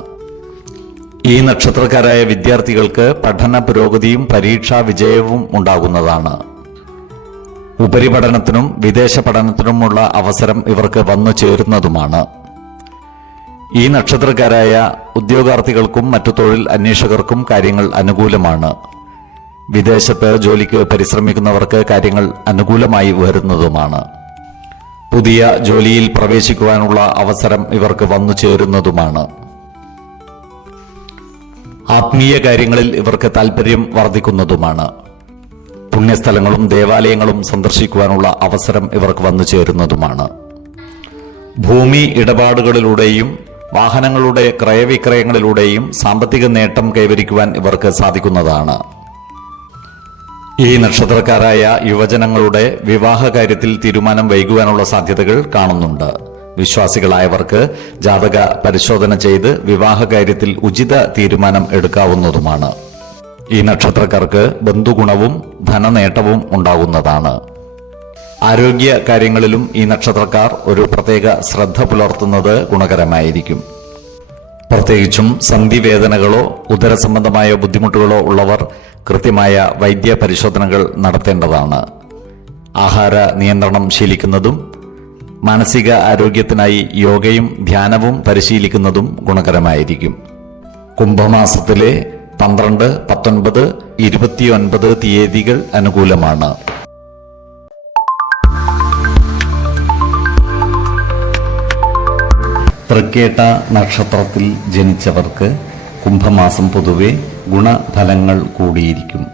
ഈ നക്ഷത്രക്കാരായ വിദ്യാർത്ഥികൾക്ക് പഠന പുരോഗതിയും പരീക്ഷാ വിജയവും ഉണ്ടാകുന്നതാണ്. ഉപരിപഠനത്തിനും വിദേശ പഠനത്തിനുമുള്ള അവസരം ഇവർക്ക് വന്നു ചേരുന്നതുമാണ്. ഈ നക്ഷത്രക്കാരായ ഉദ്യോഗാർത്ഥികൾക്കും മറ്റു തൊഴിൽ അന്വേഷകർക്കും കാര്യങ്ങൾ അനുകൂലമാണ്. വിദേശത്ത് ജോലിക്ക് പരിശ്രമിക്കുന്നവർക്ക് കാര്യങ്ങൾ അനുകൂലമായി വരുന്നതുമാണ്. പുതിയ ജോലിയിൽ പ്രവേശിക്കുവാനുള്ള അവസരം ഇവർക്ക് വന്നു ചേരുന്നതുമാണ്. ആത്മീയ കാര്യങ്ങളിൽ ഇവർക്ക് താൽപര്യം വർദ്ധിക്കുന്നതുമാണ്. പുണ്യസ്ഥലങ്ങളും ദേവാലയങ്ങളും സന്ദർശിക്കുവാനുള്ള അവസരം ഇവർക്ക് വന്നു ചേരുന്നതുമാണ്. ഭൂമി ഇടപാടുകളിലൂടെയും വാഹനങ്ങളുടെ ക്രയവിക്രയങ്ങളിലൂടെയും സാമ്പത്തിക നേട്ടം കൈവരിക്കുവാൻ ഇവർക്ക് സാധിക്കുന്നതാണ്. ഈ നക്ഷത്രക്കാരായ യുവജനങ്ങളുടെ വിവാഹ കാര്യത്തിൽ തീരുമാനം വൈകുവാനുള്ള സാധ്യതകൾ കാണുന്നുണ്ട്. വിശ്വാസികളായവർക്ക് ജാതക പരിശോധന ചെയ്ത് വിവാഹ കാര്യത്തിൽ ഉചിത തീരുമാനം എടുക്കാവുന്നതുമാണ്. ഈ നക്ഷത്രക്കാർക്ക് ബന്ധുഗുണവും ധനനേട്ടവും ഉണ്ടാകുന്നതാണ്. ആരോഗ്യ കാര്യങ്ങളിലും ഈ നക്ഷത്രക്കാർ ഒരു പ്രത്യേക ശ്രദ്ധ പുലർത്തുന്നത് ഗുണകരമായിരിക്കും. പ്രത്യേകിച്ചും സന്ധിവേദനകളോ ഉദരസംബന്ധമായ ബുദ്ധിമുട്ടുകളോ ഉള്ളവർ കൃത്യമായ വൈദ്യ പരിശോധനകൾ നടത്തേണ്ടതാണ്. ആഹാര നിയന്ത്രണം ശീലിക്കുന്നതും മാനസിക ആരോഗ്യത്തിനായി യോഗയും ധ്യാനവും പരിശീലിക്കുന്നതും ഗുണകരമായിരിക്കും. കുംഭമാസത്തിലെ 12, 19, 29 തീയതികൾ അനുകൂലമാണ്. തൃക്കേട്ട നക്ഷത്രത്തിൽ ജനിച്ചവർക്ക് കുംഭമാസം പൊതുവെ ഗുണഫലങ്ങൾ കൂടിയിരിക്കും.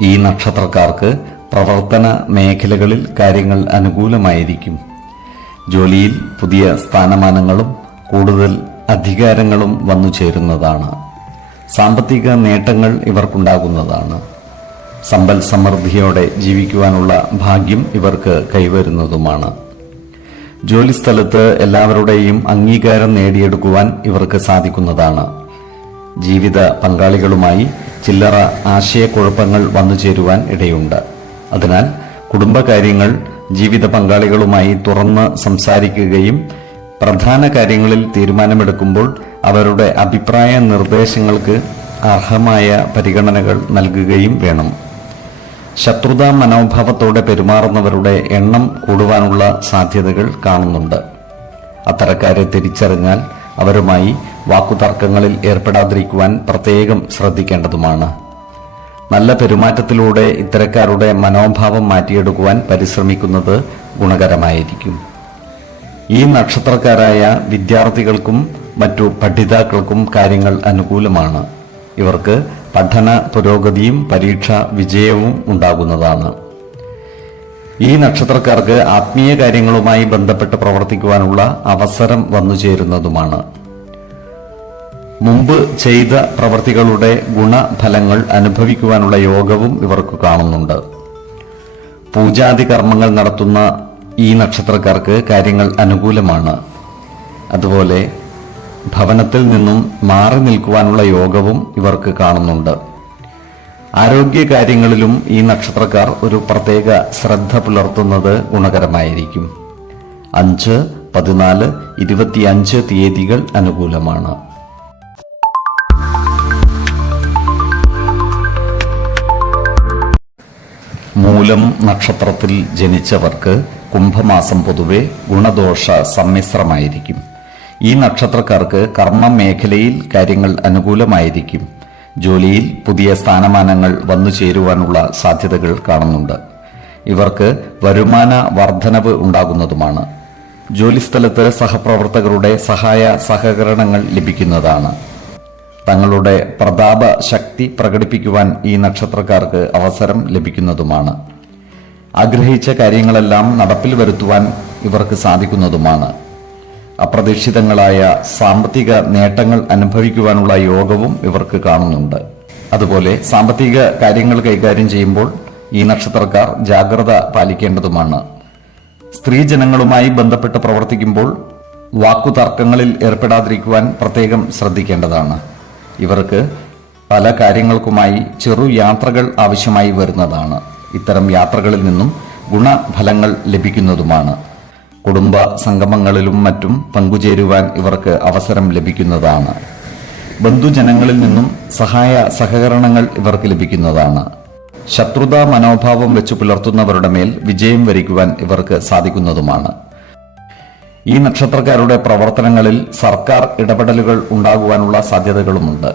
ഈ നക്ഷത്രക്കാർക്ക് പ്രവർത്തന മേഖലകളിൽ കാര്യങ്ങൾ അനുകൂലമായിരിക്കും. ജോലിയിൽ പുതിയ സ്ഥാനമാനങ്ങളും കൂടുതൽ അധികാരങ്ങളും വന്നു ചേരുന്നതാണ്. സാമ്പത്തിക നേട്ടങ്ങൾ ഇവർക്കുണ്ടാകുന്നതാണ്. സമ്പൽ സമൃദ്ധിയോടെ ജീവിക്കുവാനുള്ള ഭാഗ്യം ഇവർക്ക് കൈവരുന്നതുമാണ്. ജോലിസ്ഥലത്ത് എല്ലാവരുടെയും അംഗീകാരം നേടിയെടുക്കുവാൻ ഇവർക്ക് സാധിക്കുന്നതാണ്. ജീവിത പങ്കാളികളുമായി ചില്ലറ ആശയക്കുഴപ്പങ്ങൾ വന്നു ചേരുവാൻ ഇടയുണ്ട്. അതിനാൽ കുടുംബകാര്യങ്ങൾ ജീവിത പങ്കാളികളുമായി തുറന്ന് സംസാരിക്കുകയും പ്രധാന കാര്യങ്ങളിൽ തീരുമാനമെടുക്കുമ്പോൾ അവരുടെ അഭിപ്രായ നിർദ്ദേശങ്ങൾക്ക് അർഹമായ പരിഗണനകൾ നൽകുകയും വേണം. ശത്രുതാ മനോഭാവത്തോടെ പെരുമാറുന്നവരുടെ എണ്ണം കൂടുവാനുള്ള സാധ്യതകൾ കാണുന്നുണ്ട്. അത്തരക്കാരെ തിരിച്ചറിഞ്ഞാൽ അവരുമായി വാക്കുതർക്കങ്ങളിൽ ഏർപ്പെടാതിരിക്കുവാൻ പ്രത്യേകം ശ്രദ്ധിക്കേണ്ടതുമാണ്. നല്ല പെരുമാറ്റത്തിലൂടെ ഇത്തരക്കാരുടെ മനോഭാവം മാറ്റിയെടുക്കുവാൻ പരിശ്രമിക്കുന്നത് ഗുണകരമായിരിക്കും. ഈ നക്ഷത്രക്കാരായ വിദ്യാർത്ഥികൾക്കും മറ്റു പഠിതാക്കൾക്കും കാര്യങ്ങൾ അനുകൂലമാണ്. ഇവർക്ക് പഠന പുരോഗതിയും പരീക്ഷാ വിജയവും ഉണ്ടാകുന്നതാണ്. ഈ നക്ഷത്രക്കാർക്ക് ആത്മീയ കാര്യങ്ങളുമായി ബന്ധപ്പെട്ട് പ്രവർത്തിക്കുവാനുള്ള അവസരം വന്നു ചേരുന്നതുമാണ്. മുമ്പ് ചെയ്ത പ്രവൃത്തികളുടെ ഗുണഫലങ്ങൾ അനുഭവിക്കുവാനുള്ള യോഗവും ഇവർക്ക് കാണുന്നുണ്ട്. പൂജാതി കർമ്മങ്ങൾ നടത്തുന്ന ഈ നക്ഷത്രക്കാർക്ക് കാര്യങ്ങൾ അനുകൂലമാണ്. അതുപോലെ ഭവനത്തിൽ നിന്നും മാറി നിൽക്കുവാനുള്ള യോഗവും ഇവർക്ക് കാണുന്നുണ്ട്. ആരോഗ്യകാര്യങ്ങളിലും ഈ നക്ഷത്രക്കാർ ഒരു പ്രത്യേക ശ്രദ്ധ പുലർത്തുന്നത് ഗുണകരമായിരിക്കും. 5, 14, 25 തീയതികൾ അനുകൂലമാണ്. മൂലം നക്ഷത്രത്തിൽ ജനിച്ചവർക്ക് കുംഭമാസം പൊതുവെ ഗുണദോഷ സമ്മിശ്രമായിരിക്കും. ഈ നക്ഷത്രക്കാർക്ക് കർമ്മ മേഖലയിൽ കാര്യങ്ങൾ അനുകൂലമായിരിക്കും. ജോലിയിൽ പുതിയ സ്ഥാനമാനങ്ങൾ വന്നു ചേരുവാനുള്ള സാധ്യതകൾ കാണുന്നുണ്ട്. ഇവർക്ക് വരുമാന വർധനവ് ഉണ്ടാകുന്നതുമാണ്. ജോലിസ്ഥലത്ത് സഹപ്രവർത്തകരുടെ സഹായ സഹകരണങ്ങൾ ലഭിക്കുന്നതാണ്. തങ്ങളുടെ പ്രതാപ ശക്തി പ്രകടിപ്പിക്കുവാൻ ഈ നക്ഷത്രക്കാർക്ക് അവസരം ലഭിക്കുന്നതുമാണ്. ആഗ്രഹിച്ച കാര്യങ്ങളെല്ലാം നടപ്പിൽ വരുത്തുവാൻ ഇവർക്ക് സാധിക്കുന്നതുമാണ്. അപ്രതീക്ഷിതങ്ങളായ സാമ്പത്തിക നേട്ടങ്ങൾ അനുഭവിക്കുവാനുള്ള യോഗവും ഇവർക്ക് കാണുന്നുണ്ട്. അതുപോലെ സാമ്പത്തിക കാര്യങ്ങൾ കൈകാര്യം ചെയ്യുമ്പോൾ ഈ നക്ഷത്രക്കാർ ജാഗ്രത പാലിക്കേണ്ടതുമാണ്. സ്ത്രീജനങ്ങളുമായി ബന്ധപ്പെട്ട് പ്രവർത്തിക്കുമ്പോൾ വാക്കുതർക്കങ്ങളിൽ ഏർപ്പെടാതിരിക്കുവാൻ പ്രത്യേകം ശ്രദ്ധിക്കേണ്ടതാണ്. ഇവർക്ക് പല കാര്യങ്ങൾക്കുമായി ചെറു യാത്രകൾ ആവശ്യമായി വരുന്നതാണ്. ഇത്തരം യാത്രകളിൽ നിന്നും ഗുണഫലങ്ങൾ ലഭിക്കുന്നതുമാണ്. കുടുംബ സംഗമങ്ങളിലും മറ്റും പങ്കുചേരുവാൻ ഇവർക്ക് അവസരം ലഭിക്കുന്നതാണ്. ബന്ധുജനങ്ങളിൽ നിന്നും സഹായ സഹകരണങ്ങൾ ഇവർക്ക് ലഭിക്കുന്നതാണ്. ശത്രുതാ മനോഭാവം വെച്ച് പുലർത്തുന്നവരുടെ മേൽ വിജയം വരിക്കുവാൻ ഇവർക്ക് സാധിക്കുന്നതുമാണ്. ഈ നക്ഷത്രക്കാരുടെ പ്രവർത്തനങ്ങളിൽ സർക്കാർ ഇടപെടലുകൾ ഉണ്ടാകുവാനുള്ള സാധ്യതകളുമുണ്ട്.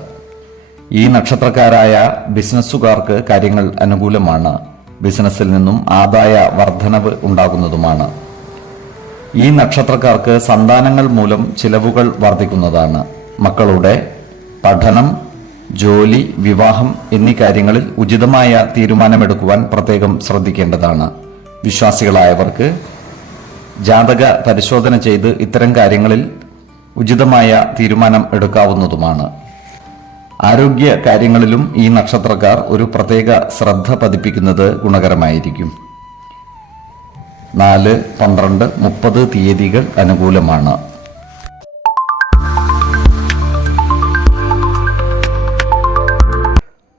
ഈ നക്ഷത്രക്കാരായ ബിസിനസ്സുകാർക്ക് കാര്യങ്ങൾ അനുകൂലമാണ്. ബിസിനസ്സിൽ നിന്നും ആദായ വർധനവ് ഉണ്ടാകുന്നതുമാണ്. ഈ നക്ഷത്രക്കാർക്ക് സന്താനങ്ങൾ മൂലം ചിലവുകൾ വർദ്ധിക്കുന്നതാണ്. മക്കളുടെ പഠനം, ജോലി, വിവാഹം എന്നീ കാര്യങ്ങളിൽ ഉചിതമായ തീരുമാനമെടുക്കുവാൻ പ്രത്യേകം ശ്രദ്ധിക്കേണ്ടതാണ്. വിശ്വാസികളായവർക്ക് ജാതക പരിശോധന ചെയ്ത് ഇത്തരം കാര്യങ്ങളിൽ ഉചിതമായ തീരുമാനം എടുക്കാവുന്നതുമാണ്. ആരോഗ്യ കാര്യങ്ങളിലും ഈ നക്ഷത്രക്കാർ ഒരു പ്രത്യേക ശ്രദ്ധ പതിപ്പിക്കുന്നത് ഗുണകരമായിരിക്കും. 4, 12, 30 തീയതികൾ അനുകൂലമാണ്.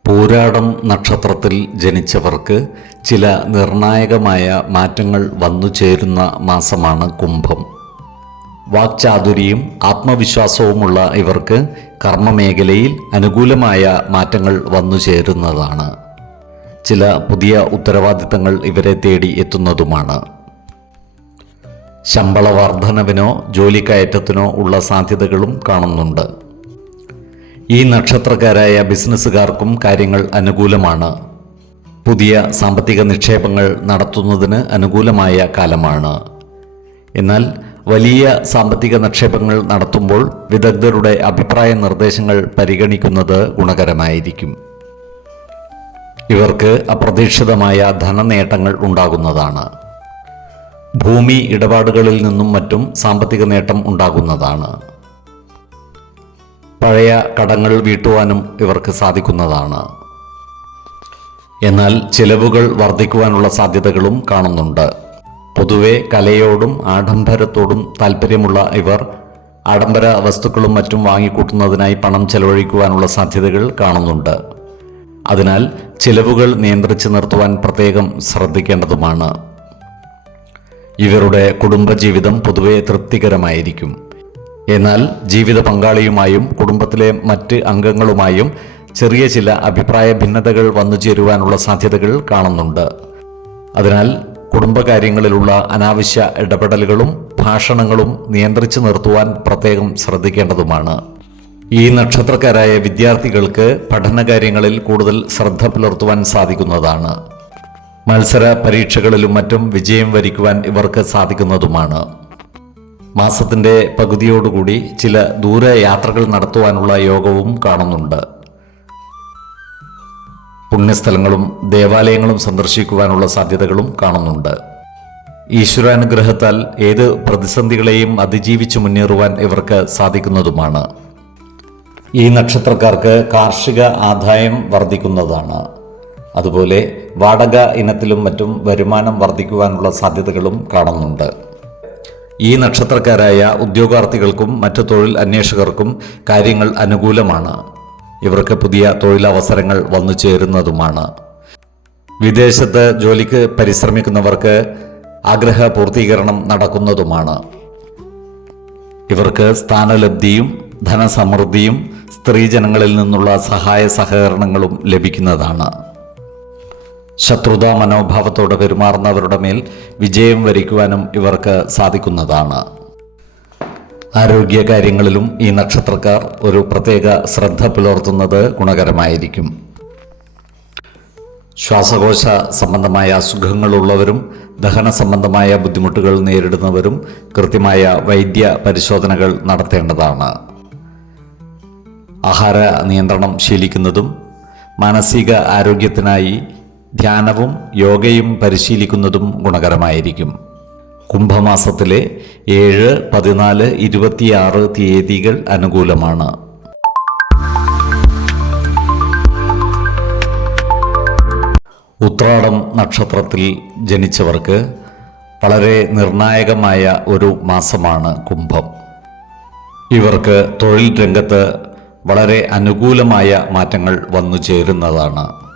പൂരാടം നക്ഷത്രത്തിൽ ജനിച്ചവർക്ക് ചില നിർണായകമായ മാറ്റങ്ങൾ വന്നു ചേരുന്ന മാസമാണ് കുംഭം. വാക്ചാതുരിയും ആത്മവിശ്വാസവുമുള്ള ഇവർക്ക് കർമ്മമേഖലയിൽ അനുകൂലമായ മാറ്റങ്ങൾ വന്നു ചേരുന്നതാണ്. ചില പുതിയ ഉത്തരവാദിത്തങ്ങൾ ഇവരെ തേടി എത്തുന്നതുമാണ്. ശമ്പള വർധനവിനോ ജോലിക്കയറ്റത്തിനോ ഉള്ള സാധ്യതകളും കാണുന്നുണ്ട്. ഈ നക്ഷത്രക്കാരായ ബിസിനസ്സുകാർക്കും കാര്യങ്ങൾ അനുകൂലമാണ്. പുതിയ സാമ്പത്തിക നിക്ഷേപങ്ങൾ നടത്തുന്നതിന് അനുകൂലമായ കാലമാണ്. എന്നാൽ വലിയ സാമ്പത്തിക നിക്ഷേപങ്ങൾ നടത്തുമ്പോൾ വിദഗ്ധരുടെ അഭിപ്രായ നിർദ്ദേശങ്ങൾ പരിഗണിക്കുന്നത് ഗുണകരമായിരിക്കും. ഇവർക്ക് അപ്രതീക്ഷിതമായ ധനനേട്ടങ്ങൾ ഉണ്ടാകുന്നതാണ്. ഭൂമി ഇടപാടുകളിൽ നിന്നും മറ്റും സാമ്പത്തിക നേട്ടം ഉണ്ടാകുന്നതാണ്. പഴയ കടങ്ങൾ വീട്ടുവാനും ഇവർക്ക് സാധിക്കുന്നതാണ്. എന്നാൽ ചിലവുകൾ വർദ്ധിക്കുവാനുള്ള സാധ്യതകളും കാണുന്നുണ്ട്. പൊതുവെ കലയോടും ആഡംബരത്തോടും താല്പര്യമുള്ള ഇവർ ആഡംബര വസ്തുക്കളും മറ്റും വാങ്ങിക്കൂട്ടുന്നതിനായി പണം ചെലവഴിക്കുവാനുള്ള സാധ്യതകൾ കാണുന്നുണ്ട്. അതിനാൽ ചിലവുകൾ നിയന്ത്രിച്ചു നിർത്തുവാൻ പ്രത്യേകം ശ്രദ്ധിക്കേണ്ടതുമാണ്. ഇവരുടെ കുടുംബജീവിതം പൊതുവെ തൃപ്തികരമായിരിക്കും. എന്നാൽ ജീവിത പങ്കാളിയുമായും കുടുംബത്തിലെ മറ്റ് അംഗങ്ങളുമായും ചെറിയ ചില അഭിപ്രായ ഭിന്നതകൾ വന്നു ചേരുവാനുള്ള സാധ്യതകൾ കാണുന്നുണ്ട്. അതിനാൽ കുടുംബകാര്യങ്ങളിലുള്ള അനാവശ്യ ഇടപെടലുകളും ഭാഷണങ്ങളും നിയന്ത്രിച്ചു നിർത്തുവാൻ പ്രത്യേകം ശ്രദ്ധിക്കേണ്ടതുമാണ്. ഈ നക്ഷത്രക്കാരായ വിദ്യാർത്ഥികൾക്ക് പഠനകാര്യങ്ങളിൽ കൂടുതൽ ശ്രദ്ധ പുലർത്തുവാൻ സാധിക്കുന്നതാണ്. മത്സര പരീക്ഷകളിലും മറ്റും വിജയം വരിക്കുവാൻ ഇവർക്ക് സാധിക്കുന്നതുമാണ്. മാസത്തിന്റെ പകുതിയോടുകൂടി ചില ദൂരയാത്രകൾ നടത്തുവാനുള്ള യോഗവും കാണുന്നുണ്ട്. പുണ്യസ്ഥലങ്ങളും ദേവാലയങ്ങളും സന്ദർശിക്കുവാനുള്ള സാധ്യതകളും കാണുന്നുണ്ട്. ഈശ്വരാനുഗ്രഹത്താൽ ഏത് പ്രതിസന്ധികളെയും അതിജീവിച്ചു മുന്നേറുവാൻ ഇവർക്ക് സാധിക്കുന്നതുമാണ്. ഈ നക്ഷത്രക്കാർക്ക് കാർഷിക ആദായം വർദ്ധിക്കുന്നതാണ്. അതുപോലെ വാടക ഇനത്തിലും മറ്റും വരുമാനം വർദ്ധിക്കുവാനുള്ള സാധ്യതകളും കാണുന്നുണ്ട്. ഈ നക്ഷത്രക്കാരായ ഉദ്യോഗാർത്ഥികൾക്കും മറ്റു തൊഴിൽ അന്വേഷകർക്കും കാര്യങ്ങൾ അനുകൂലമാണ്. ഇവർക്ക് പുതിയ തൊഴിലവസരങ്ങൾ വന്നു ചേരുന്നതുമാണ്. വിദേശത്ത് ജോലിക്ക് പരിശ്രമിക്കുന്നവർക്ക് ആഗ്രഹ പൂർത്തീകരണം നടക്കുന്നതുമാണ്. ഇവർക്ക് സ്ഥാനലബ്ധിയും ധനസമൃദ്ധിയും സ്ത്രീജനങ്ങളിൽ നിന്നുള്ള സഹായ സഹകരണങ്ങളും ലഭിക്കുന്നതാണ്. ശത്രുതാ മനോഭാവത്തോടെ പെരുമാറുന്നവരുടെ മേൽ വിജയം വരിക്കുവാനും ഇവർക്ക് സാധിക്കുന്നതാണ്. ആരോഗ്യകാര്യങ്ങളിലും ഈ നക്ഷത്രക്കാർ ഒരു പ്രത്യേക ശ്രദ്ധ പുലർത്തുന്നത് ഗുണകരമായിരിക്കും. ശ്വാസകോശ സംബന്ധമായ അസുഖങ്ങളുള്ളവരും ദഹന സംബന്ധമായ ബുദ്ധിമുട്ടുകൾ നേരിടുന്നവരും കൃത്യമായ വൈദ്യ പരിശോധനകൾ നടത്തേണ്ടതാണ്. ആഹാര നിയന്ത്രണം ശീലിക്കുന്നതും മാനസിക ആരോഗ്യത്തിനായി ധ്യാനവും യോഗയും പരിശീലിക്കുന്നതും ഗുണകരമായിരിക്കും. കുംഭമാസത്തിലെ 7, 14, 26 തീയതികൾ അനുകൂലമാണ്. ഉത്രാടം നക്ഷത്രത്തിൽ ജനിച്ചവർക്ക് വളരെ നിർണായകമായ ഒരു മാസമാണ് കുംഭം. ഇവർക്ക് തൊഴിൽ രംഗത്ത് വളരെ അനുകൂലമായ മാറ്റങ്ങൾ വന്നു ചേരുന്നതാണ്.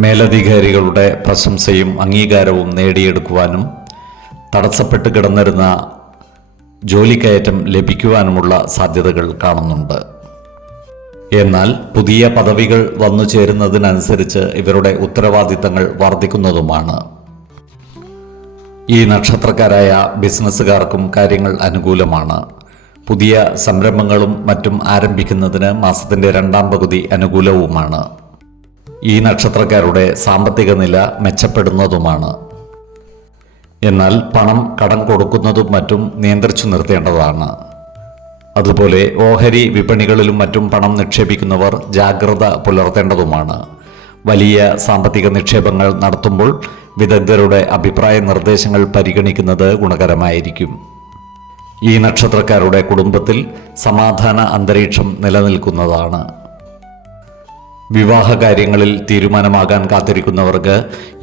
മേലധികാരികളുടെ പ്രശംസയും അംഗീകാരവും നേടിയെടുക്കുവാനും തടസ്സപ്പെട്ട് കിടന്നിരുന്ന ജോലിക്കയറ്റം ലഭിക്കുവാനുമുള്ള സാധ്യതകൾ കാണുന്നുണ്ട്. എന്നാൽ പുതിയ പദവികൾ വന്നു ചേരുന്നതിനനുസരിച്ച് ഇവരുടെ ഉത്തരവാദിത്തങ്ങൾ വർദ്ധിക്കുന്നതുമാണ്. ഈ നക്ഷത്രക്കാരായ ബിസിനസ്സുകാർക്കും കാര്യങ്ങൾ അനുകൂലമാണ്. പുതിയ സംരംഭങ്ങളും മറ്റും ആരംഭിക്കുന്നതിന് മാസത്തിൻ്റെ രണ്ടാം പകുതി അനുകൂലവുമാണ്. ഈ നക്ഷത്രക്കാരുടെ സാമ്പത്തിക നില മെച്ചപ്പെടുന്നതുമാണ്. എന്നാൽ പണം കടം കൊടുക്കുന്നതും മറ്റും നിയന്ത്രിച്ചു നിർത്തേണ്ടതാണ്. അതുപോലെ ഓഹരി വിപണികളിലും മറ്റും പണം നിക്ഷേപിക്കുന്നവർ ജാഗ്രത പുലർത്തേണ്ടതുമാണ്. വലിയ സാമ്പത്തിക നിക്ഷേപങ്ങൾ നടത്തുമ്പോൾ വിദഗ്ധരുടെ അഭിപ്രായ നിർദ്ദേശങ്ങൾ പരിഗണിക്കുന്നത് ഗുണകരമായിരിക്കും. ഈ നക്ഷത്രക്കാരുടെ കുടുംബത്തിൽ സമാധാന അന്തരീക്ഷം നിലനിൽക്കുന്നതാണ്. വിവാഹ കാര്യങ്ങളിൽ തീരുമാനമാകാൻ കാത്തിരിക്കുന്നവർക്ക്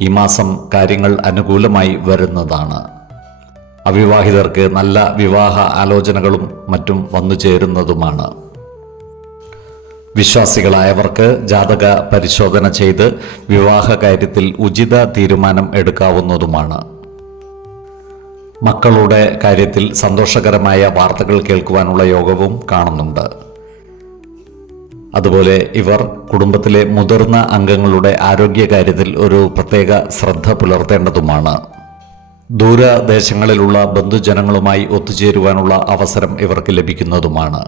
ഈ മാസം കാര്യങ്ങൾ അനുകൂലമായി വരുന്നതാണ്. അവിവാഹിതർക്ക് നല്ല വിവാഹ ആലോചനകളും മറ്റും വന്നു ചേരുന്നതുമാണ്. വിശ്വാസികളായവർക്ക് ജാതക പരിശോധന ചെയ്ത് വിവാഹ കാര്യത്തിൽ ഉചിത തീരുമാനം എടുക്കാവുന്നതുമാണ്. മക്കളുടെ കാര്യത്തിൽ സന്തോഷകരമായ വാർത്തകൾ കേൾക്കുവാനുള്ള യോഗവും കാണുന്നുണ്ട്. അതുപോലെ ഇവർ കുടുംബത്തിലെ മുതിർന്ന അംഗങ്ങളുടെ ആരോഗ്യകാര്യത്തിൽ ഒരു പ്രത്യേക ശ്രദ്ധ പുലർത്തേണ്ടതുമാണ്. ദൂരദേശങ്ങളിലുള്ള ബന്ധുജനങ്ങളുമായി ഒത്തുചേരുവാനുള്ള അവസരം ഇവർക്ക് ലഭിക്കുന്നതുമാണ്.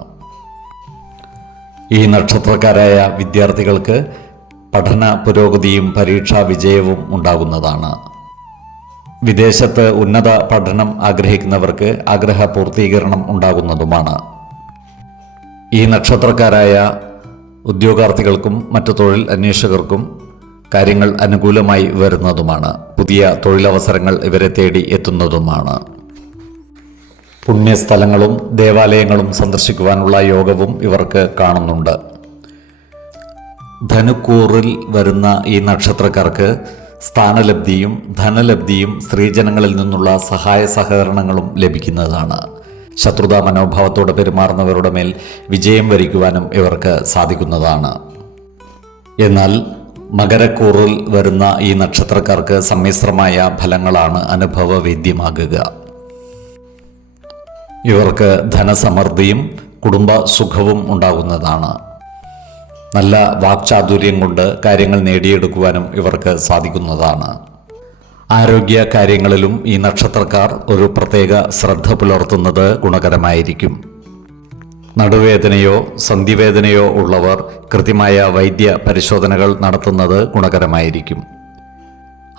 ഈ നക്ഷത്രക്കാരായ വിദ്യാർത്ഥികൾക്ക് പഠന പുരോഗതിയും പരീക്ഷാ വിജയവും ഉണ്ടാകുന്നതാണ്. വിദേശത്ത് ഉന്നത പഠനം ആഗ്രഹിക്കുന്നവർക്ക് ആഗ്രഹ പൂർത്തീകരണം ഉണ്ടാകുന്നതുമാണ്. ഈ നക്ഷത്രക്കാരായ ഉദ്യോഗാർത്ഥികൾക്കും മറ്റു തൊഴിൽ അന്വേഷകർക്കും കാര്യങ്ങൾ അനുകൂലമായി വരുന്നതുമാണ്. പുതിയ തൊഴിലവസരങ്ങൾ ഇവരെ തേടി എത്തുന്നതുമാണ്. പുണ്യസ്ഥലങ്ങളും ദേവാലയങ്ങളും സന്ദർശിക്കുവാനുള്ള യോഗവും ഇവർക്ക് കാണുന്നുണ്ട്. ധനുക്കൂറിൽ വരുന്ന ഈ നക്ഷത്രക്കാർക്ക് സ്ഥാനലബ്ധിയും ധനലബ്ധിയും സ്ത്രീജനങ്ങളിൽ നിന്നുള്ള സഹായ സഹകരണങ്ങളും ലഭിക്കുന്നതാണ്. ശത്രുതാ മനോഭാവത്തോടെ പെരുമാറുന്നവരുടെ മേൽ വിജയം വരിക്കുവാനും ഇവർക്ക് സാധിക്കുന്നതാണ്. എന്നാൽ മകരക്കൂറിൽ വരുന്ന ഈ നക്ഷത്രക്കാർക്ക് സമ്മിശ്രമായ ഫലങ്ങളാണ് അനുഭവവേദ്യമാകുക. ഇവർക്ക് ധനസമൃദ്ധിയും കുടുംബ സുഖവും ഉണ്ടാകുന്നതാണ്. നല്ല വാക്ചാതുര്യം കൊണ്ട് കാര്യങ്ങൾ നേടിയെടുക്കുവാനും ഇവർക്ക് സാധിക്കുന്നതാണ്. ആരോഗ്യ കാര്യങ്ങളിലും ഈ നക്ഷത്രക്കാർ ഒരു പ്രത്യേക ശ്രദ്ധ പുലർത്തുന്നത് ഗുണകരമായിരിക്കും. നടുവേദനയോ സന്ധിവേദനയോ ഉള്ളവർ കൃത്യമായ വൈദ്യ പരിശോധനകൾ നടത്തുന്നത് ഗുണകരമായിരിക്കും.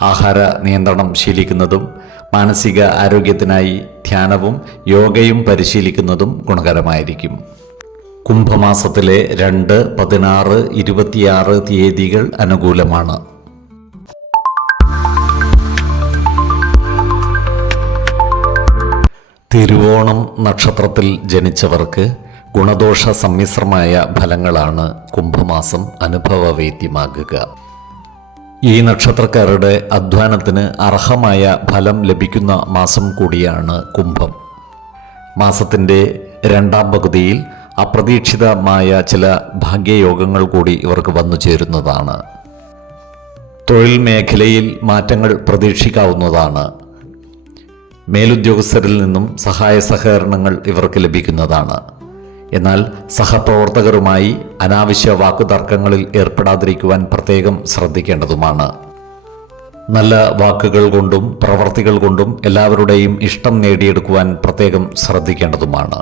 ആഹാര നിയന്ത്രണം ശീലിക്കുന്നതും മാനസിക ആരോഗ്യത്തിനായി ധ്യാനവും യോഗയും പരിശീലിക്കുന്നതും ഗുണകരമായിരിക്കും. കുംഭമാസത്തിലെ 2, 16, 26 തീയതികൾ അനുകൂലമാണ്. തിരുവോണം നക്ഷത്രത്തിൽ ജനിച്ചവർക്ക് ഗുണദോഷ സമ്മിശ്രമായ ഫലങ്ങളാണ് കുംഭമാസം അനുഭവവേദ്യമാകുക. ഈ നക്ഷത്രക്കാരുടെ അധ്വാനത്തിന് അർഹമായ ഫലം ലഭിക്കുന്ന മാസം കൂടിയാണ് കുംഭം. മാസത്തിൻ്റെ രണ്ടാം പകുതിയിൽ അപ്രതീക്ഷിതമായ ചില ഭാഗ്യയോഗങ്ങൾ കൂടി ഇവർക്ക് വന്നു ചേരുന്നതാണ്. തൊഴിൽ മേഖലയിൽ മാറ്റങ്ങൾ പ്രതീക്ഷിക്കാവുന്നതാണ്. മേലുദ്യോഗസ്ഥരിൽ നിന്നും സഹായ സഹകരണങ്ങൾ ഇവർക്ക് ലഭിക്കുന്നതാണ്. എന്നാൽ സഹപ്രവർത്തകരുമായി അനാവശ്യ വാക്കുതർക്കങ്ങളിൽ ഏർപ്പെടാതിരിക്കുവാൻ പ്രത്യേകം ശ്രദ്ധിക്കേണ്ടതുമാണ്. നല്ല വാക്കുകൾ കൊണ്ടും പ്രവർത്തികൾ കൊണ്ടും എല്ലാവരുടെയും ഇഷ്ടം നേടിയെടുക്കുവാൻ പ്രത്യേകം ശ്രദ്ധിക്കേണ്ടതുമാണ്.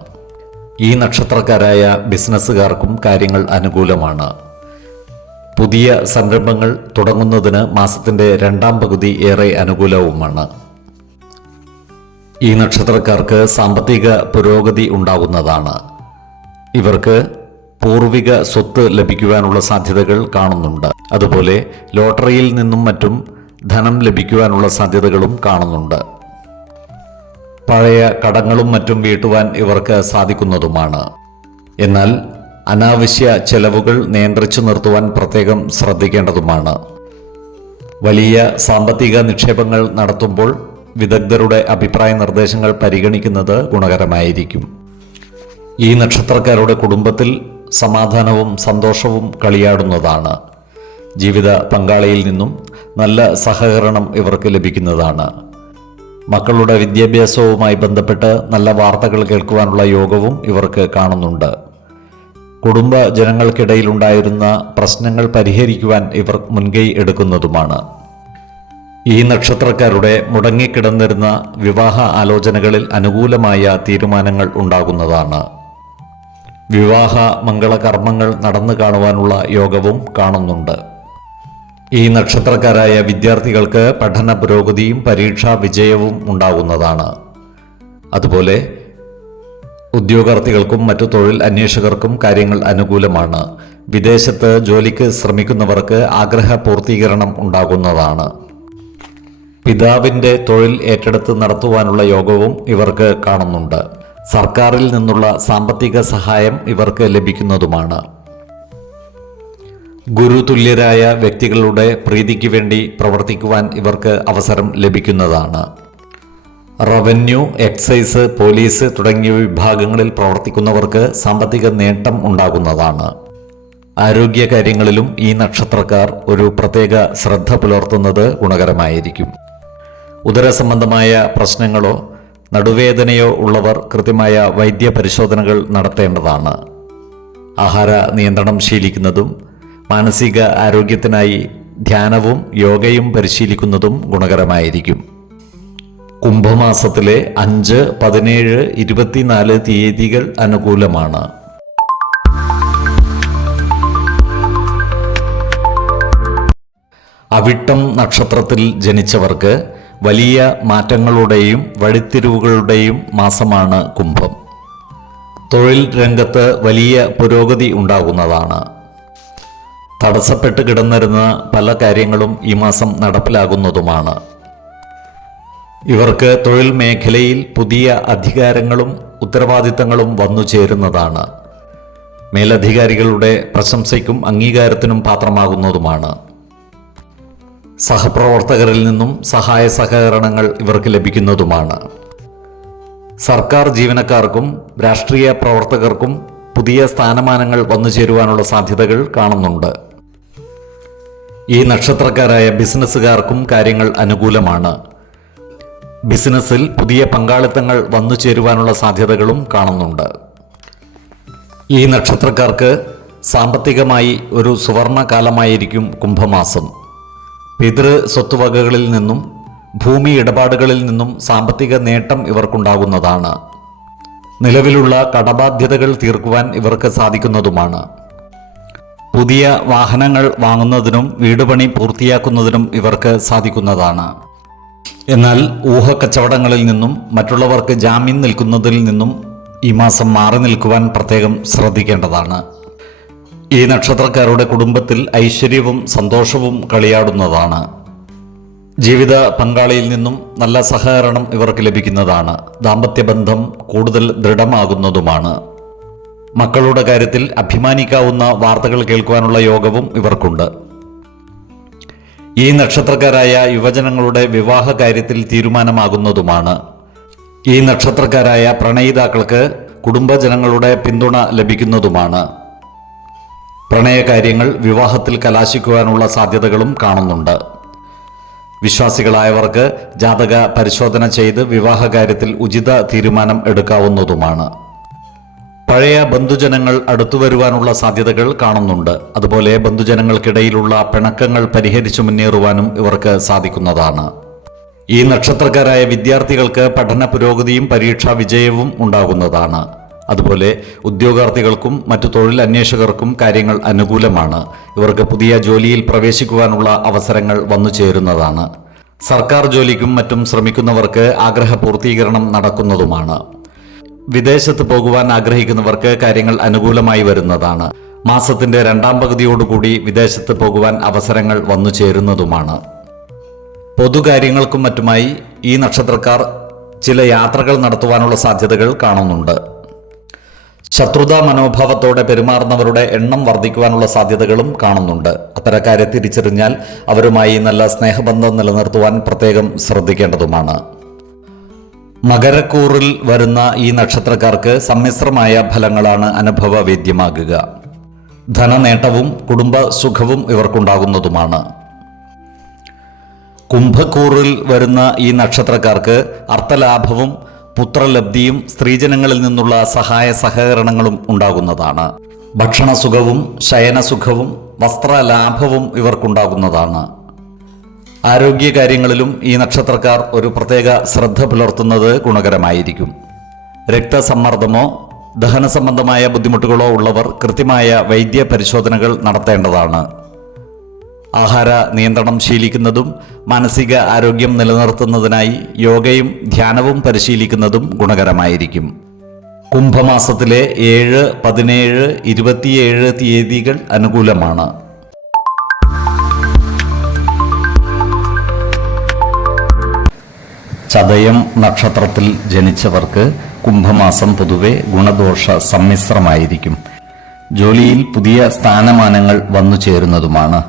ഈ നക്ഷത്രക്കാരായ ബിസിനസ്സുകാർക്കും കാര്യങ്ങൾ അനുകൂലമാണ്. പുതിയ സംരംഭങ്ങൾ തുടങ്ങുന്നതിന് മാസത്തിൻ്റെ രണ്ടാം പകുതി ഏറെ അനുകൂലവുമാണ്. ഈ നക്ഷത്രക്കാർക്ക് സാമ്പത്തിക പുരോഗതി ഉണ്ടാകുന്നതാണ്. ഇവർക്ക് പൂർവിക സ്വത്ത് ലഭിക്കുവാനുള്ള സാധ്യതകൾ കാണുന്നുണ്ട്. അതുപോലെ ലോട്ടറിയിൽ നിന്നും മറ്റും ധനം ലഭിക്കുവാനുള്ള സാധ്യതകളും കാണുന്നുണ്ട്. പഴയ കടങ്ങളും മറ്റും വീട്ടുവാൻ ഇവർക്ക് സാധിക്കുന്നതുമാണ്. എന്നാൽ അനാവശ്യ ചെലവുകൾ നിയന്ത്രിച്ചു നിർത്തുവാൻ പ്രത്യേകം ശ്രദ്ധിക്കേണ്ടതുമാണ്. വലിയ സാമ്പത്തിക നിക്ഷേപങ്ങൾ നടത്തുമ്പോൾ വിദഗ്ധരുടെ അഭിപ്രായ നിർദ്ദേശങ്ങൾ പരിഗണിക്കുന്നത് ഗുണകരമായിരിക്കും. ഈ നക്ഷത്രക്കാരുടെ കുടുംബത്തിൽ സമാധാനവും സന്തോഷവും കളിയാടുന്നതാണ്. ജീവിത പങ്കാളിയിൽ നിന്നും നല്ല സഹകരണം ഇവർക്ക് ലഭിക്കുന്നതാണ്. മക്കളുടെ വിദ്യാഭ്യാസവുമായി ബന്ധപ്പെട്ട് നല്ല വാർത്തകൾ കേൾക്കുവാനുള്ള യോഗവും ഇവർക്ക് കാണുന്നുണ്ട്. കുടുംബ ജനങ്ങൾക്കിടയിലുണ്ടായിരുന്ന പ്രശ്നങ്ങൾ പരിഹരിക്കുവാൻ ഇവർ മുൻകൈ എടുക്കുന്നതുമാണ്. ഈ നക്ഷത്രക്കാരുടെ മുടങ്ങിക്കിടന്നിരുന്ന വിവാഹ ആലോചനകളിൽ അനുകൂലമായ തീരുമാനങ്ങൾ ഉണ്ടാകുന്നതാണ്. വിവാഹ മംഗളകർമ്മങ്ങൾ നടന്നു കാണുവാനുള്ള യോഗവും കാണുന്നുണ്ട്. ഈ നക്ഷത്രക്കാരായ വിദ്യാർത്ഥികൾക്ക് പഠന പുരോഗതിയും പരീക്ഷാ വിജയവും ഉണ്ടാകുന്നതാണ്. അതുപോലെ ഉദ്യോഗാർത്ഥികൾക്കും മറ്റു തൊഴിൽ അന്വേഷകർക്കും കാര്യങ്ങൾ അനുകൂലമാണ്. വിദേശത്ത് ജോലിക്ക് ശ്രമിക്കുന്നവർക്ക് ആഗ്രഹ പൂർത്തീകരണം ഉണ്ടാകുന്നതാണ്. പിതാവിൻ്റെ തൊഴിൽ ഏറ്റെടുത്ത് നടത്തുവാനുള്ള യോഗവും ഇവർക്ക് കാണുന്നുണ്ട്. സർക്കാരിൽ നിന്നുള്ള സാമ്പത്തിക സഹായം ഇവർക്ക് ലഭിക്കുന്നതുമാണ്. ഗുരുതുല്യരായ വ്യക്തികളുടെ പ്രീതിക്ക് വേണ്ടി പ്രവർത്തിക്കുവാൻ ഇവർക്ക് അവസരം ലഭിക്കുന്നതാണ്. റവന്യൂ, എക്സൈസ്, പോലീസ് തുടങ്ങിയ വിഭാഗങ്ങളിൽ പ്രവർത്തിക്കുന്നവർക്ക് സാമ്പത്തിക നേട്ടം ഉണ്ടാകുന്നതാണ്. ആരോഗ്യകാര്യങ്ങളിലും ഈ നക്ഷത്രക്കാർ ഒരു പ്രത്യേക ശ്രദ്ധ പുലർത്തുന്നത് ഗുണകരമായിരിക്കും. ഉദരസംബന്ധമായ പ്രശ്നങ്ങളോ നടുവേദനയോ ഉള്ളവർ കൃത്യമായ വൈദ്യ പരിശോധനകൾ നടത്തേണ്ടതാണ്. ആഹാര നിയന്ത്രണം ശീലിക്കുന്നതും മാനസിക ആരോഗ്യത്തിനായി ധ്യാനവും യോഗയും പരിശീലിക്കുന്നതും ഗുണകരമായിരിക്കും. കുംഭമാസത്തിലെ 5, 17, 24 തീയതികൾ അനുകൂലമാണ്. അവിട്ടം നക്ഷത്രത്തിൽ ജനിച്ചവർക്ക് വലിയ മാറ്റങ്ങളുടെയും വഴിത്തിരിവുകളുടെയും മാസമാണ് കുംഭം. തൊഴിൽ രംഗത്ത് വലിയ പുരോഗതി ഉണ്ടാകുന്നതാണ്. തടസ്സപ്പെട്ട് കിടന്നിരുന്ന പല കാര്യങ്ങളും ഈ മാസം നടപ്പിലാകുന്നതുമാണ്. ഇവർക്ക് തൊഴിൽ മേഖലയിൽ പുതിയ അധികാരങ്ങളും ഉത്തരവാദിത്തങ്ങളും വന്നു ചേരുന്നതാണ്. മേലധികാരികളുടെ പ്രശംസയ്ക്കും അംഗീകാരത്തിനും പാത്രമാകുന്നതുമാണ്. സഹപ്രവർത്തകരിൽ നിന്നും സഹായ സഹകരണങ്ങൾ ഇവർക്ക് ലഭിക്കുന്നതുമാണ്. സർക്കാർ ജീവനക്കാർക്കും രാഷ്ട്രീയ പ്രവർത്തകർക്കും പുതിയ സ്ഥാനമാനങ്ങൾ വന്നു ചേരുവാനുള്ള സാധ്യതകൾ കാണുന്നുണ്ട്. ഈ നക്ഷത്രക്കാരായ ബിസിനസ്സുകാർക്കും കാര്യങ്ങൾ അനുകൂലമാണ്. ബിസിനസ്സിൽ പുതിയ പങ്കാളിത്തങ്ങൾ വന്നു ചേരുവാനുള്ള സാധ്യതകളും കാണുന്നുണ്ട്. ഈ നക്ഷത്രക്കാർക്ക് സാമ്പത്തികമായി ഒരു സുവർണ കാലമായിരിക്കും കുംഭമാസം. പിതൃ സ്വത്തുവകകളിൽ നിന്നും ഭൂമി ഇടപാടുകളിൽ നിന്നും സാമ്പത്തിക നേട്ടം ഇവർക്കുണ്ടാകുന്നതാണ്. നിലവിലുള്ള കടബാധ്യതകൾ തീർക്കുവാൻ ഇവർക്ക് സാധിക്കുന്നതുമാണ്. പുതിയ വാഹനങ്ങൾ വാങ്ങുന്നതിനും വീടുപണി പൂർത്തിയാക്കുന്നതിനും ഇവർക്ക് സാധിക്കുന്നതാണ്. എന്നാൽ ഊഹക്കച്ചവടങ്ങളിൽ നിന്നും മറ്റുള്ളവർക്ക് ജാമ്യം നിൽക്കുന്നതിൽ നിന്നും ഈ മാസം മാറി നിൽക്കുവാൻ പ്രത്യേകം ശ്രദ്ധിക്കേണ്ടതാണ്. ഈ നക്ഷത്രക്കാരുടെ കുടുംബത്തിൽ ഐശ്വര്യവും സന്തോഷവും കളിയാടുന്നതാണ്. ജീവിത പങ്കാളിയിൽ നിന്നും നല്ല സഹകരണം ഇവർക്ക് ലഭിക്കുന്നതാണ്. ദാമ്പത്യബന്ധം കൂടുതൽ ദൃഢമാകുന്നതുമാണ്. മക്കളുടെ കാര്യത്തിൽ അഭിമാനിക്കാവുന്ന വാർത്തകൾ കേൾക്കുവാനുള്ള യോഗവും ഇവർക്കുണ്ട്. ഈ നക്ഷത്രക്കാരായ യുവജനങ്ങളുടെ വിവാഹ കാര്യത്തിൽ തീരുമാനമാകുന്നതുമാണ്. ഈ നക്ഷത്രക്കാരായ പ്രണയിതാക്കൾക്ക് കുടുംബജനങ്ങളുടെ പിന്തുണ ലഭിക്കുന്നതുമാണ്. പ്രണയകാര്യങ്ങൾ വിവാഹത്തിൽ കലാശിക്കുവാനുള്ള സാധ്യതകളും കാണുന്നുണ്ട്. വിശ്വാസികളായവർക്ക് ജാതക പരിശോധന ചെയ്ത് വിവാഹകാര്യത്തിൽ ഉചിത തീരുമാനം എടുക്കാവുന്നതുമാണ്. പഴയ ബന്ധുജനങ്ങൾ അടുത്തുവരുവാനുള്ള സാധ്യതകൾ കാണുന്നുണ്ട്. അതുപോലെ ബന്ധുജനങ്ങൾക്കിടയിലുള്ള പിണക്കങ്ങൾ പരിഹരിച്ചു മുന്നേറുവാനും ഇവർക്ക് സാധിക്കുന്നതാണ്. ഈ നക്ഷത്രക്കാരായ വിദ്യാർത്ഥികൾക്ക് പഠന പുരോഗതിയും പരീക്ഷാ വിജയവും ഉണ്ടാകുന്നതാണ്. അതുപോലെ ഉദ്യോഗാർത്ഥികൾക്കും മറ്റു തൊഴിൽ അന്വേഷകർക്കും കാര്യങ്ങൾ അനുകൂലമാണ്. ഇവർക്ക് പുതിയ ജോലിയിൽ പ്രവേശിക്കുവാനുള്ള അവസരങ്ങൾ വന്നു ചേരുന്നതാണ്. സർക്കാർ ജോലിക്കും മറ്റും ശ്രമിക്കുന്നവർക്ക് ആഗ്രഹ പൂർത്തീകരണം നടക്കുന്നതുമാണ്. വിദേശത്ത് പോകുവാൻ ആഗ്രഹിക്കുന്നവർക്ക് കാര്യങ്ങൾ അനുകൂലമായി വരുന്നതാണ്. മാസത്തിന്റെ 2ാം പകുതിയോടുകൂടി വിദേശത്ത് പോകുവാൻ അവസരങ്ങൾ വന്നു ചേരുന്നതുമാണ്. പൊതുകാര്യങ്ങൾക്കും മറ്റുമായി ഈ നക്ഷത്രക്കാർ ചില യാത്രകൾ നടത്തുവാനുള്ള സാധ്യതകൾ കാണുന്നുണ്ട്. ശത്രുതാ മനോഭാവത്തോടെ പെരുമാറുന്നവരുടെ എണ്ണം വർദ്ധിക്കുവാനുള്ള സാധ്യതകളും കാണുന്നുണ്ട്. അത്തരക്കാരെ തിരിച്ചറിഞ്ഞാൽ അവരുമായി നല്ല സ്നേഹബന്ധം നിലനിർത്തുവാൻ പ്രത്യേകം ശ്രദ്ധിക്കേണ്ടതുമാണ്. മകരക്കൂറിൽ വരുന്ന ഈ നക്ഷത്രക്കാർക്ക് സമ്മിശ്രമായ ഫലങ്ങളാണ് അനുഭവവേദ്യമാകുക. ധനനേട്ടവും കുടുംബ സുഖവും ഇവർക്കുണ്ടാകുന്നതുമാണ്. കുംഭക്കൂറിൽ വരുന്ന ഈ നക്ഷത്രക്കാർക്ക് അർത്ഥലാഭവും പുത്രലബ്ധിയും സ്ത്രീജനങ്ങളിൽ നിന്നുള്ള സഹായ സഹകരണങ്ങളും ഉണ്ടാകുന്നതാണ്. ഭക്ഷണസുഖവും ശയനസുഖവും വസ്ത്രലാഭവും ഇവർക്കുണ്ടാകുന്നതാണ്. ആരോഗ്യകാര്യങ്ങളിലും ഈ നക്ഷത്രക്കാർ ഒരു പ്രത്യേക ശ്രദ്ധ പുലർത്തുന്നത് ഗുണകരമായിരിക്കും. രക്തസമ്മർദ്ദമോ ദഹന സംബന്ധമായ ബുദ്ധിമുട്ടുകളോ ഉള്ളവർ കൃത്യമായ വൈദ്യ പരിശോധനകൾ നടത്തേണ്ടതാണ്. ആഹാര നിയന്ത്രണം ശീലിക്കുന്നതും മാനസിക ആരോഗ്യം നിലനിർത്തുന്നതിനായി യോഗയും ധ്യാനവും പരിശീലിക്കുന്നതും ഗുണകരമായിരിക്കും. കുംഭമാസത്തിലെ 7, 17, 27 തീയതികൾ അനുകൂലമാണ്. ചതയം നക്ഷത്രത്തിൽ ജനിച്ചവർക്ക് കുംഭമാസം പൊതുവെ ഗുണദോഷ സമ്മിശ്രമായിരിക്കും. ജോലിയിൽ പുതിയ സ്ഥാനമാനങ്ങൾ വന്നു ചേരുന്നതുമാണ്.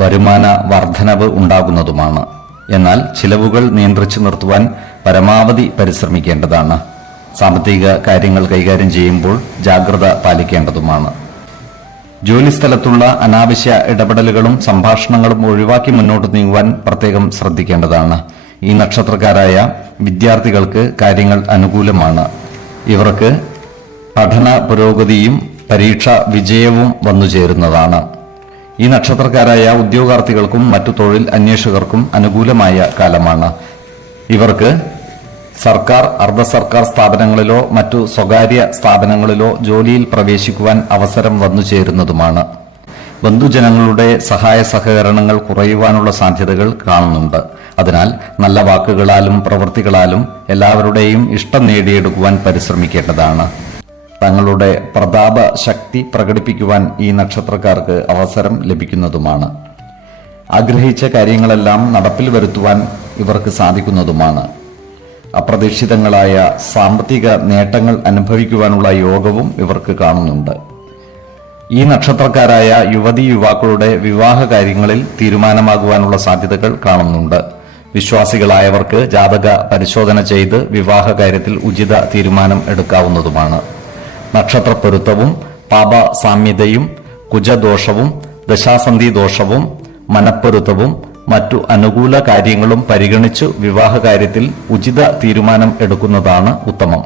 വരുമാന വർധനവ് ഉണ്ടാകുന്നതുമാണ്. എന്നാൽ ചിലവുകൾ നിയന്ത്രിച്ചു നിർത്തുവാൻ പരമാവധി പരിശ്രമിക്കേണ്ടതാണ്. സാമ്പത്തിക കാര്യങ്ങൾ കൈകാര്യം ചെയ്യുമ്പോൾ ജാഗ്രത പാലിക്കേണ്ടതുമാണ്. ജോലിസ്ഥലത്തുള്ള അനാവശ്യ ഇടപെടലുകളും സംഭാഷണങ്ങളും ഒഴിവാക്കി മുന്നോട്ട് നീങ്ങുവാൻ പ്രത്യേകം ശ്രദ്ധിക്കേണ്ടതാണ്. ഈ നക്ഷത്രക്കാരായ വിദ്യാർത്ഥികൾക്ക് കാര്യങ്ങൾ അനുകൂലമാണ്. ഇവർക്ക് പഠന പുരോഗതിയും പരീക്ഷ വിജയവും വന്നു ചേരുന്നതാണ്. ഈ നക്ഷത്രക്കാരായ ഉദ്യോഗാർത്ഥികൾക്കും മറ്റു തൊഴിൽ അന്വേഷകർക്കും അനുകൂലമായ കാലമാണ്. ഇവർക്ക് സർക്കാർ, അർദ്ധ സർക്കാർ സ്ഥാപനങ്ങളിലോ മറ്റു സ്വകാര്യ സ്ഥാപനങ്ങളിലോ ജോലിയിൽ പ്രവേശിക്കുവാൻ അവസരം വന്നു ചേരുന്നതുമാണ്. ബന്ധുജനങ്ങളുടെ സഹായ സഹകരണങ്ങൾ കുറയുവാനുള്ള സാധ്യതകൾ കാണുന്നുണ്ട്. അതിനാൽ നല്ല വാക്കുകളാലും പ്രവൃത്തികളാലും എല്ലാവരുടെയും ഇഷ്ടം നേടിയെടുക്കുവാൻ പരിശ്രമിക്കേണ്ടതാണ്. തങ്ങളുടെ പ്രതാപ ശക്തി പ്രകടിപ്പിക്കുവാൻ ഈ നക്ഷത്രക്കാർക്ക് അവസരം ലഭിക്കുന്നതുമാണ്. ആഗ്രഹിച്ച കാര്യങ്ങളെല്ലാം നടപ്പിൽ വരുത്തുവാൻ ഇവർക്ക് സാധിക്കുന്നതുമാണ്. അപ്രതീക്ഷിതങ്ങളായ സാമ്പത്തിക നേട്ടങ്ങൾ അനുഭവിക്കുവാനുള്ള യോഗവും ഇവർക്ക് കാണുന്നുണ്ട്. ഈ നക്ഷത്രക്കാരായ യുവതീ യുവാക്കളുടെ വിവാഹ കാര്യങ്ങളിൽ തീരുമാനമാകുവാനുള്ള സാധ്യതകൾ കാണുന്നുണ്ട്. വിശ്വാസികളായവർക്ക് ജാതക പരിശോധന ചെയ്ത് വിവാഹ കാര്യത്തിൽ ഉചിത തീരുമാനം എടുക്കാവുന്നതുമാണ്. നക്ഷത്രപ്പൊരുത്തവും പാപ സാമ്യതയും കുജദോഷവും ദശാസന്ധി ദോഷവും മനപ്പൊരുത്തവും മറ്റു അനുകൂല കാര്യങ്ങളും പരിഗണിച്ചു വിവാഹ കാര്യത്തിൽ ഉചിത തീരുമാനം എടുക്കുന്നതാണ് ഉത്തമം.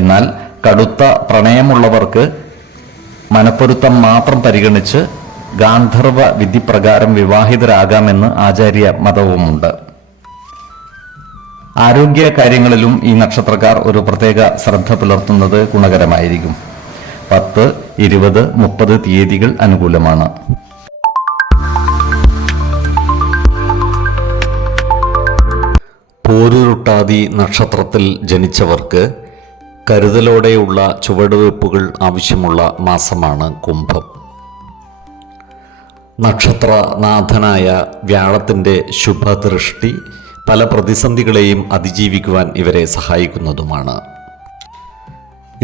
എന്നാൽ കടുത്ത പ്രണയമുള്ളവർക്ക് മനപ്പൊരുത്തം മാത്രം പരിഗണിച്ച് ഗാന്ധർവ വിധിപ്രകാരം വിവാഹിതരാകാമെന്ന് ആചാര്യ മതവുമുണ്ട്. ആരോഗ്യ കാര്യങ്ങളിലും ഈ നക്ഷത്രക്കാർ ഒരു പ്രത്യേക ശ്രദ്ധ പുലർത്തുന്നത് ഗുണകരമായിരിക്കും. 10, 20, 30 തീയതികൾ അനുകൂലമാണ്. പോരുരുട്ടാതി നക്ഷത്രത്തിൽ ജനിച്ചവർക്ക് കരുതലോടെയുള്ള ചുവടുവയ്പ്പുകൾ ആവശ്യമുള്ള മാസമാണ് കുംഭം. നക്ഷത്രനാഥനായ വ്യാഴത്തിൻ്റെ ശുഭദൃഷ്ടി പല പ്രതിസന്ധികളെയും അതിജീവിക്കുവാൻ ഇവരെ സഹായിക്കുന്നതുമാണ്.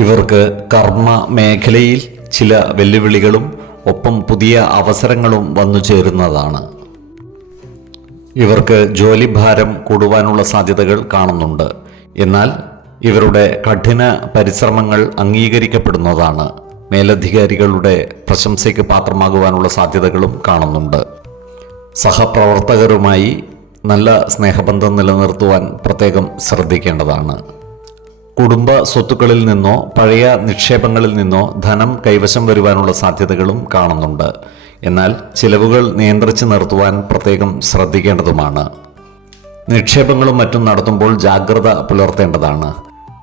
ഇവർക്ക് കർമ്മ മേഖലയിൽ ചില വെല്ലുവിളികളും ഒപ്പം പുതിയ അവസരങ്ങളും വന്നു ചേരുന്നതാണ്. ഇവർക്ക് ജോലിഭാരം കൂടുവാനുള്ള സാധ്യതകൾ കാണുന്നുണ്ട്. എന്നാൽ ഇവരുടെ കഠിന പരിശ്രമങ്ങൾ അംഗീകരിക്കപ്പെടുന്നതാണ്. മേലധികാരികളുടെ പ്രശംസയ്ക്ക് പാത്രമാകുവാനുള്ള സാധ്യതകളും കാണുന്നുണ്ട്. സഹപ്രവർത്തകരുമായി നല്ല സ്നേഹബന്ധം നിലനിർത്തുവാൻ പ്രത്യേകം ശ്രദ്ധിക്കേണ്ടതാണ്. കുടുംബ സ്വത്തുക്കളിൽ നിന്നോ പഴയ നിക്ഷേപങ്ങളിൽ നിന്നോ ധനം കൈവശം വരുവാനുള്ള സാധ്യതകളും കാണുന്നുണ്ട്. എന്നാൽ ചിലവുകൾ നിയന്ത്രിച്ചു നിർത്തുവാൻ പ്രത്യേകം ശ്രദ്ധിക്കേണ്ടതുമാണ്. നിക്ഷേപങ്ങളും മറ്റും നടത്തുമ്പോൾ ജാഗ്രത പുലർത്തേണ്ടതാണ്.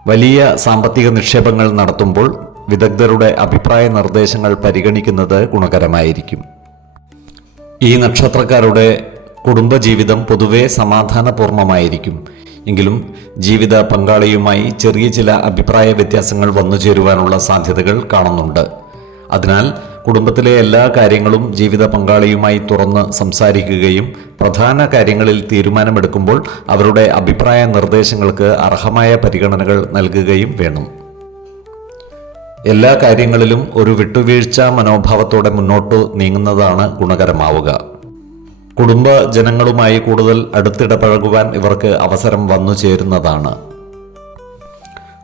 വലിയ സാമ്പത്തിക നിക്ഷേപങ്ങൾ നടത്തുമ്പോൾ വിദഗ്ധരുടെ അഭിപ്രായ നിർദ്ദേശങ്ങൾ പരിഗണിക്കുന്നത് ഗുണകരമായിരിക്കും. ഈ നക്ഷത്രക്കാരുടെ കുടുംബജീവിതം പൊതുവെ സമാധാനപൂർണമായിരിക്കും. എങ്കിലും ജീവിത പങ്കാളിയുമായി ചെറിയ ചില അഭിപ്രായ വ്യത്യാസങ്ങൾ വന്നു ചേരുവാനുള്ള സാധ്യതകൾ കാണുന്നുണ്ട്. അതിനാൽ കുടുംബത്തിലെ എല്ലാ കാര്യങ്ങളും ജീവിത പങ്കാളിയുമായി തുറന്ന് സംസാരിക്കുകയും പ്രധാന കാര്യങ്ങളിൽ തീരുമാനമെടുക്കുമ്പോൾ അവരുടെ അഭിപ്രായ നിർദ്ദേശങ്ങൾക്ക് അർഹമായ പരിഗണനകൾ നൽകുകയും വേണം. എല്ലാ കാര്യങ്ങളിലും ഒരു വിട്ടുവീഴ്ച മനോഭാവത്തോടെ മുന്നോട്ട് നീങ്ങുന്നതാണ് ഗുണകരമാവുക. കുടുംബ ജനങ്ങളുമായി കൂടുതൽ അടുത്തിടപഴകുവാൻ ഇവർക്ക് അവസരം വന്നു ചേരുന്നതാണ്.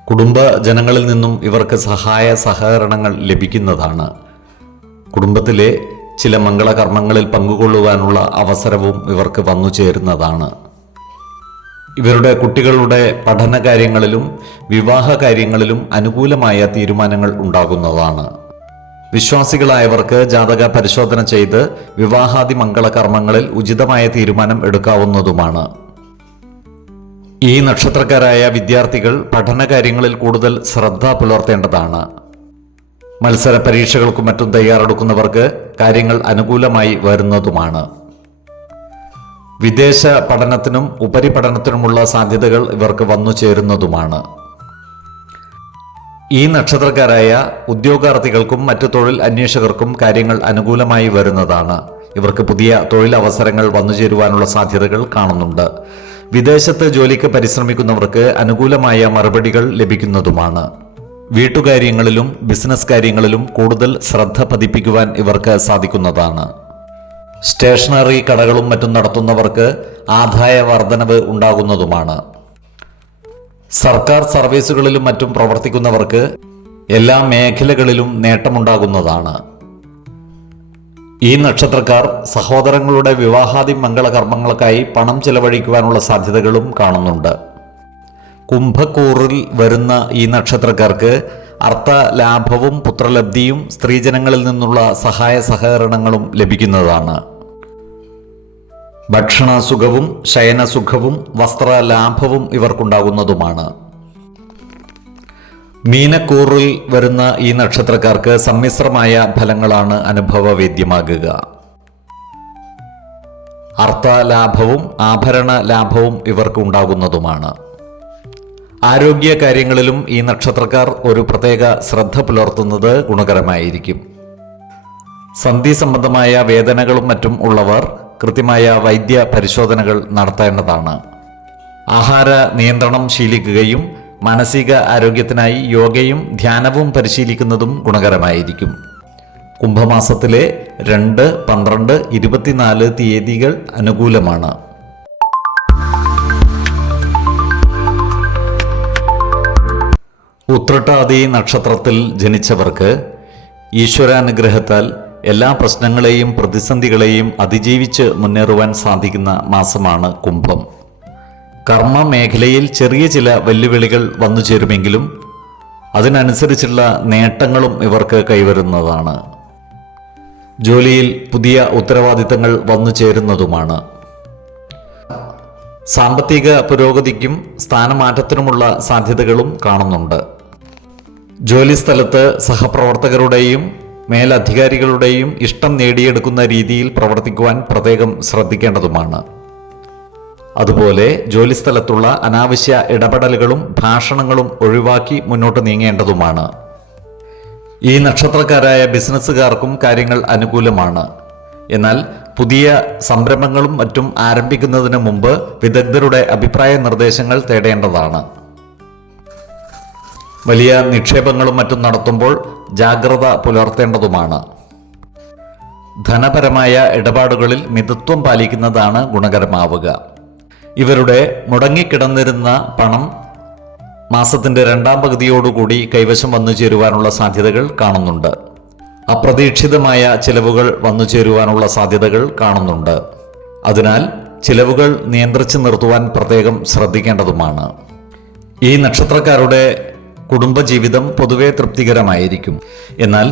കുടുംബ ജനങ്ങളിൽ നിന്നും ഇവർക്ക് സഹായ സഹകരണങ്ങൾ ലഭിക്കുന്നതാണ്. കുടുംബത്തിലെ ചില മംഗളകർമ്മങ്ങളിൽ പങ്കുകൊള്ളുവാനുള്ള അവസരവും ഇവർക്ക് വന്നു ചേരുന്നതാണ്. ഇവരുടെ കുട്ടികളുടെ പഠനകാര്യങ്ങളിലും വിവാഹ കാര്യങ്ങളിലും അനുകൂലമായ തീരുമാനങ്ങൾ ഉണ്ടാകുന്നതാണ്. വിശ്വാസികളായവർക്ക് ജാതക പരിശോധന ചെയ്ത് വിവാഹാദി മംഗളകർമ്മങ്ങളിൽ ഉചിതമായ തീരുമാനം എടുക്കാവുന്നതുമാണ്. ഈ നക്ഷത്രക്കാരായ വിദ്യാർത്ഥികൾ പഠനകാര്യങ്ങളിൽ കൂടുതൽ ശ്രദ്ധ പുലർത്തേണ്ടതാണ്. മത്സര പരീക്ഷകൾക്കും മറ്റും തയ്യാറെടുക്കുന്നവർക്ക് കാര്യങ്ങൾ അനുകൂലമായി വരുന്നതുമാണ്. വിദേശ പഠനത്തിനും ഉപരിപഠനത്തിനുമുള്ള സാധ്യതകൾ ഇവർക്ക് വന്നു ചേരുന്നതുമാണ്. ഈ നക്ഷത്രക്കാരായ ഉദ്യോഗാർത്ഥികൾക്കും മറ്റു തൊഴിൽ അന്വേഷകർക്കും കാര്യങ്ങൾ അനുകൂലമായി വരുന്നതാണ്. ഇവർക്ക് പുതിയ തൊഴിലവസരങ്ങൾ വന്നു ചേരുവാനുള്ള സാധ്യതകൾ കാണുന്നുണ്ട്. വിദേശത്ത് ജോലിക്ക് പരിശ്രമിക്കുന്നവർക്ക് അനുകൂലമായ മറുപടികൾ ലഭിക്കുന്നതുമാണ്. വീട്ടുകാര്യങ്ങളിലും ബിസിനസ് കാര്യങ്ങളിലും കൂടുതൽ ശ്രദ്ധ പതിപ്പിക്കുവാൻ ഇവർക്ക് സാധിക്കുന്നതാണ്. സ്റ്റേഷനറി കടകളും മറ്റും നടത്തുന്നവർക്ക് ആദായ വർധനവ് ഉണ്ടാകുന്നതുമാണ്. സർക്കാർ സർവീസുകളിലും മറ്റും പ്രവർത്തിക്കുന്നവർക്ക് എല്ലാ മേഖലകളിലും നേട്ടമുണ്ടാകുന്നതാണ്. ഈ നക്ഷത്രക്കാർ സഹോദരങ്ങളുടെ വിവാഹാദി മംഗളകർമ്മങ്ങൾക്കായി പണം ചെലവഴിക്കുവാനുള്ള സാധ്യതകളും കാണുന്നുണ്ട്. കുംഭക്കൂറിൽ വരുന്ന ഈ നക്ഷത്രക്കാർക്ക് അർത്ഥലാഭവും പുത്രലബ്ധിയും സ്ത്രീജനങ്ങളിൽ നിന്നുള്ള സഹായ സഹകരണങ്ങളും ലഭിക്കുന്നതാണ്. ഭക്ഷണസുഖവും ശയനസുഖവും വസ്ത്രലാഭവും ഇവർക്കുണ്ടാകുന്നതുമാണ്. മീനക്കൂറിൽ വരുന്ന ഈ നക്ഷത്രക്കാർക്ക് സമ്മിശ്രമായ ഫലങ്ങളാണ് അനുഭവവേദ്യമാകുക. അർത്ഥലാഭവും ആഭരണ ലാഭവും ഇവർക്ക് ഉണ്ടാകുന്നതുമാണ്. ആരോഗ്യ കാര്യങ്ങളിലും ഈ നക്ഷത്രക്കാർ ഒരു പ്രത്യേക ശ്രദ്ധ പുലർത്തുന്നത് ഗുണകരമായിരിക്കും. സന്ധി സംബന്ധമായ വേദനകളും മറ്റും ഉള്ളവർ കൃത്യമായ വൈദ്യ പരിശോധനകൾ നടത്തേണ്ടതാണ്. ആഹാര നിയന്ത്രണം ശീലിക്കുകയും മാനസിക ആരോഗ്യത്തിനായി യോഗയും ധ്യാനവും പരിശീലിക്കുന്നതും ഗുണകരമായിരിക്കും. കുംഭമാസത്തിലെ 2, 12, 24 തീയതികൾ അനുകൂലമാണ്. ഉത്രട്ടാതി നക്ഷത്രത്തിൽ ജനിച്ചവർക്ക് ഈശ്വരാനുഗ്രഹത്താൽ എല്ലാ പ്രശ്നങ്ങളെയും പ്രതിസന്ധികളെയും അതിജീവിച്ച് മുന്നേറുവാൻ സാധിക്കുന്ന മാസമാണ് കുംഭം. കർമ്മ മേഖലയിൽ ചെറിയ ചില വെല്ലുവിളികൾ വന്നു ചേരുമെങ്കിലും അതിനനുസരിച്ചുള്ള നേട്ടങ്ങളും ഇവർക്ക് കൈവരുന്നതാണ്. ജോലിയിൽ പുതിയ ഉത്തരവാദിത്തങ്ങൾ വന്നു ചേരുന്നതുമാണ്. സാമ്പത്തിക പുരോഗതിക്കും സ്ഥാനമാറ്റത്തിനുമുള്ള സാധ്യതകളും കാണുന്നുണ്ട്. ജോലിസ്ഥലത്ത് സഹപ്രവർത്തകരുടെയും മേലധികാരികളുടെയും ഇഷ്ടം നേടിയെടുക്കുന്ന രീതിയിൽ പ്രവർത്തിക്കുവാൻ പ്രത്യേകം ശ്രദ്ധിക്കേണ്ടതുമാണ്. അതുപോലെ ജോലിസ്ഥലത്തുള്ള അനാവശ്യ ഇടപെടലുകളും ഭാഷണങ്ങളും ഒഴിവാക്കി മുന്നോട്ട് നീങ്ങേണ്ടതുമാണ്. ഈ നക്ഷത്രക്കാരായ ബിസിനസ്സുകാർക്കും കാര്യങ്ങൾ അനുകൂലമാണ്. എന്നാൽ പുതിയ സംരംഭങ്ങളും മറ്റും ആരംഭിക്കുന്നതിന് മുമ്പ് വിദഗ്ധരുടെ അഭിപ്രായ നിർദ്ദേശങ്ങൾ തേടേണ്ടതാണ്. വലിയ നിക്ഷേപങ്ങളും മറ്റും നടത്തുമ്പോൾ ജാഗ്രത പുലർത്തേണ്ടതുമാണ്. ധനപരമായ ഇടപാടുകളിൽ മിതത്വം പാലിക്കുന്നതാണ് ഗുണകരമാവുക. ഇവരുടെ മുടങ്ങിക്കിടന്നിരുന്ന പണം മാസത്തിന്റെ 2ാം പകുതിയോടുകൂടി കൈവശം വന്നു ചേരുവാനുള്ള സാധ്യതകൾ കാണുന്നുണ്ട്. അപ്രതീക്ഷിതമായ ചിലവുകൾ വന്നു ചേരുവാനുള്ള സാധ്യതകൾ കാണുന്നുണ്ട്. അതിനാൽ ചിലവുകൾ നിയന്ത്രിച്ചു നിർത്തുവാൻ പ്രത്യേകം ശ്രദ്ധിക്കേണ്ടതുമാണ്. ഈ നക്ഷത്രക്കാരുടെ കുടുംബജീവിതം പൊതുവെ തൃപ്തികരമായിരിക്കും. എന്നാൽ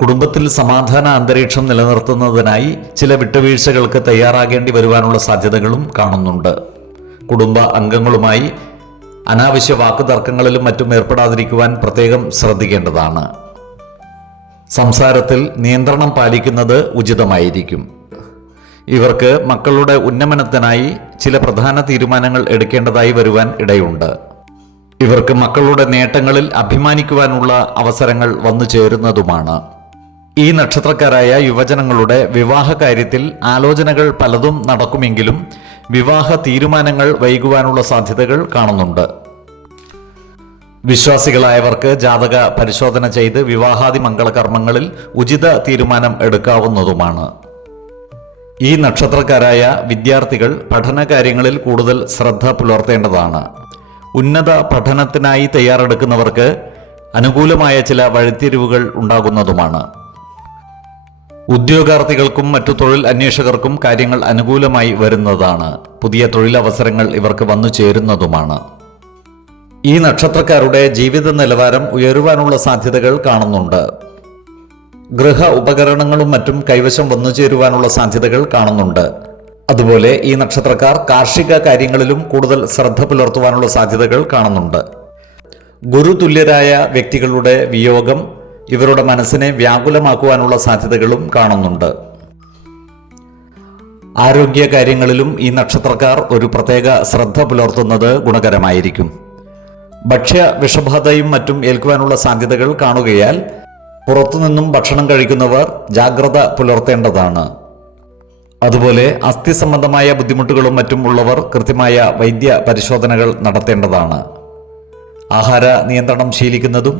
കുടുംബത്തിൽ സമാധാന അന്തരീക്ഷം നിലനിർത്തുന്നതിനായി ചില വിട്ടുവീഴ്ചകൾക്ക് തയ്യാറാകേണ്ടി വരുവാനുള്ള സാധ്യതകളും കാണുന്നുണ്ട്. കുടുംബ അംഗങ്ങളുമായി അനാവശ്യ വാക്കുതർക്കങ്ങളിലും മറ്റും ഏർപ്പെടാതിരിക്കുവാൻ പ്രത്യേകം ശ്രദ്ധിക്കേണ്ടതാണ്. സംസാരത്തിൽ നിയന്ത്രണം പാലിക്കുന്നത് ഉചിതമായിരിക്കും. ഇവർക്ക് മക്കളുടെ ഉന്നമനത്തിനായി ചില പ്രധാന തീരുമാനങ്ങൾ എടുക്കേണ്ടതായി വരുവാൻ ഇടയുണ്ട്. ഇവർക്ക് മക്കളുടെ നേട്ടങ്ങളിൽ അഭിമാനിക്കുവാനുള്ള അവസരങ്ങൾ വന്നു ചേരുന്നതുമാണ്. ഈ നക്ഷത്രക്കാരായ യുവജനങ്ങളുടെ വിവാഹ കാര്യത്തിൽ ആലോചനകൾ പലതും നടക്കുമെങ്കിലും വിവാഹ തീരുമാനങ്ങൾ വൈകുവാനുള്ള സാധ്യതകൾ കാണുന്നുണ്ട്. വിശ്വാസികളായവർക്ക് ജാതക പരിശോധന ചെയ്ത് വിവാഹാദി മംഗളകർമ്മങ്ങളിൽ ഉചിത തീരുമാനം എടുക്കാവുന്നതുമാണ്. ഈ നക്ഷത്രക്കാരായ വിദ്യാർത്ഥികൾ പഠനകാര്യങ്ങളിൽ കൂടുതൽ ശ്രദ്ധ പുലർത്തേണ്ടതാണ്. ഉന്നത പഠനത്തിനായി തയ്യാറെടുക്കുന്നവർക്ക് അനുകൂലമായ ചില വഴിത്തിരിവുകൾ ഉണ്ടാകുന്നതുമാണ്. ഉദ്യോഗാർത്ഥികൾക്കും മറ്റു തൊഴിൽ അന്വേഷകർക്കും കാര്യങ്ങൾ അനുകൂലമായി വരുന്നതാണ്. പുതിയ തൊഴിലവസരങ്ങൾ ഇവർക്ക് വന്നു ചേരുന്നതുമാണ്. ഈ നക്ഷത്രക്കാരുടെ ജീവിത നിലവാരം ഉയരുവാനുള്ള സാധ്യതകൾ കാണുന്നുണ്ട്. ഗൃഹ ഉപകരണങ്ങളും മറ്റും കൈവശം വന്നു ചേരുവാനുള്ള സാധ്യതകൾ കാണുന്നുണ്ട്. അതുപോലെ ഈ നക്ഷത്രക്കാർ കാർഷിക കാര്യങ്ങളിലും കൂടുതൽ ശ്രദ്ധ പുലർത്തുവാനുള്ള സാധ്യതകൾ കാണുന്നുണ്ട്. ഗുരുതുല്യരായ വ്യക്തികളുടെ വിയോഗം ഇവരുടെ മനസ്സിനെ വ്യാകുലമാക്കുവാനുള്ള സാധ്യതകളും കാണുന്നുണ്ട്. ആരോഗ്യ കാര്യങ്ങളിലും ഈ നക്ഷത്രക്കാർ ഒരു പ്രത്യേക ശ്രദ്ധ പുലർത്തുന്നത് ഗുണകരമായിരിക്കും. ഭക്ഷ്യ വിഷബാധയും മറ്റും ഏൽക്കുവാനുള്ള സാധ്യതകൾ കാണുകയാൽ പുറത്തുനിന്നും ഭക്ഷണം കഴിക്കുന്നവർ ജാഗ്രത പുലർത്തേണ്ടതാണ്. അതുപോലെ അസ്ഥി സംബന്ധമായ ബുദ്ധിമുട്ടുകളും മറ്റും ഉള്ളവർ കൃത്യമായ വൈദ്യ പരിശോധനകൾ നടത്തേണ്ടതാണ്. ആഹാര നിയന്ത്രണം ശീലിക്കുന്നതും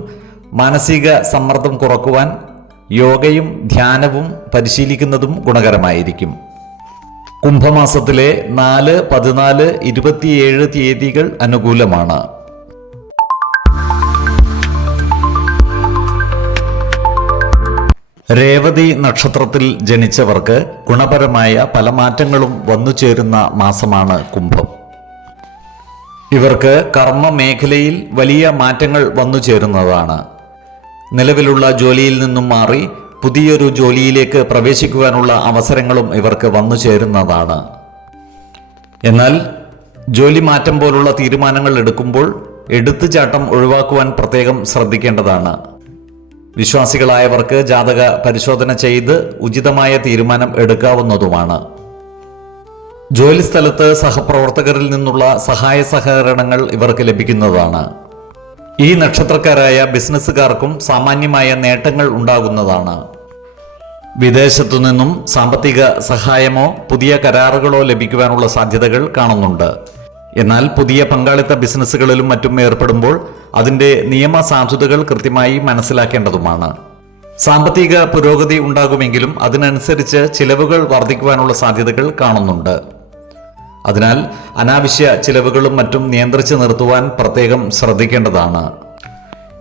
മാനസിക സമ്മർദ്ദം കുറക്കുവാൻ യോഗയും ധ്യാനവും പരിശീലിക്കുന്നതും ഗുണകരമായിരിക്കും. കുംഭമാസത്തിലെ 4, 14, 27 തീയതികൾ അനുകൂലമാണ്. രേവതി നക്ഷത്രത്തിൽ ജനിച്ചവർക്ക് ഗുണപരമായ പല മാറ്റങ്ങളും വന്നു ചേരുന്ന മാസമാണ് കുംഭം. ഇവർക്ക് കർമ്മ മേഖലയിൽ വലിയ മാറ്റങ്ങൾ വന്നു ചേരുന്നതാണ്. നിലവിലുള്ള ജോലിയിൽ നിന്നും മാറി പുതിയൊരു ജോലിയിലേക്ക് പ്രവേശിക്കുവാനുള്ള അവസരങ്ങളും ഇവർക്ക് വന്നു ചേരുന്നതാണ്. എന്നാൽ ജോലി മാറ്റം പോലുള്ള തീരുമാനങ്ങൾ എടുക്കുമ്പോൾ എടുത്തുചാട്ടം ഒഴിവാക്കുവാൻ പ്രത്യേകം ശ്രദ്ധിക്കേണ്ടതാണ്. വിശ്വാസികളായവർക്ക് ജാതക പരിശോധന ചെയ്ത് ഉചിതമായ തീരുമാനം എടുക്കാവുന്നതുമാണ്. ജോലിസ്ഥലത്ത് സഹപ്രവർത്തകരിൽ നിന്നുള്ള സഹായ സഹകരണങ്ങൾ ഇവർക്ക് ലഭിക്കുന്നതാണ്. ഈ നക്ഷത്രക്കാരായ ബിസിനസ്സുകാർക്കും സാമാന്യമായ നേട്ടങ്ങൾ ഉണ്ടാകുന്നതാണ്. വിദേശത്തു നിന്നും സാമ്പത്തിക സഹായമോ പുതിയ കരാറുകളോ ലഭിക്കുവാനുള്ള സാധ്യതകൾ കാണുന്നുണ്ട്. എന്നാൽ പുതിയ പങ്കാളിത്ത ബിസിനസ്സുകളിലും മറ്റും ഏർപ്പെടുമ്പോൾ അതിൻ്റെ നിയമസാധുതകൾ കൃത്യമായി മനസ്സിലാക്കേണ്ടതുമാണ്. സാമ്പത്തിക പുരോഗതി ഉണ്ടാകുമെങ്കിലും അതിനനുസരിച്ച് ചിലവുകൾ വർദ്ധിക്കുവാനുള്ള സാധ്യതകൾ കാണുന്നുണ്ട്. അതിനാൽ അനാവശ്യ ചിലവുകളും മറ്റും നിയന്ത്രിച്ചു നിർത്തുവാൻ പ്രത്യേകം ശ്രദ്ധിക്കേണ്ടതാണ്.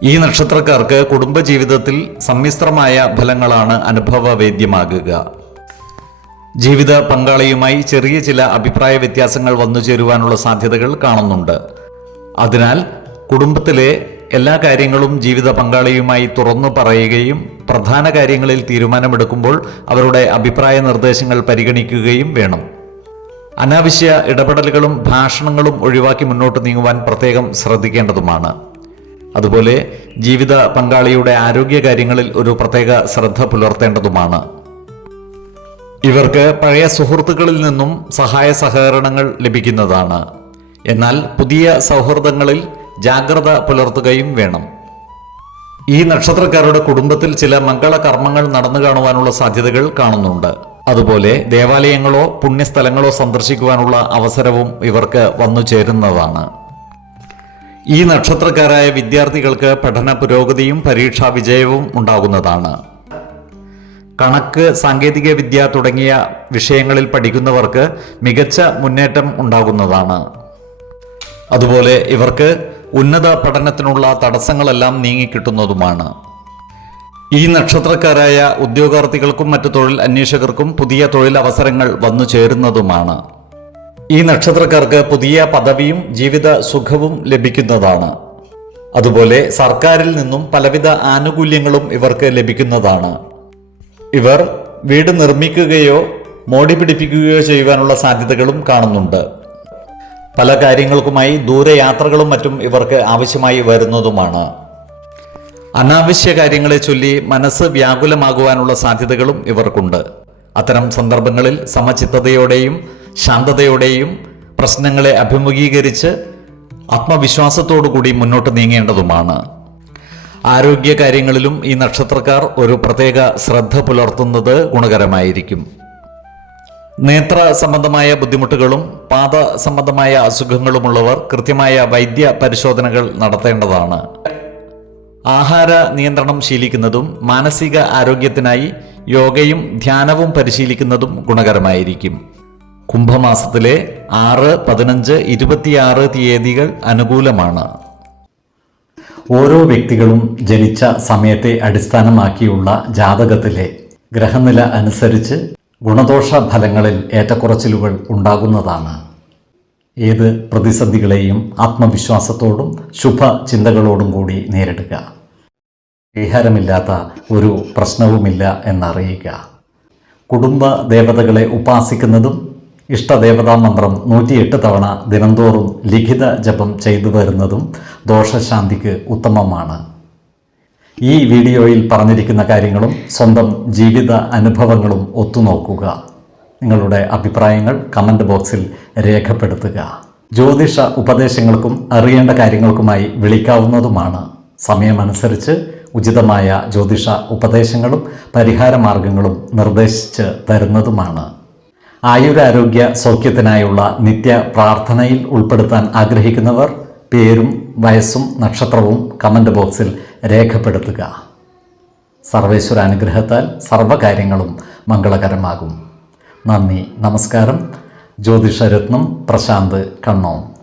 ഈ നക്ഷത്രക്കാർക്ക് കുടുംബജീവിതത്തിൽ സമ്മിശ്രമായ ഫലങ്ങളാണ് അനുഭവവേദ്യമാകുക. ജീവിത പങ്കാളിയുമായി ചെറിയ ചില അഭിപ്രായ വ്യത്യാസങ്ങൾ വന്നു ചേരുവാനുള്ള സാധ്യതകൾ കാണുന്നുണ്ട്. അതിനാൽ കുടുംബത്തിലെ എല്ലാ കാര്യങ്ങളും ജീവിത പങ്കാളിയുമായി തുറന്നു പറയുകയും പ്രധാന കാര്യങ്ങളിൽ തീരുമാനമെടുക്കുമ്പോൾ അവരുടെ അഭിപ്രായ നിർദ്ദേശങ്ങൾ പരിഗണിക്കുകയും വേണം. അനാവശ്യ ഇടപെടലുകളും ഭാഷണങ്ങളും ഒഴിവാക്കി മുന്നോട്ട് നീങ്ങുവാൻ പ്രത്യേകം ശ്രദ്ധിക്കേണ്ടതുമാണ്. അതുപോലെ ജീവിത പങ്കാളിയുടെ ആരോഗ്യകാര്യങ്ങളിൽ ഒരു പ്രത്യേക ശ്രദ്ധ പുലർത്തേണ്ടതുമാണ്. ഇവർക്ക് പഴയ സുഹൃത്തുക്കളിൽ നിന്നും സഹായ സഹകരണങ്ങൾ ലഭിക്കുന്നതാണ്. എന്നാൽ പുതിയ സൗഹൃദങ്ങളിൽ ജാഗ്രത പുലർത്തുകയും വേണം. ഈ നക്ഷത്രക്കാരുടെ കുടുംബത്തിൽ ചില മംഗളകർമ്മങ്ങൾ നടന്നു കാണുവാനുള്ള സാധ്യതകൾ കാണുന്നുണ്ട്. അതുപോലെ ദേവാലയങ്ങളോ പുണ്യസ്ഥലങ്ങളോ സന്ദർശിക്കുവാനുള്ള അവസരവും ഇവർക്ക് വന്നു ചേരുന്നതാണ്. ഈ നക്ഷത്രക്കാരായ വിദ്യാർത്ഥികൾക്ക് പഠന പുരോഗതിയും പരീക്ഷാ വിജയവും ഉണ്ടാകുന്നതാണ്. കണക്ക്, സാങ്കേതിക വിദ്യ തുടങ്ങിയ വിഷയങ്ങളിൽ പഠിക്കുന്നവർക്ക് മികച്ച മുന്നേറ്റം ഉണ്ടാകുന്നതാണ്. അതുപോലെ ഇവർക്ക് ഉന്നത പഠനത്തിനുള്ള തടസ്സങ്ങളെല്ലാം നീങ്ങിക്കിട്ടുന്നതുമാണ്. ഈ നക്ഷത്രക്കാരായ ഉദ്യോഗാർത്ഥികൾക്കും മറ്റു തൊഴിൽ അന്വേഷകർക്കും പുതിയ തൊഴിലവസരങ്ങൾ വന്നു ചേരുന്നതുമാണ്. ഈ നക്ഷത്രക്കാർക്ക് പുതിയ പദവിയും ജീവിത സുഖവും ലഭിക്കുന്നതാണ്. അതുപോലെ സർക്കാരിൽ നിന്നും പലവിധ ആനുകൂല്യങ്ങളും ഇവർക്ക് ലഭിക്കുന്നതാണ്. ഇവർ വീട് നിർമ്മിക്കുകയോ മോടി പിടിപ്പിക്കുകയോ ചെയ്യുവാനുള്ള സാധ്യതകളും കാണുന്നുണ്ട്. പല കാര്യങ്ങൾക്കുമായി ദൂരയാത്രകളും മറ്റും ഇവർക്ക് ആവശ്യമായി വരുന്നതുമാണ്. അനാവശ്യ കാര്യങ്ങളെ ചൊല്ലി മനസ്സ് വ്യാകുലമാകുവാനുള്ള സാധ്യതകളും ഇവർക്കുണ്ട്. അത്തരം സന്ദർഭങ്ങളിൽ സമചിത്തതയോടെയും ശാന്തതയോടെയും പ്രശ്നങ്ങളെ അഭിമുഖീകരിച്ച് ആത്മവിശ്വാസത്തോടുകൂടി മുന്നോട്ട് നീങ്ങേണ്ടതുമാണ്. ആരോഗ്യ കാര്യങ്ങളിലും ഈ നക്ഷത്രക്കാർ ഒരു പ്രത്യേക ശ്രദ്ധ പുലർത്തുന്നത് ഗുണകരമായിരിക്കും. നേത്ര സംബന്ധമായ ബുദ്ധിമുട്ടുകളും പാദ സംബന്ധമായ അസുഖങ്ങളുമുള്ളവർ കൃത്യമായ വൈദ്യ പരിശോധനകൾ നടത്തേണ്ടതാണ്. ആഹാര നിയന്ത്രണം ശീലിക്കുന്നതും മാനസിക ആരോഗ്യത്തിനായി യോഗയും ധ്യാനവും പരിശീലിക്കുന്നതും ഗുണകരമായിരിക്കും. കുംഭമാസത്തിലെ 6, 15, 26 തീയതികൾ അനുകൂലമാണ്. ഓരോ വ്യക്തികളും ജനിച്ച സമയത്തെ അടിസ്ഥാനമാക്കിയുള്ള ജാതകത്തിലെ ഗ്രഹനില അനുസരിച്ച് ഗുണദോഷ ഫലങ്ങളിൽ ഏറ്റക്കുറച്ചിലുകൾ ഉണ്ടാകുന്നതാണ്. ഏത് പ്രതിസന്ധികളെയും ആത്മവിശ്വാസത്തോടും ശുഭചിന്തകളോടും കൂടി നേരിടുക. പരിഹാരമില്ലാത്ത ഒരു പ്രശ്നവുമില്ല എന്നറിയുക. കുടുംബ ദേവതകളെ ഉപാസിക്കുന്നതും ഇഷ്ടദേവതാ മന്ത്രം 108 തവണ ദിനംതോറും ലിഖിത ജപം ചെയ്തു വരുന്നതും ദോഷശാന്തിക്ക് ഉത്തമമാണ്. ഈ വീഡിയോയിൽ പറഞ്ഞിരിക്കുന്ന കാര്യങ്ങളും സ്വന്തം ജീവിത അനുഭവങ്ങളും ഒത്തുനോക്കുക. നിങ്ങളുടെ അഭിപ്രായങ്ങൾ കമൻറ്റ് ബോക്സിൽ രേഖപ്പെടുത്തുക. ജ്യോതിഷ ഉപദേശങ്ങൾക്കും അറിയേണ്ട കാര്യങ്ങൾക്കുമായി വിളിക്കാവുന്നതുമാണ്. സമയമനുസരിച്ച് ഉചിതമായ ജ്യോതിഷ ഉപദേശങ്ങളും പരിഹാര മാർഗങ്ങളും നിർദ്ദേശിച്ച് തരുന്നതുമാണ്. ആയുരാരോഗ്യ സൗഖ്യത്തിനായുള്ള നിത്യ പ്രാർത്ഥനയിൽ ഉൾപ്പെടുത്താൻ ആഗ്രഹിക്കുന്നവർ പേരും വയസ്സും നക്ഷത്രവും കമൻറ്റ് ബോക്സിൽ രേഖപ്പെടുത്തുക. സർവേശ്വരാനുഗ്രഹത്താൽ സർവ്വകാര്യങ്ങളും മംഗളകരമാകും. നന്ദി, നമസ്കാരം. ജ്യോതിഷരത്നം പ്രശാന്ത് കണ്ണോം.